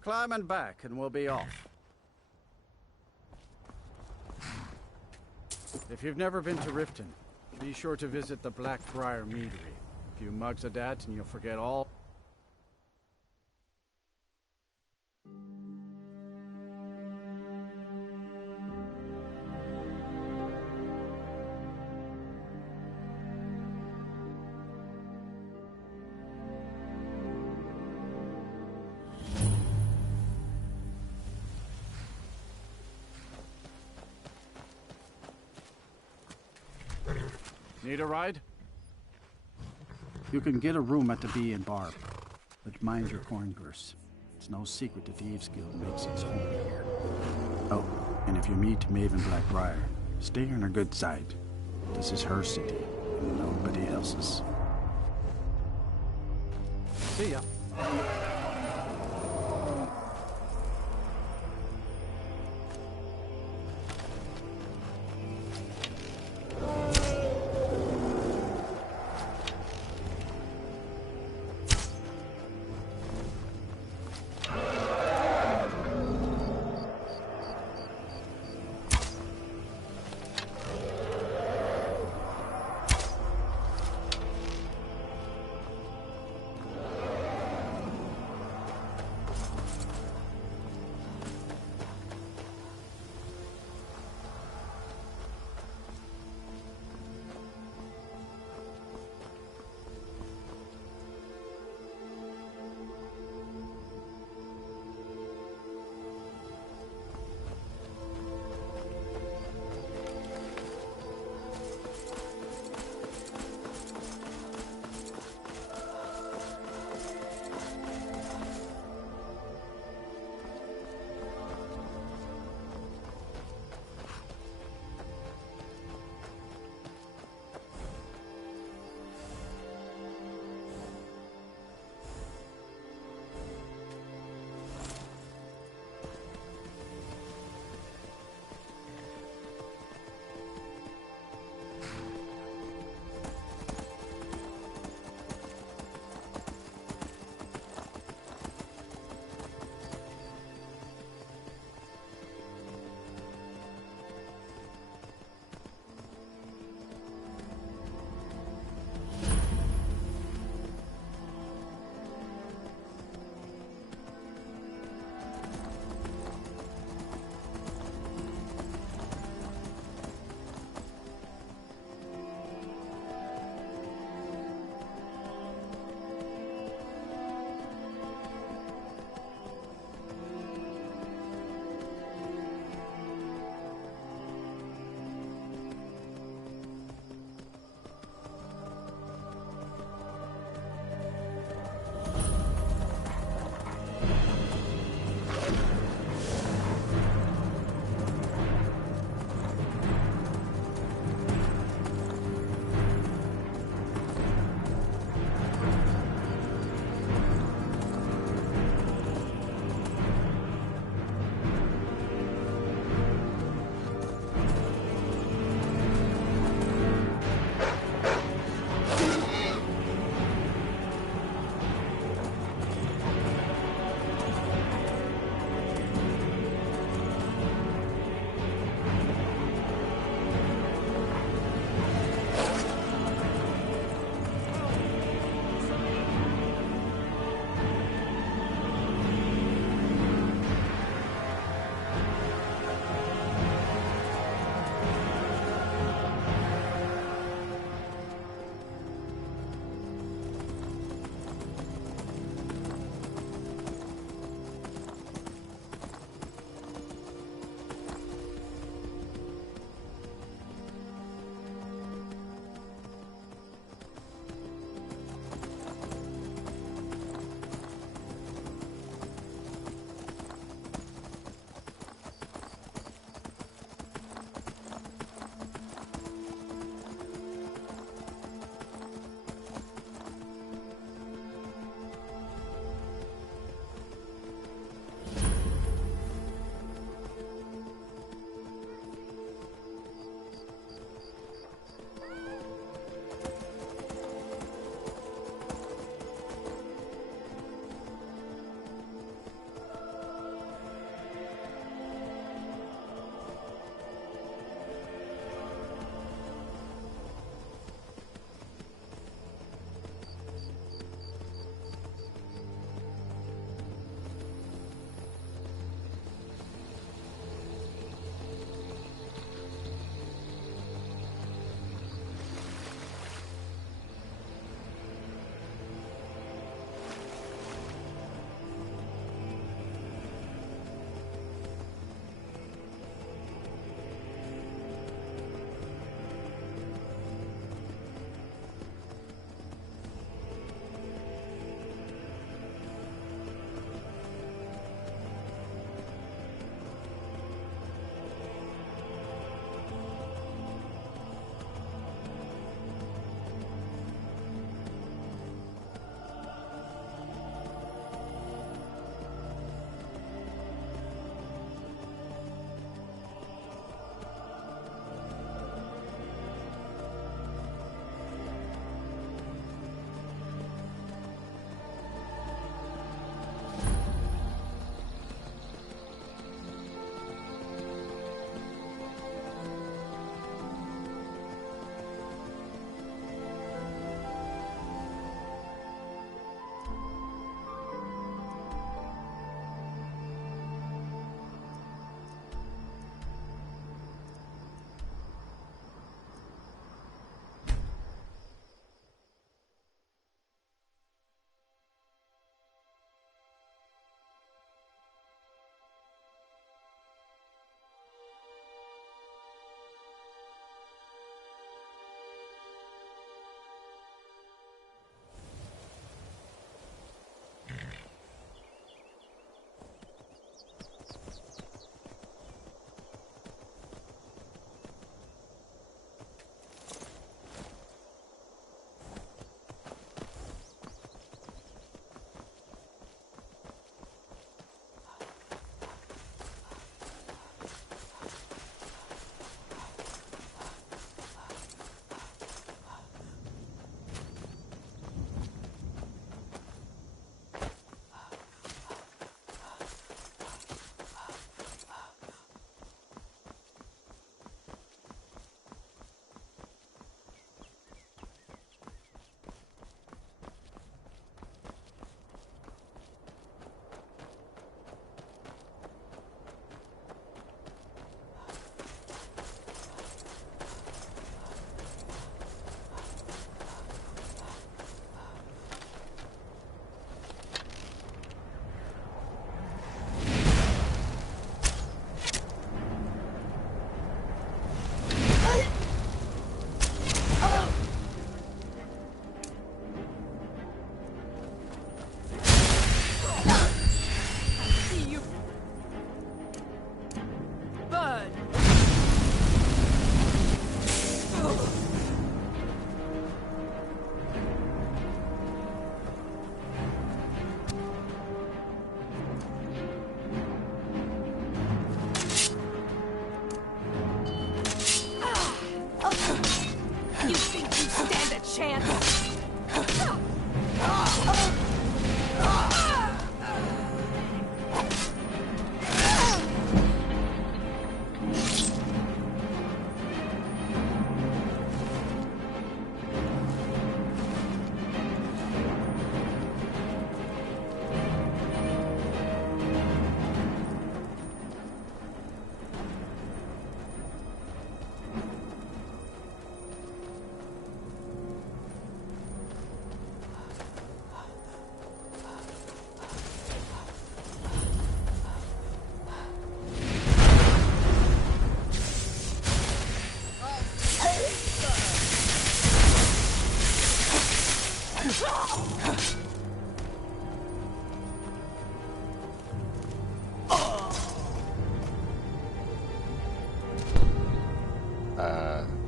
Climb and back, and we'll be off. If you've never been to Riften, be sure to visit the Blackbriar Meadery. A few mugs of that, and you'll forget all. Need a ride? You can get a room at the Bee and Barb, but mind your corn purse. It's no secret the Thieves Guild makes its home here. Oh, and if you meet Maven Blackbriar, stay on her good side. This is her city, and nobody else's. See ya.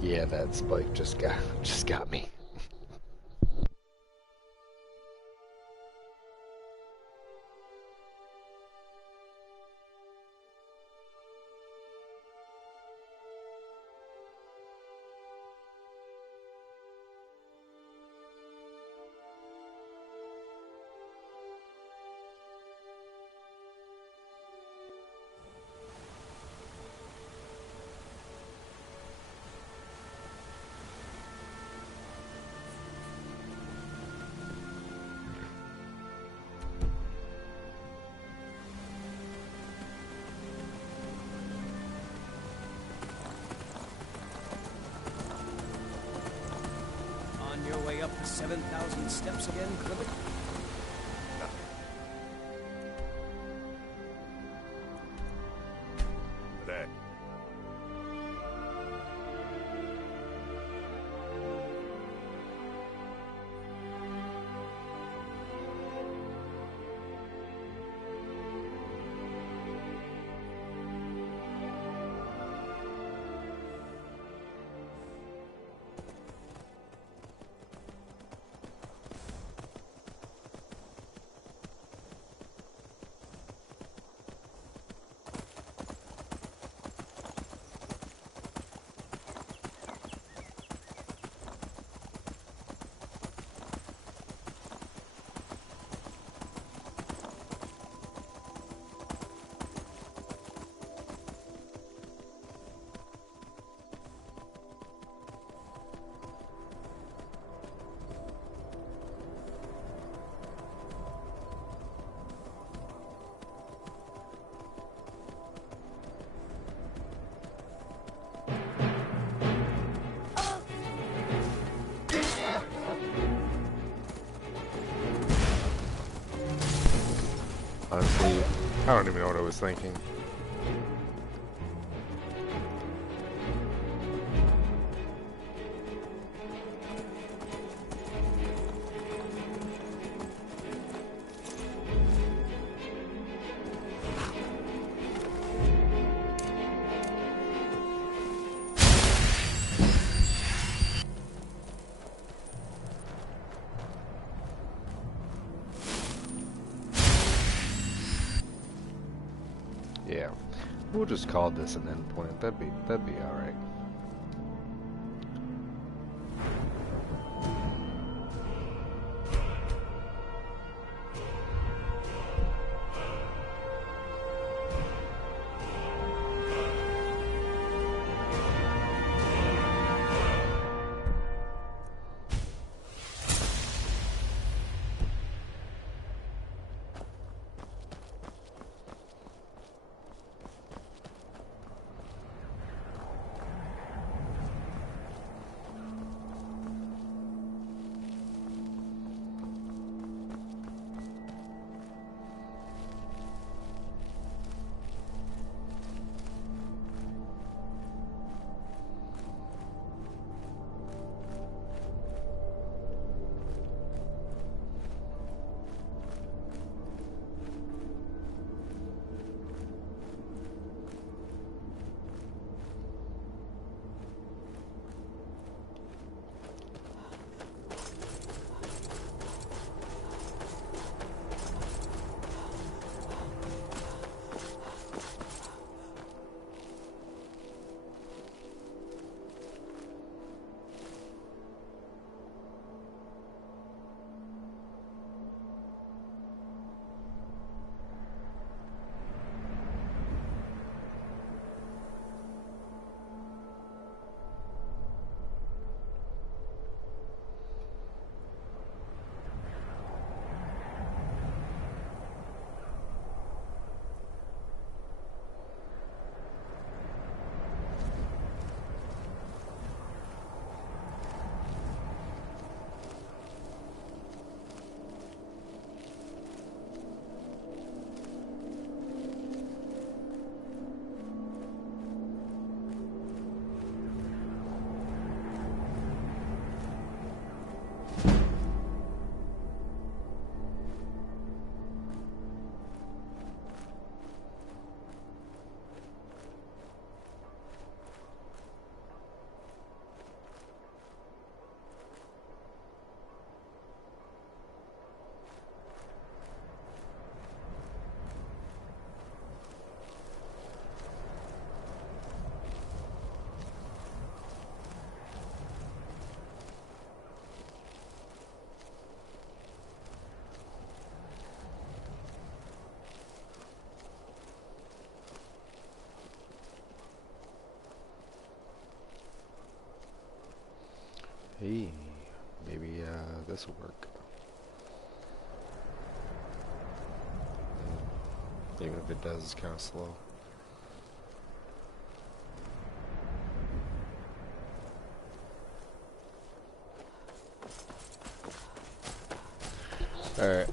Yeah, that spike just got me. On your way up the 7,000 steps again, Cribbit? That. Honestly, I don't even know what I was thinking. Yeah, we'll just call this an endpoint. That'd be all right. Hey, maybe this will work. Even if it does, it's kind of slow. Alright.